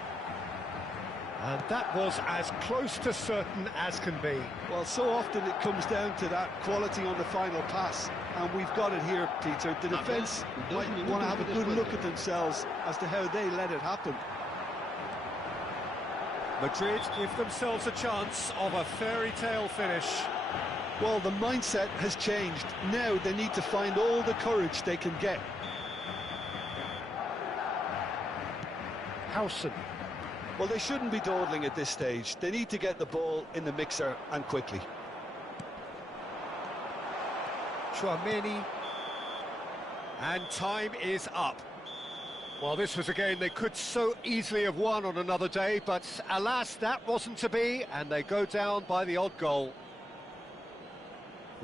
And that was as close to certain as can be. Well, so often it comes down to that quality on the final pass, and we've got it here, Peter. The defence might want to have a good look at themselves as to how they let it happen. Madrid give themselves a chance of a fairy tale finish. Well, the mindset has changed. Now they need to find all the courage they can get. Howson. Well, they shouldn't be dawdling at this stage. They need to get the ball in the mixer, and quickly. Chouameni. And time is up. Well, this was a game they could so easily have won on another day, but alas, that wasn't to be, and they go down by the odd goal.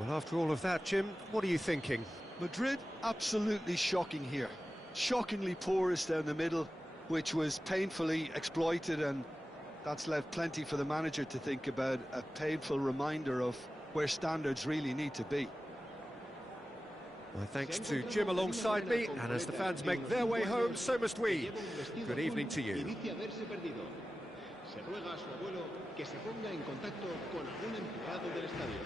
Well, after all of that, Jim, what are you thinking? Madrid, absolutely shocking here. Shockingly porous down the middle, which was painfully exploited, and that's left plenty for the manager to think about, a painful reminder of where standards really need to be. My thanks to Jim alongside me, and as the fans make their way home, so must we. Good evening to you. Se ruega a su abuelo que se ponga en contacto con algún empleado del estadio.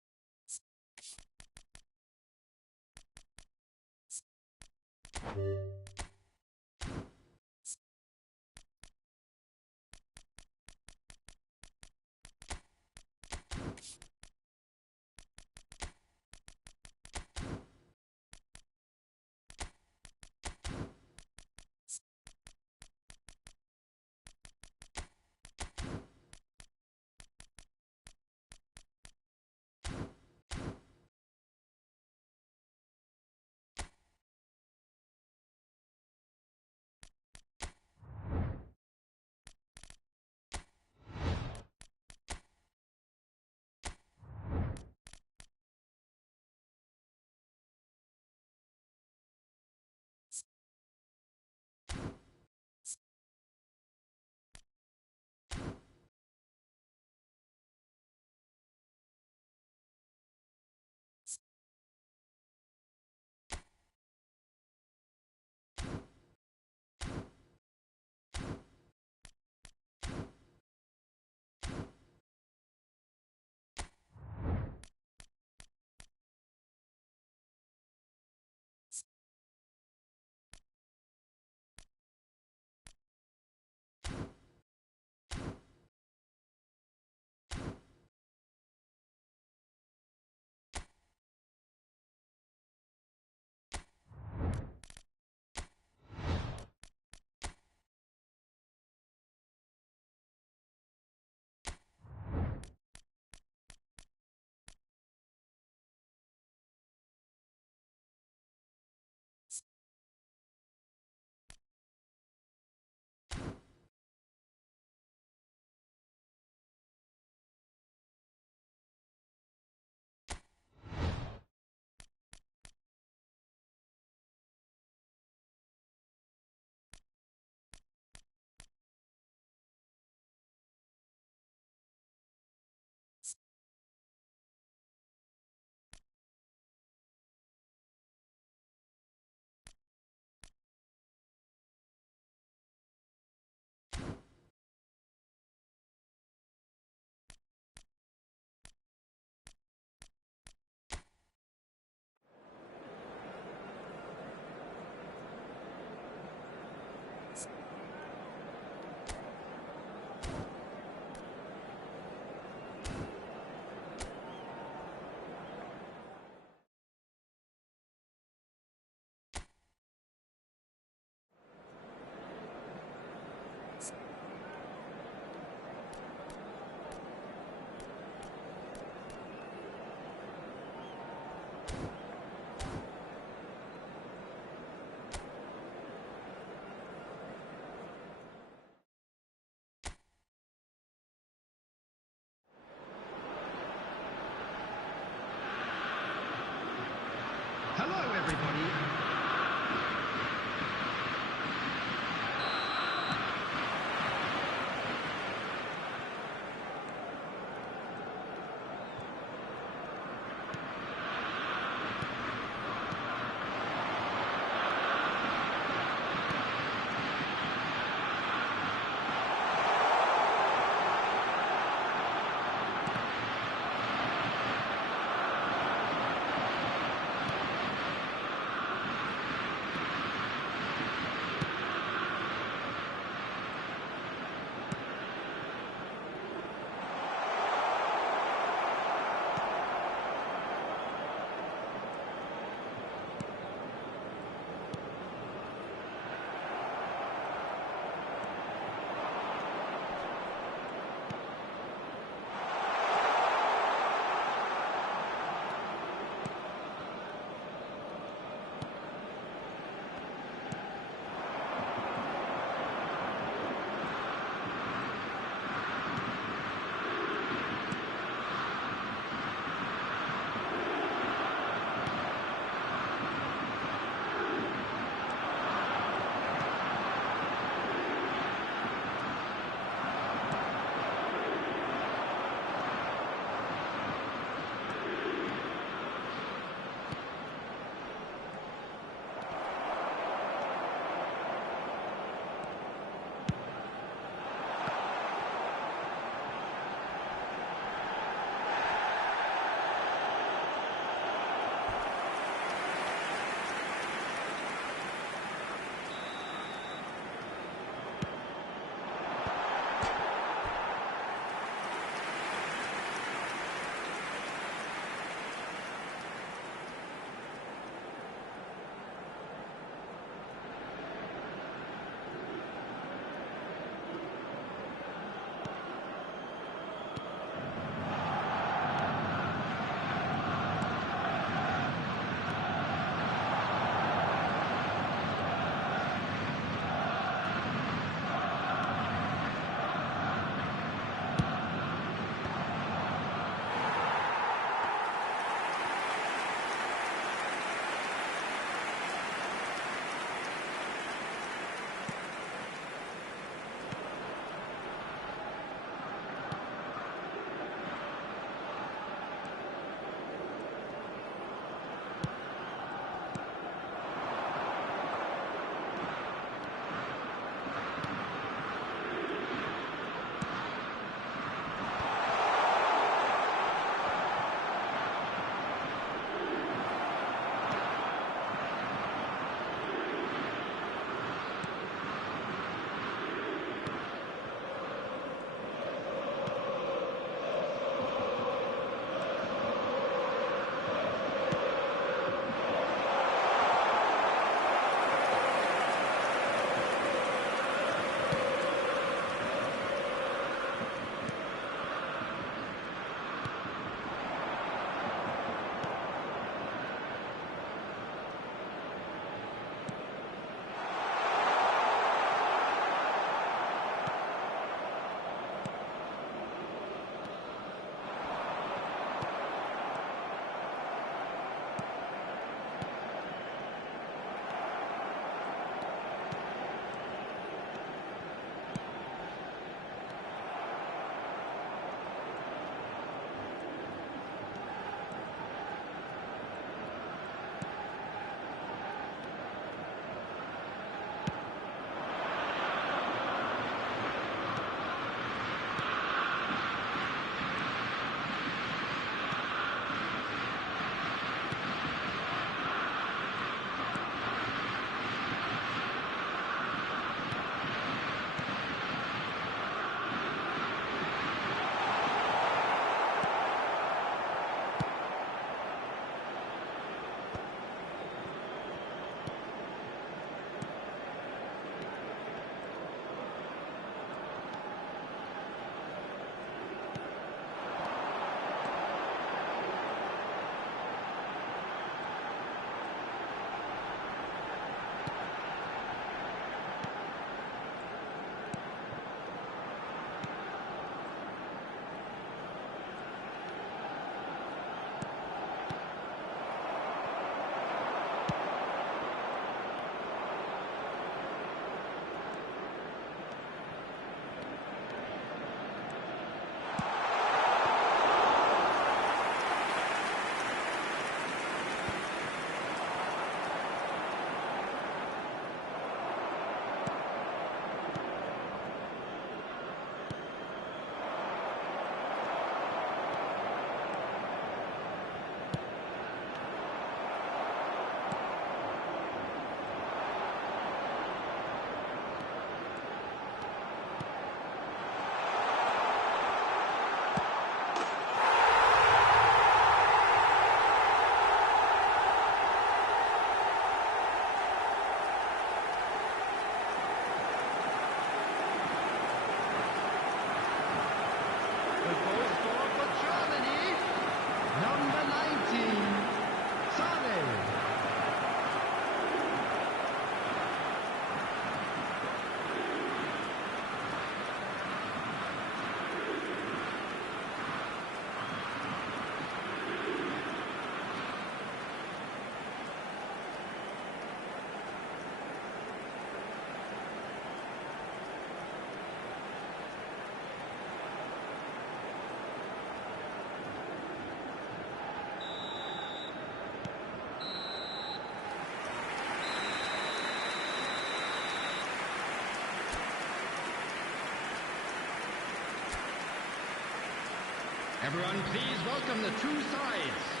Everyone, please welcome the two sides.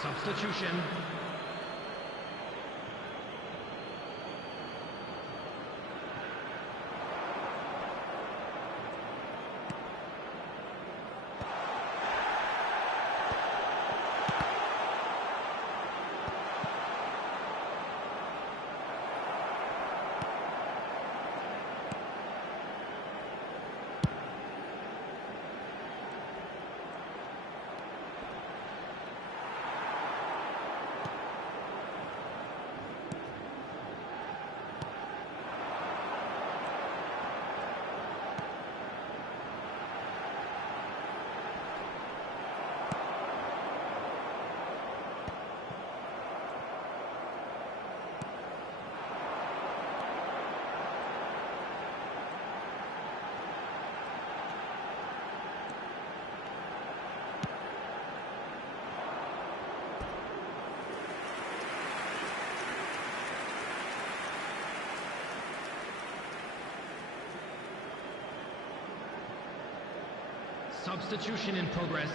Substitution. Substitution in progress.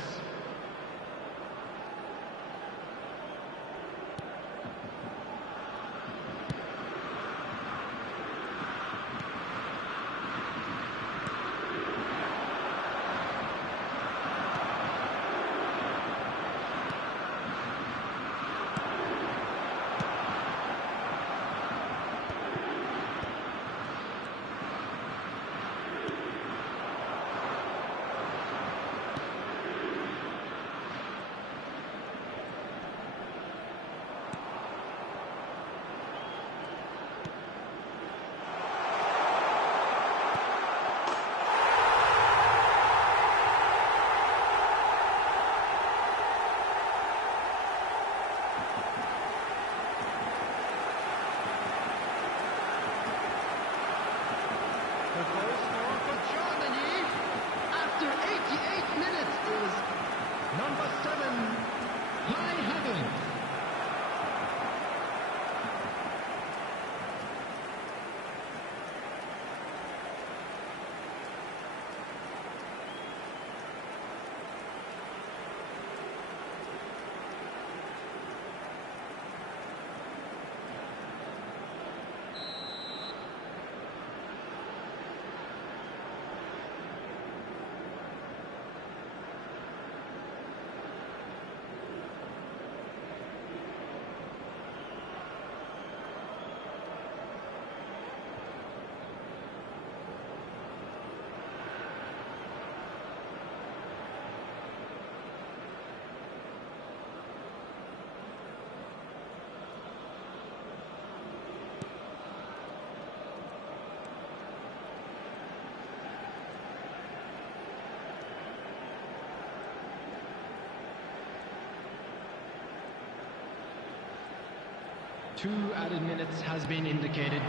2 added minutes has been indicated.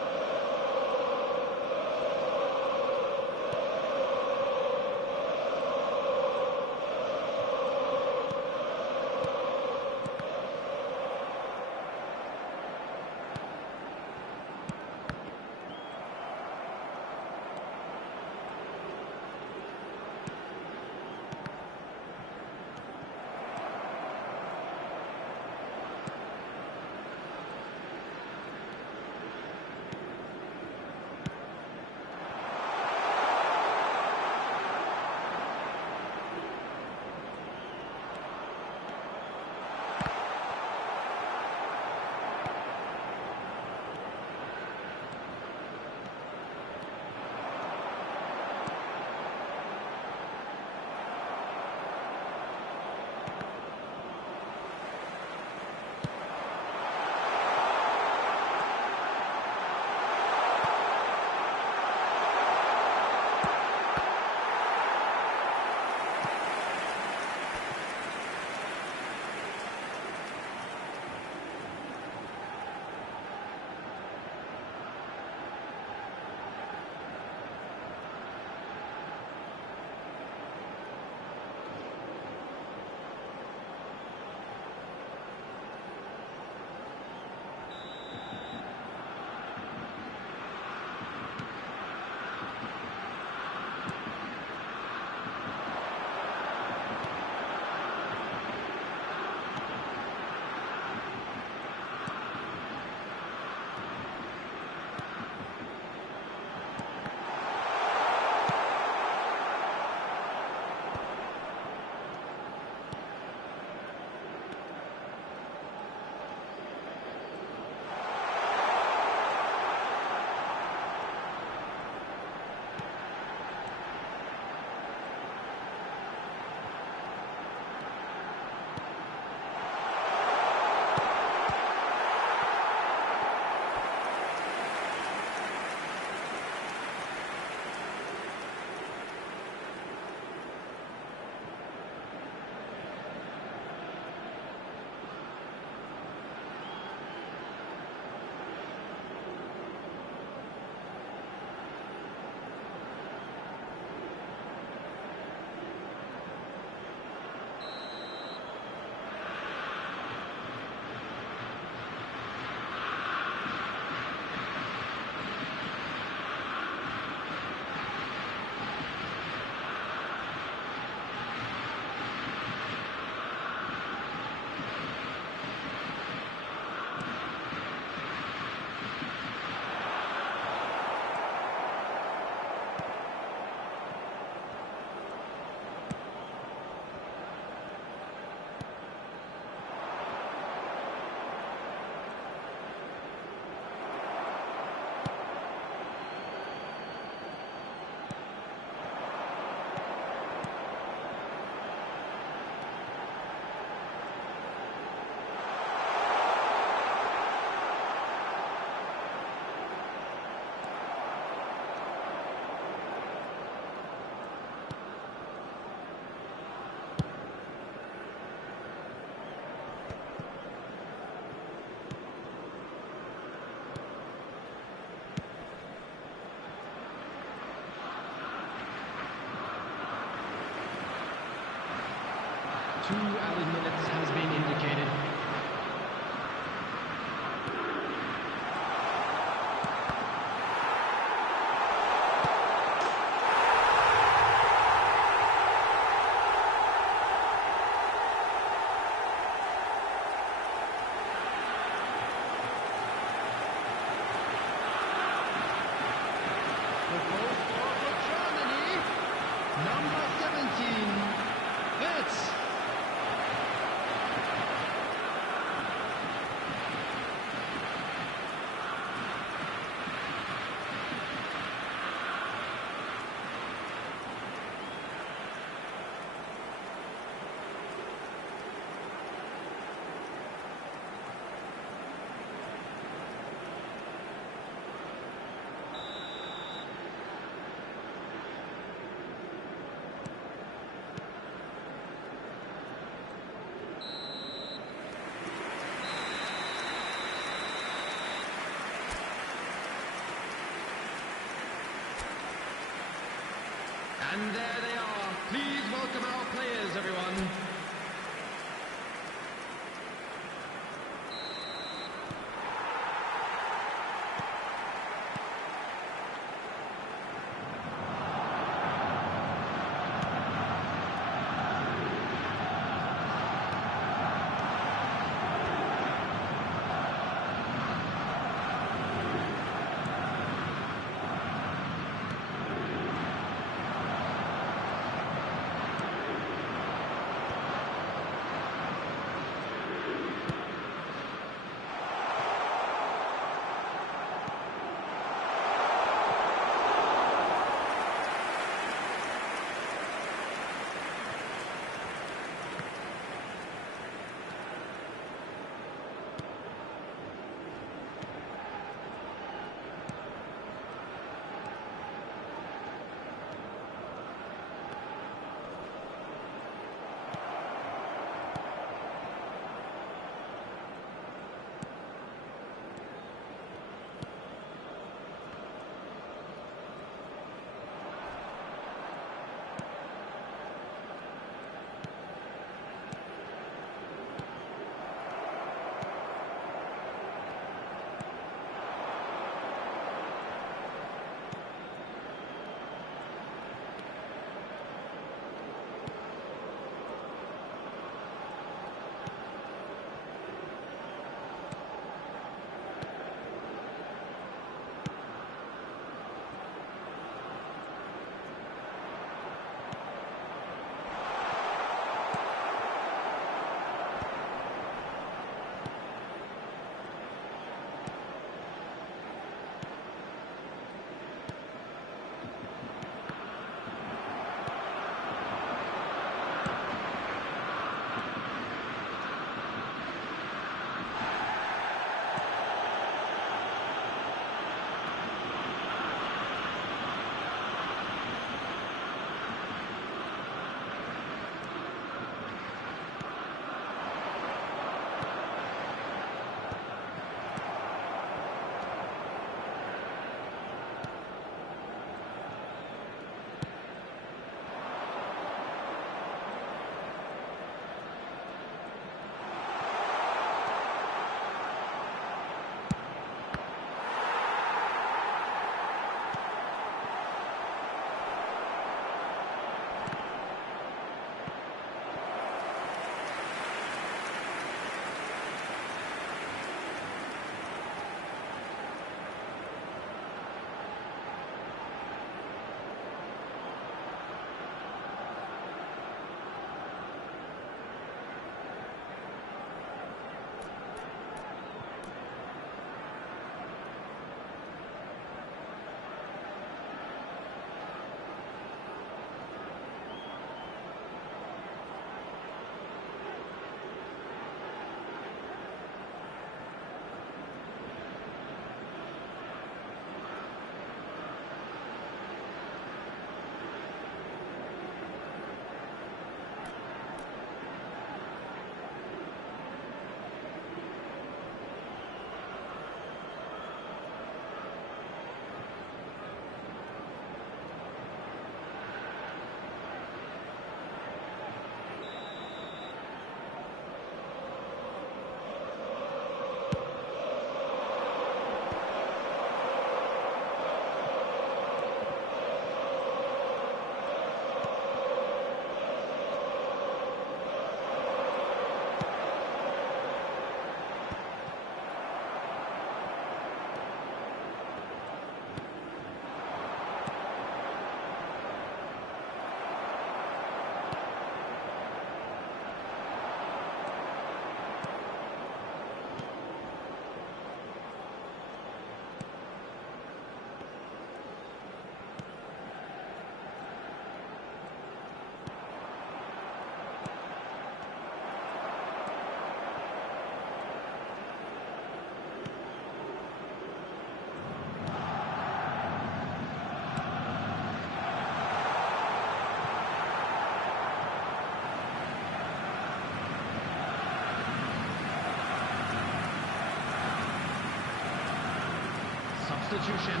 substitution.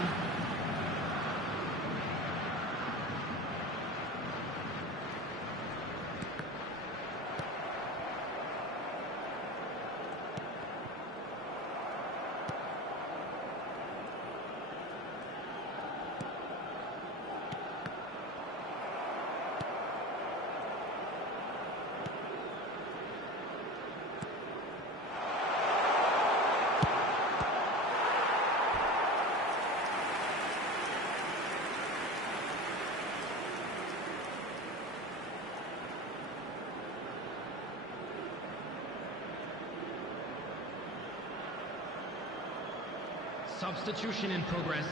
Substitution in progress.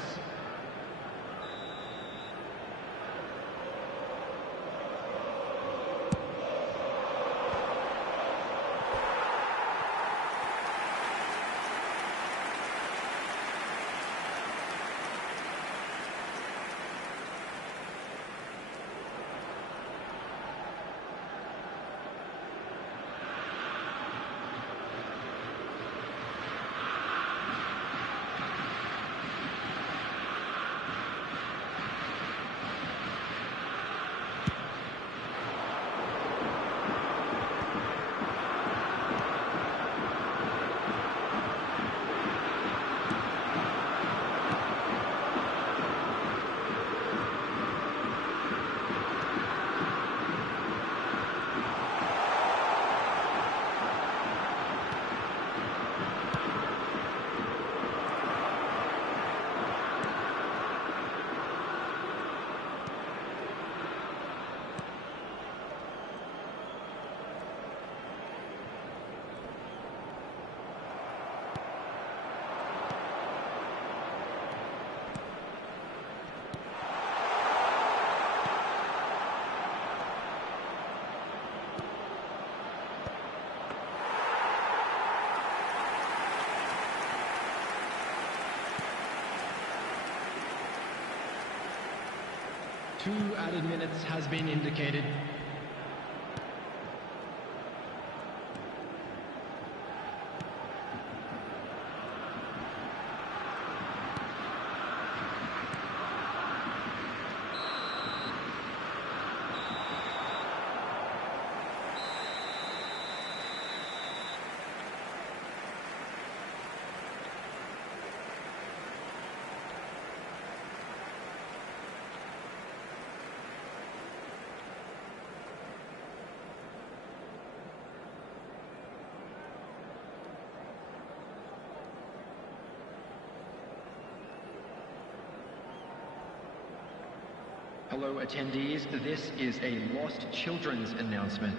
Two added minutes has been indicated. Hello attendees, this is a lost children's announcement.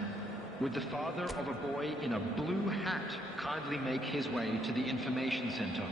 Would the father of a boy in a blue hat kindly make his way to the information center?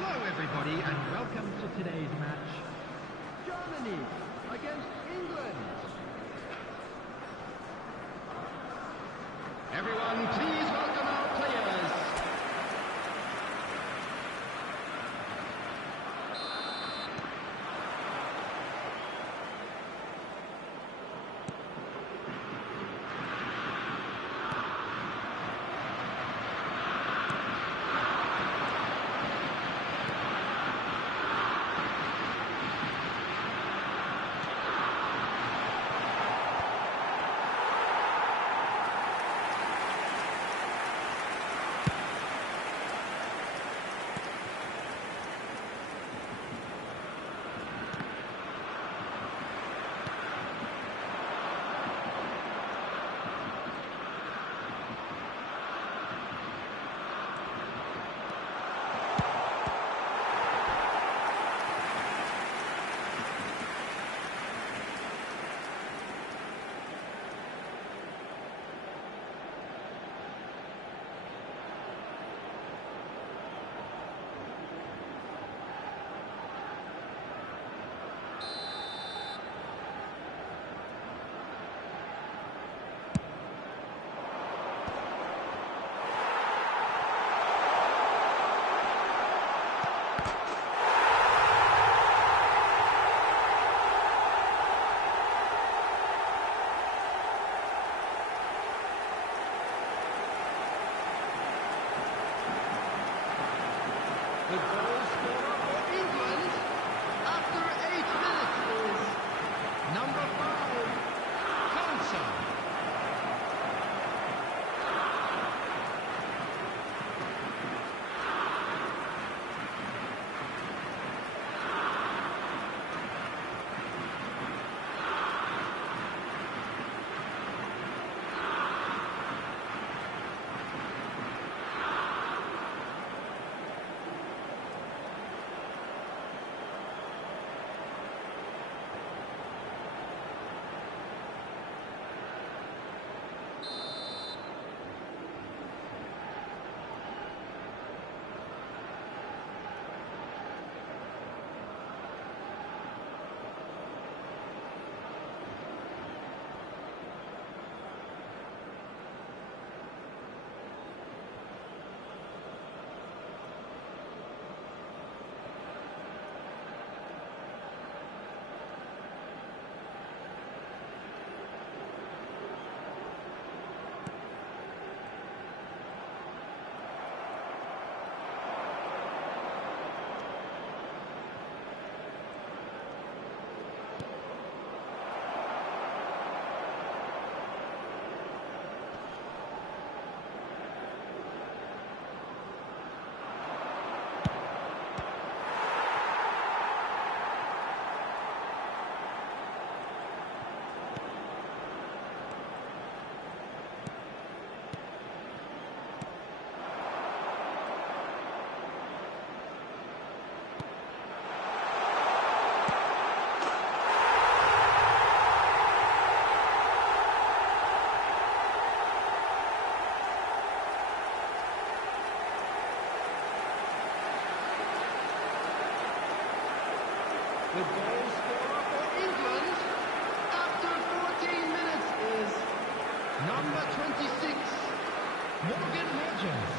Hello, everybody, and welcome to today's match. Germany against England. Everyone, please welcome our players. The goal scorer for England after 8 minutes is number 5, Thuongcam. The goal scorer for England after 14 minutes is number 26, Morgan Rogers.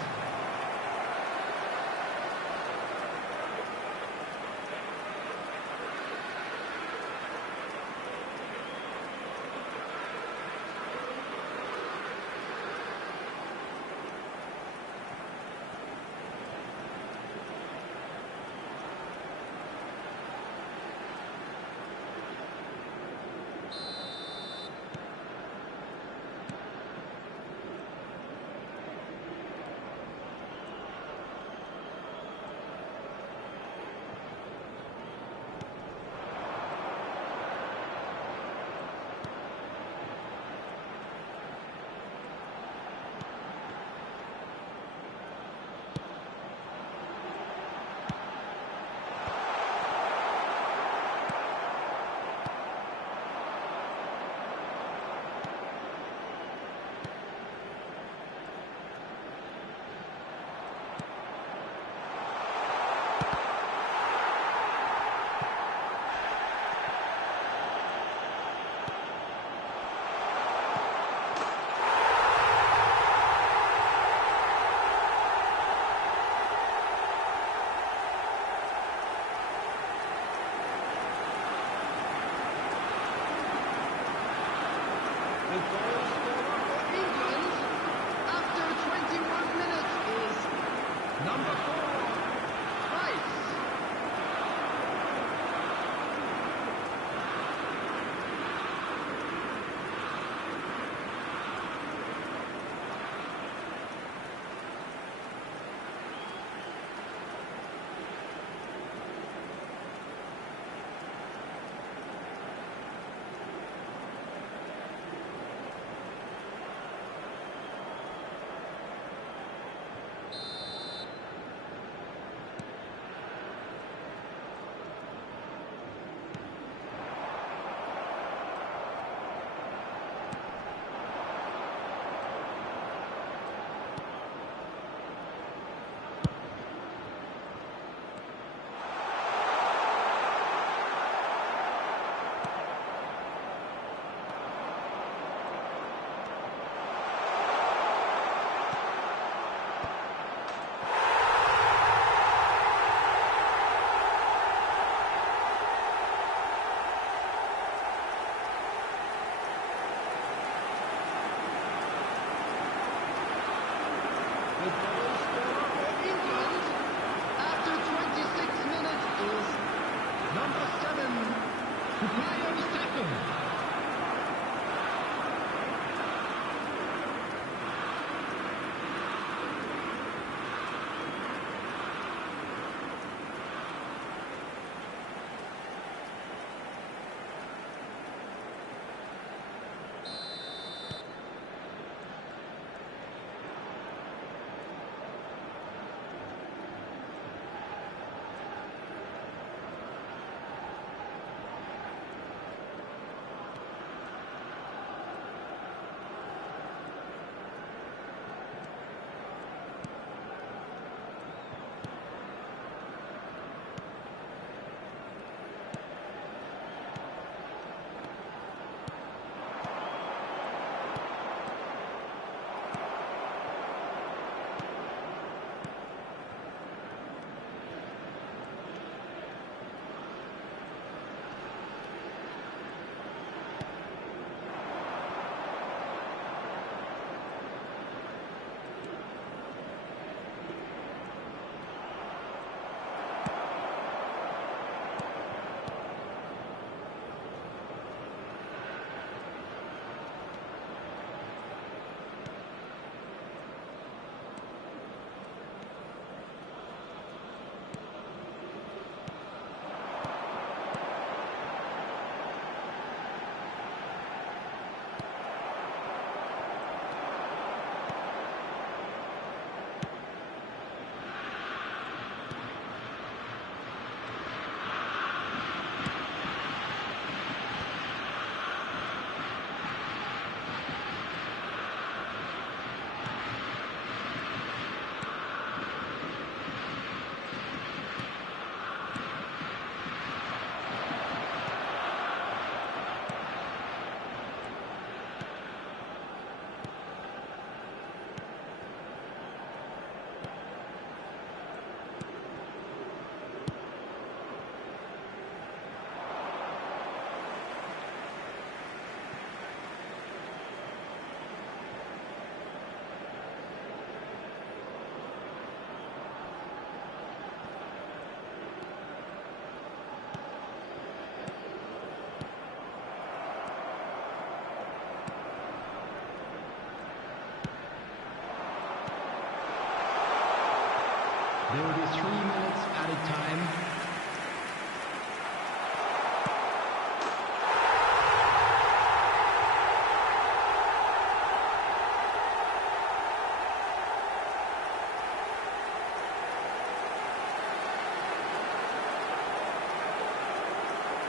There will be 3 minutes added time.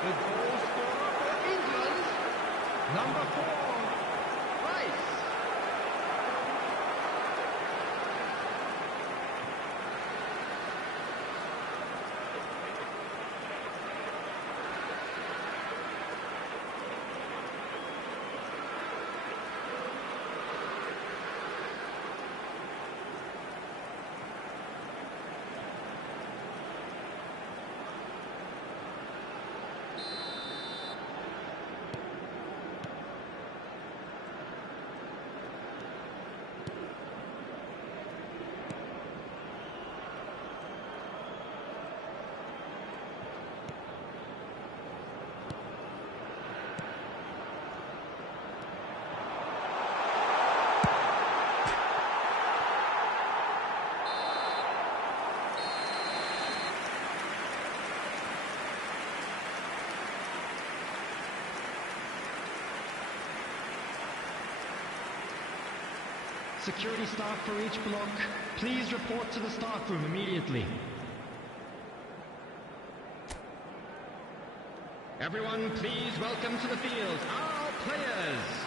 The goal scorer for England, number 4, Rice. Security staff for each block, please report to the staff room immediately. Everyone, please welcome to the field our players.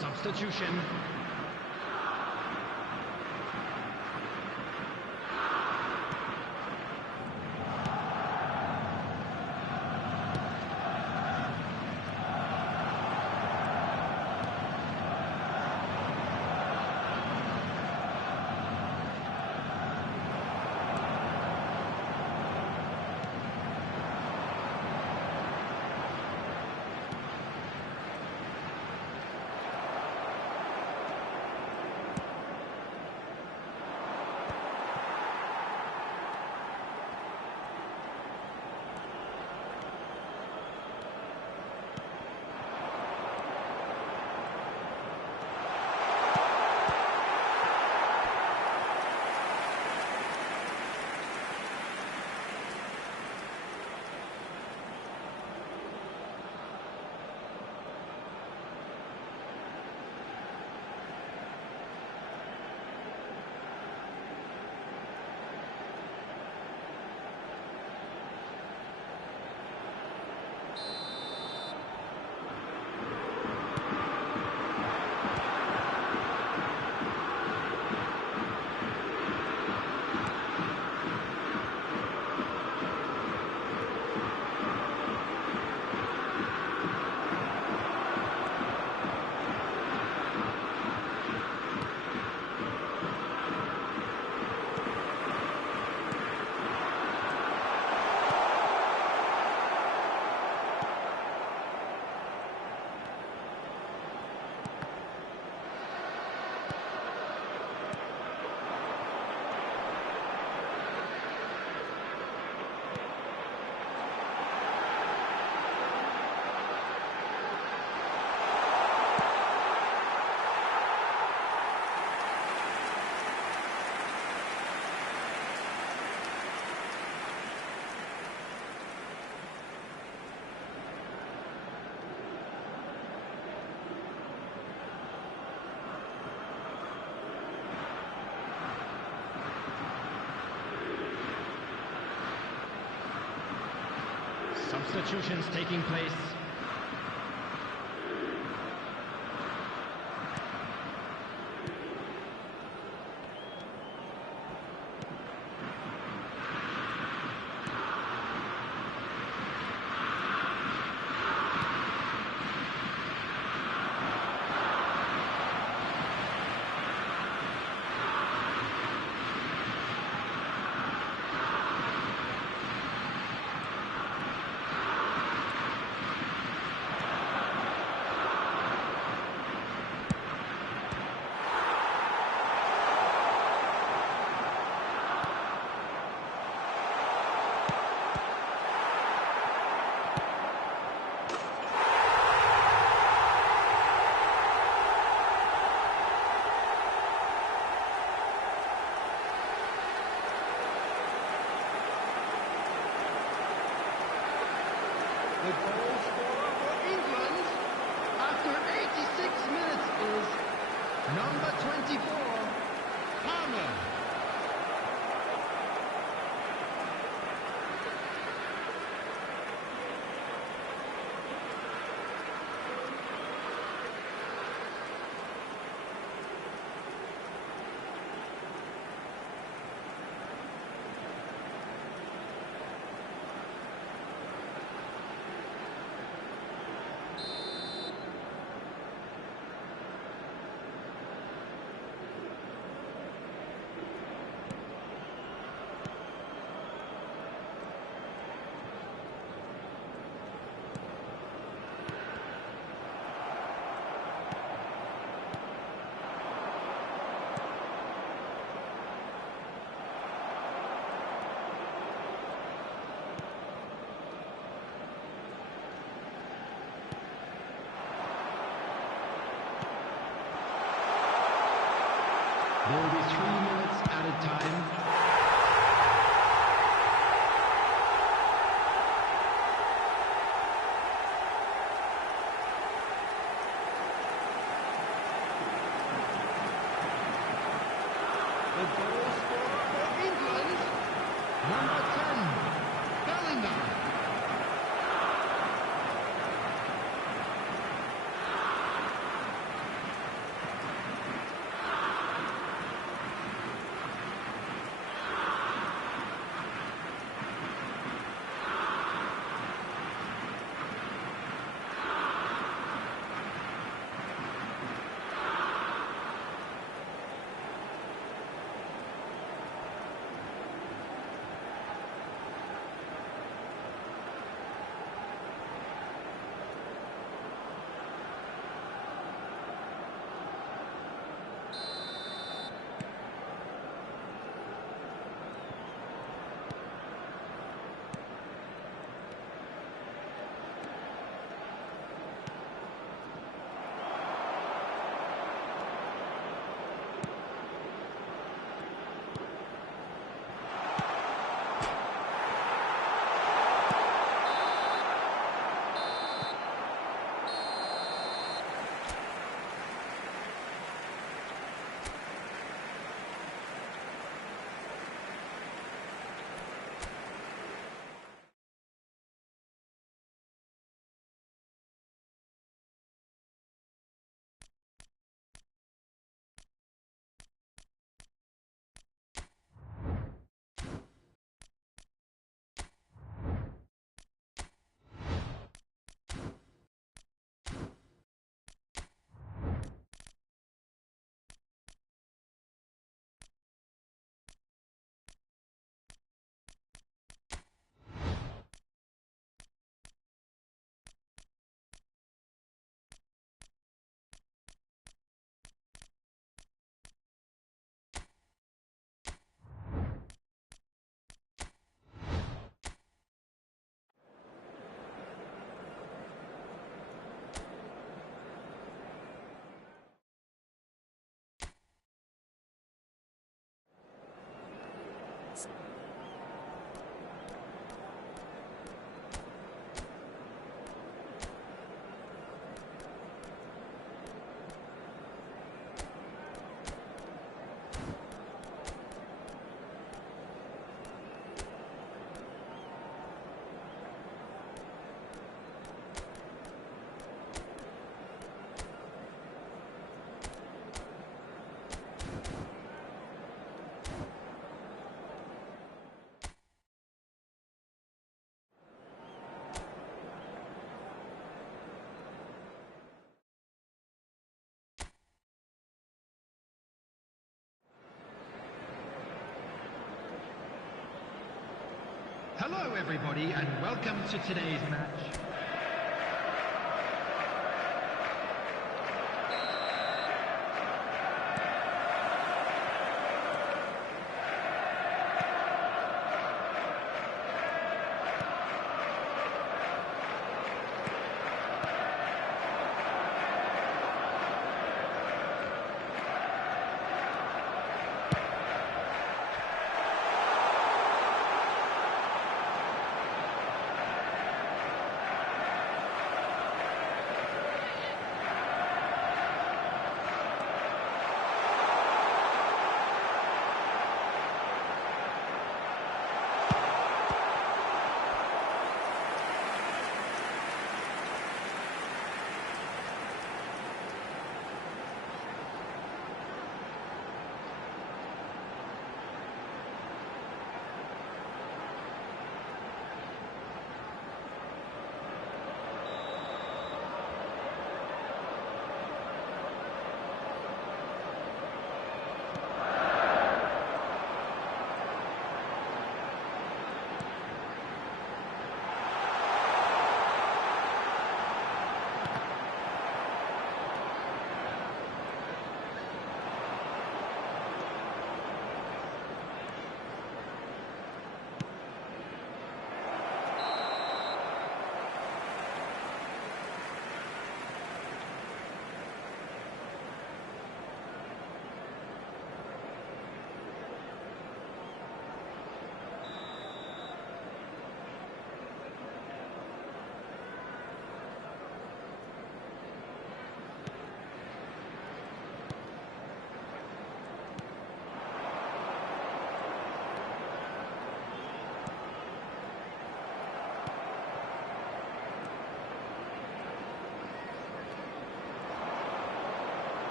Substitution. Substitutions taking place. The goal scorer for England after 86 minutes is number 24, Palmer. There will be 3 minutes added time. The goal scorer for England, number 10, Bellingham. Hello, everybody, and welcome to today's match.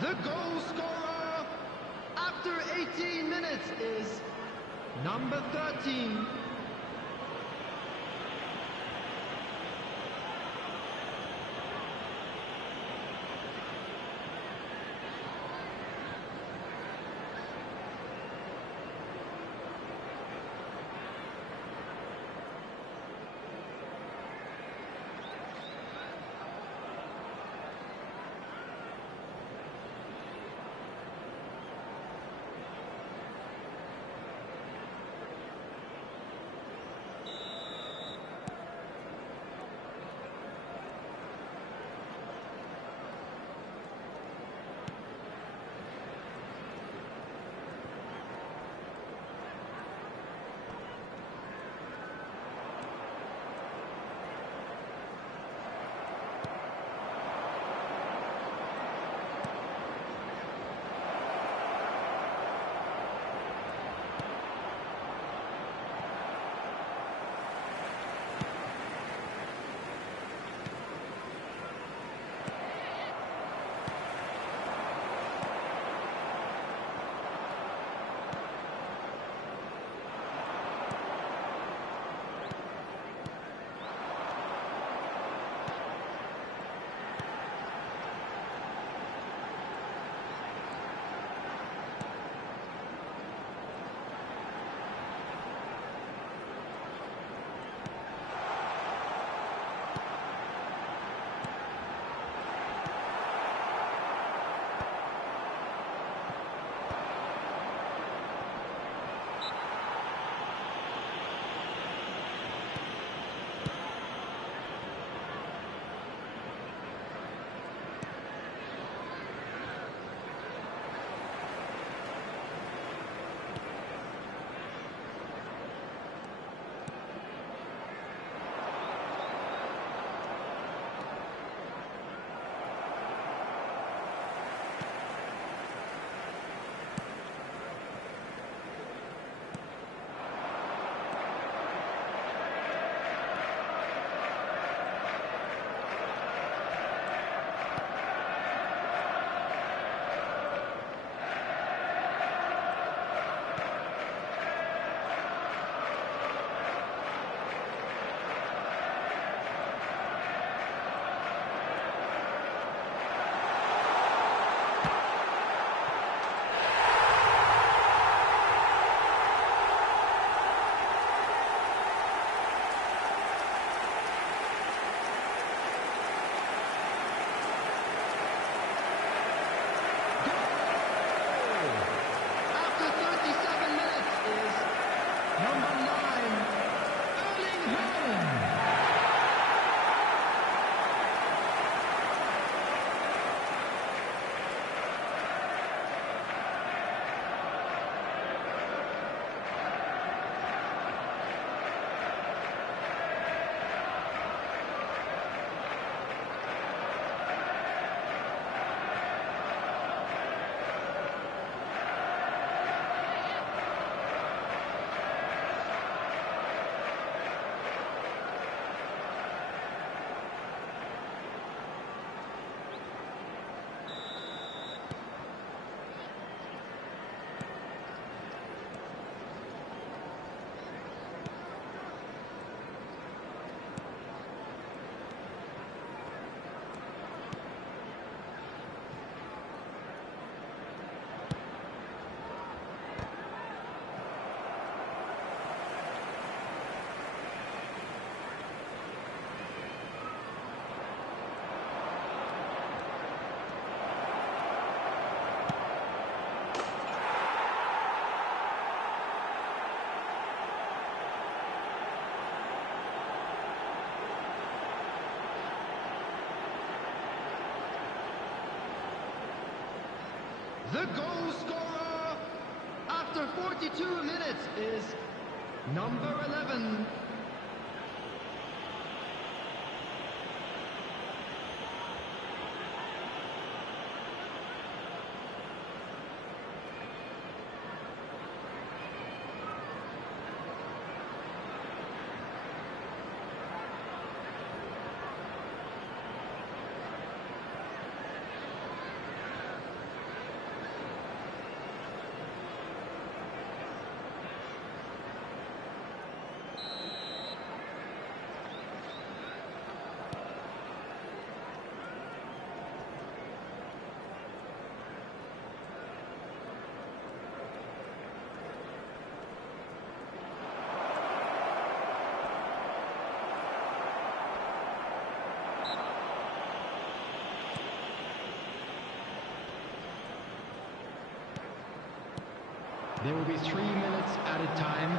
The goal scorer after 18 minutes is number 13. The goal scorer after 42 minutes is number 11. There will be 3 minutes added time.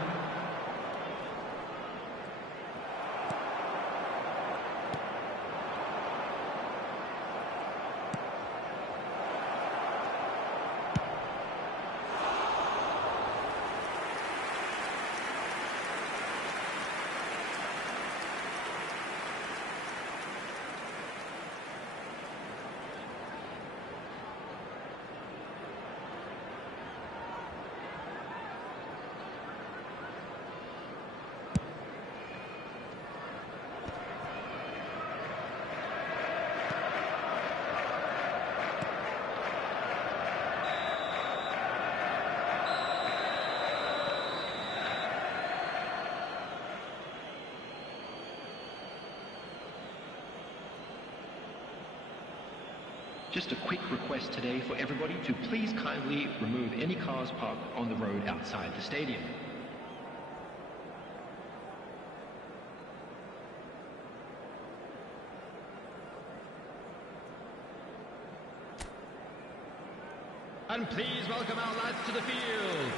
Just a quick request today for everybody to please kindly remove any cars parked on the road outside the stadium. And please welcome our lads to the field.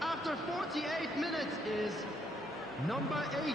After 48 minutes is number 8.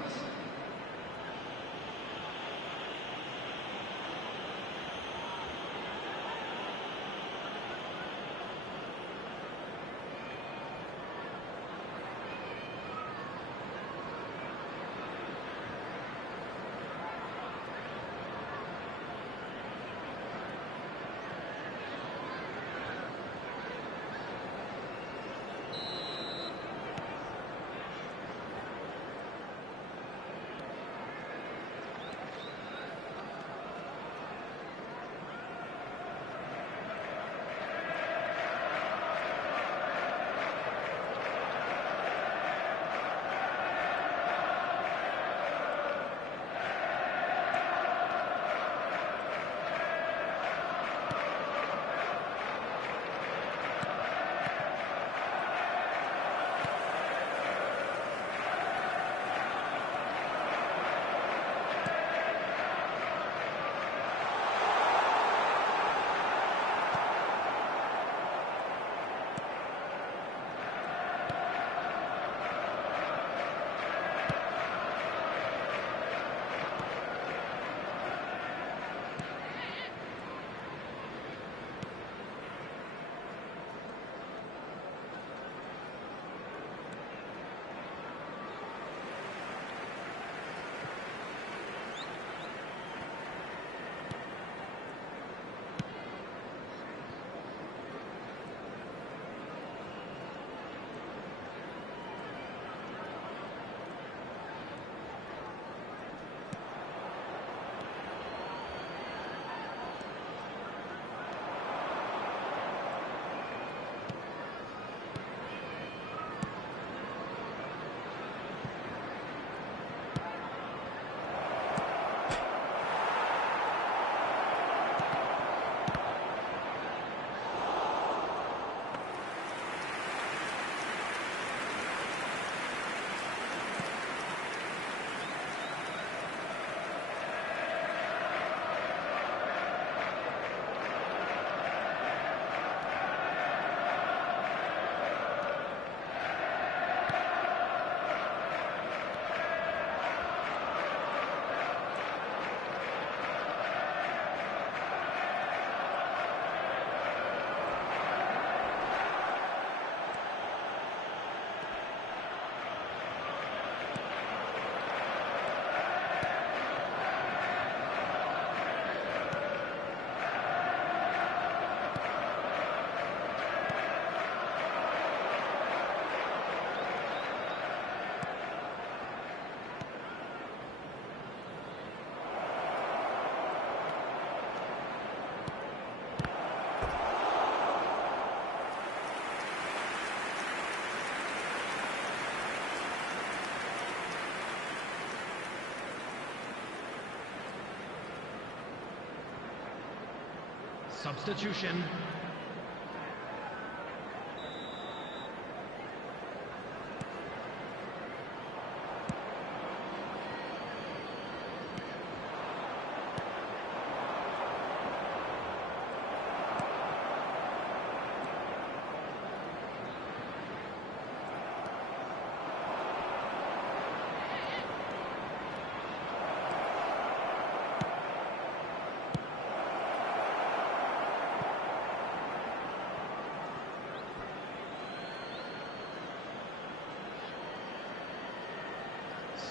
Substitution.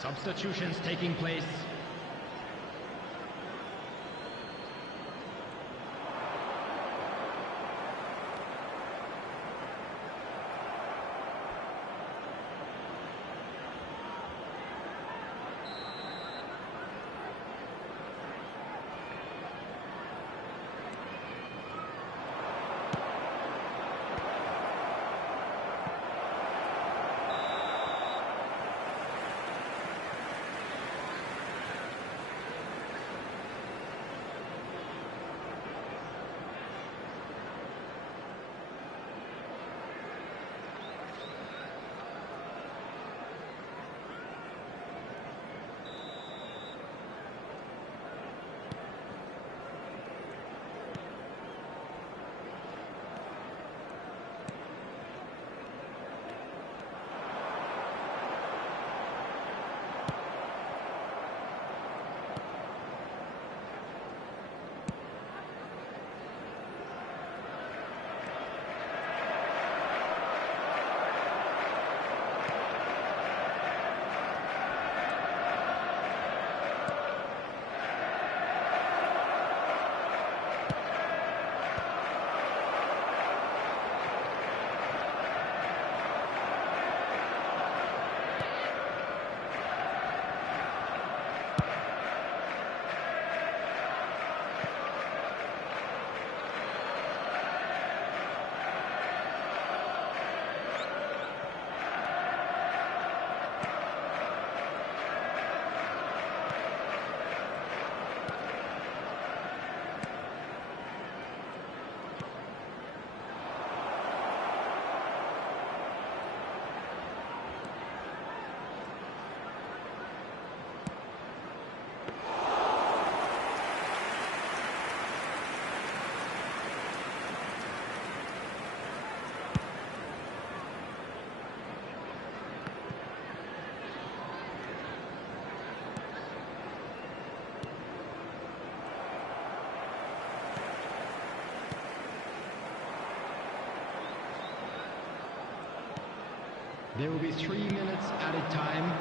Substitutions taking place. There will be 3 minutes added time.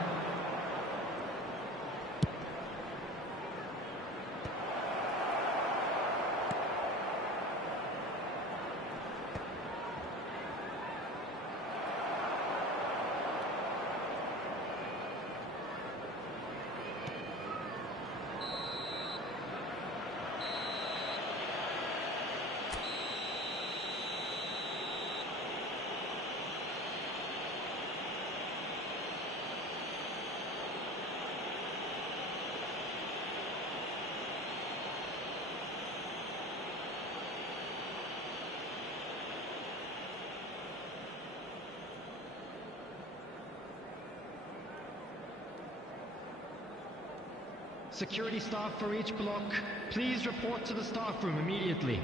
Security staff for each block, please report to the staff room immediately.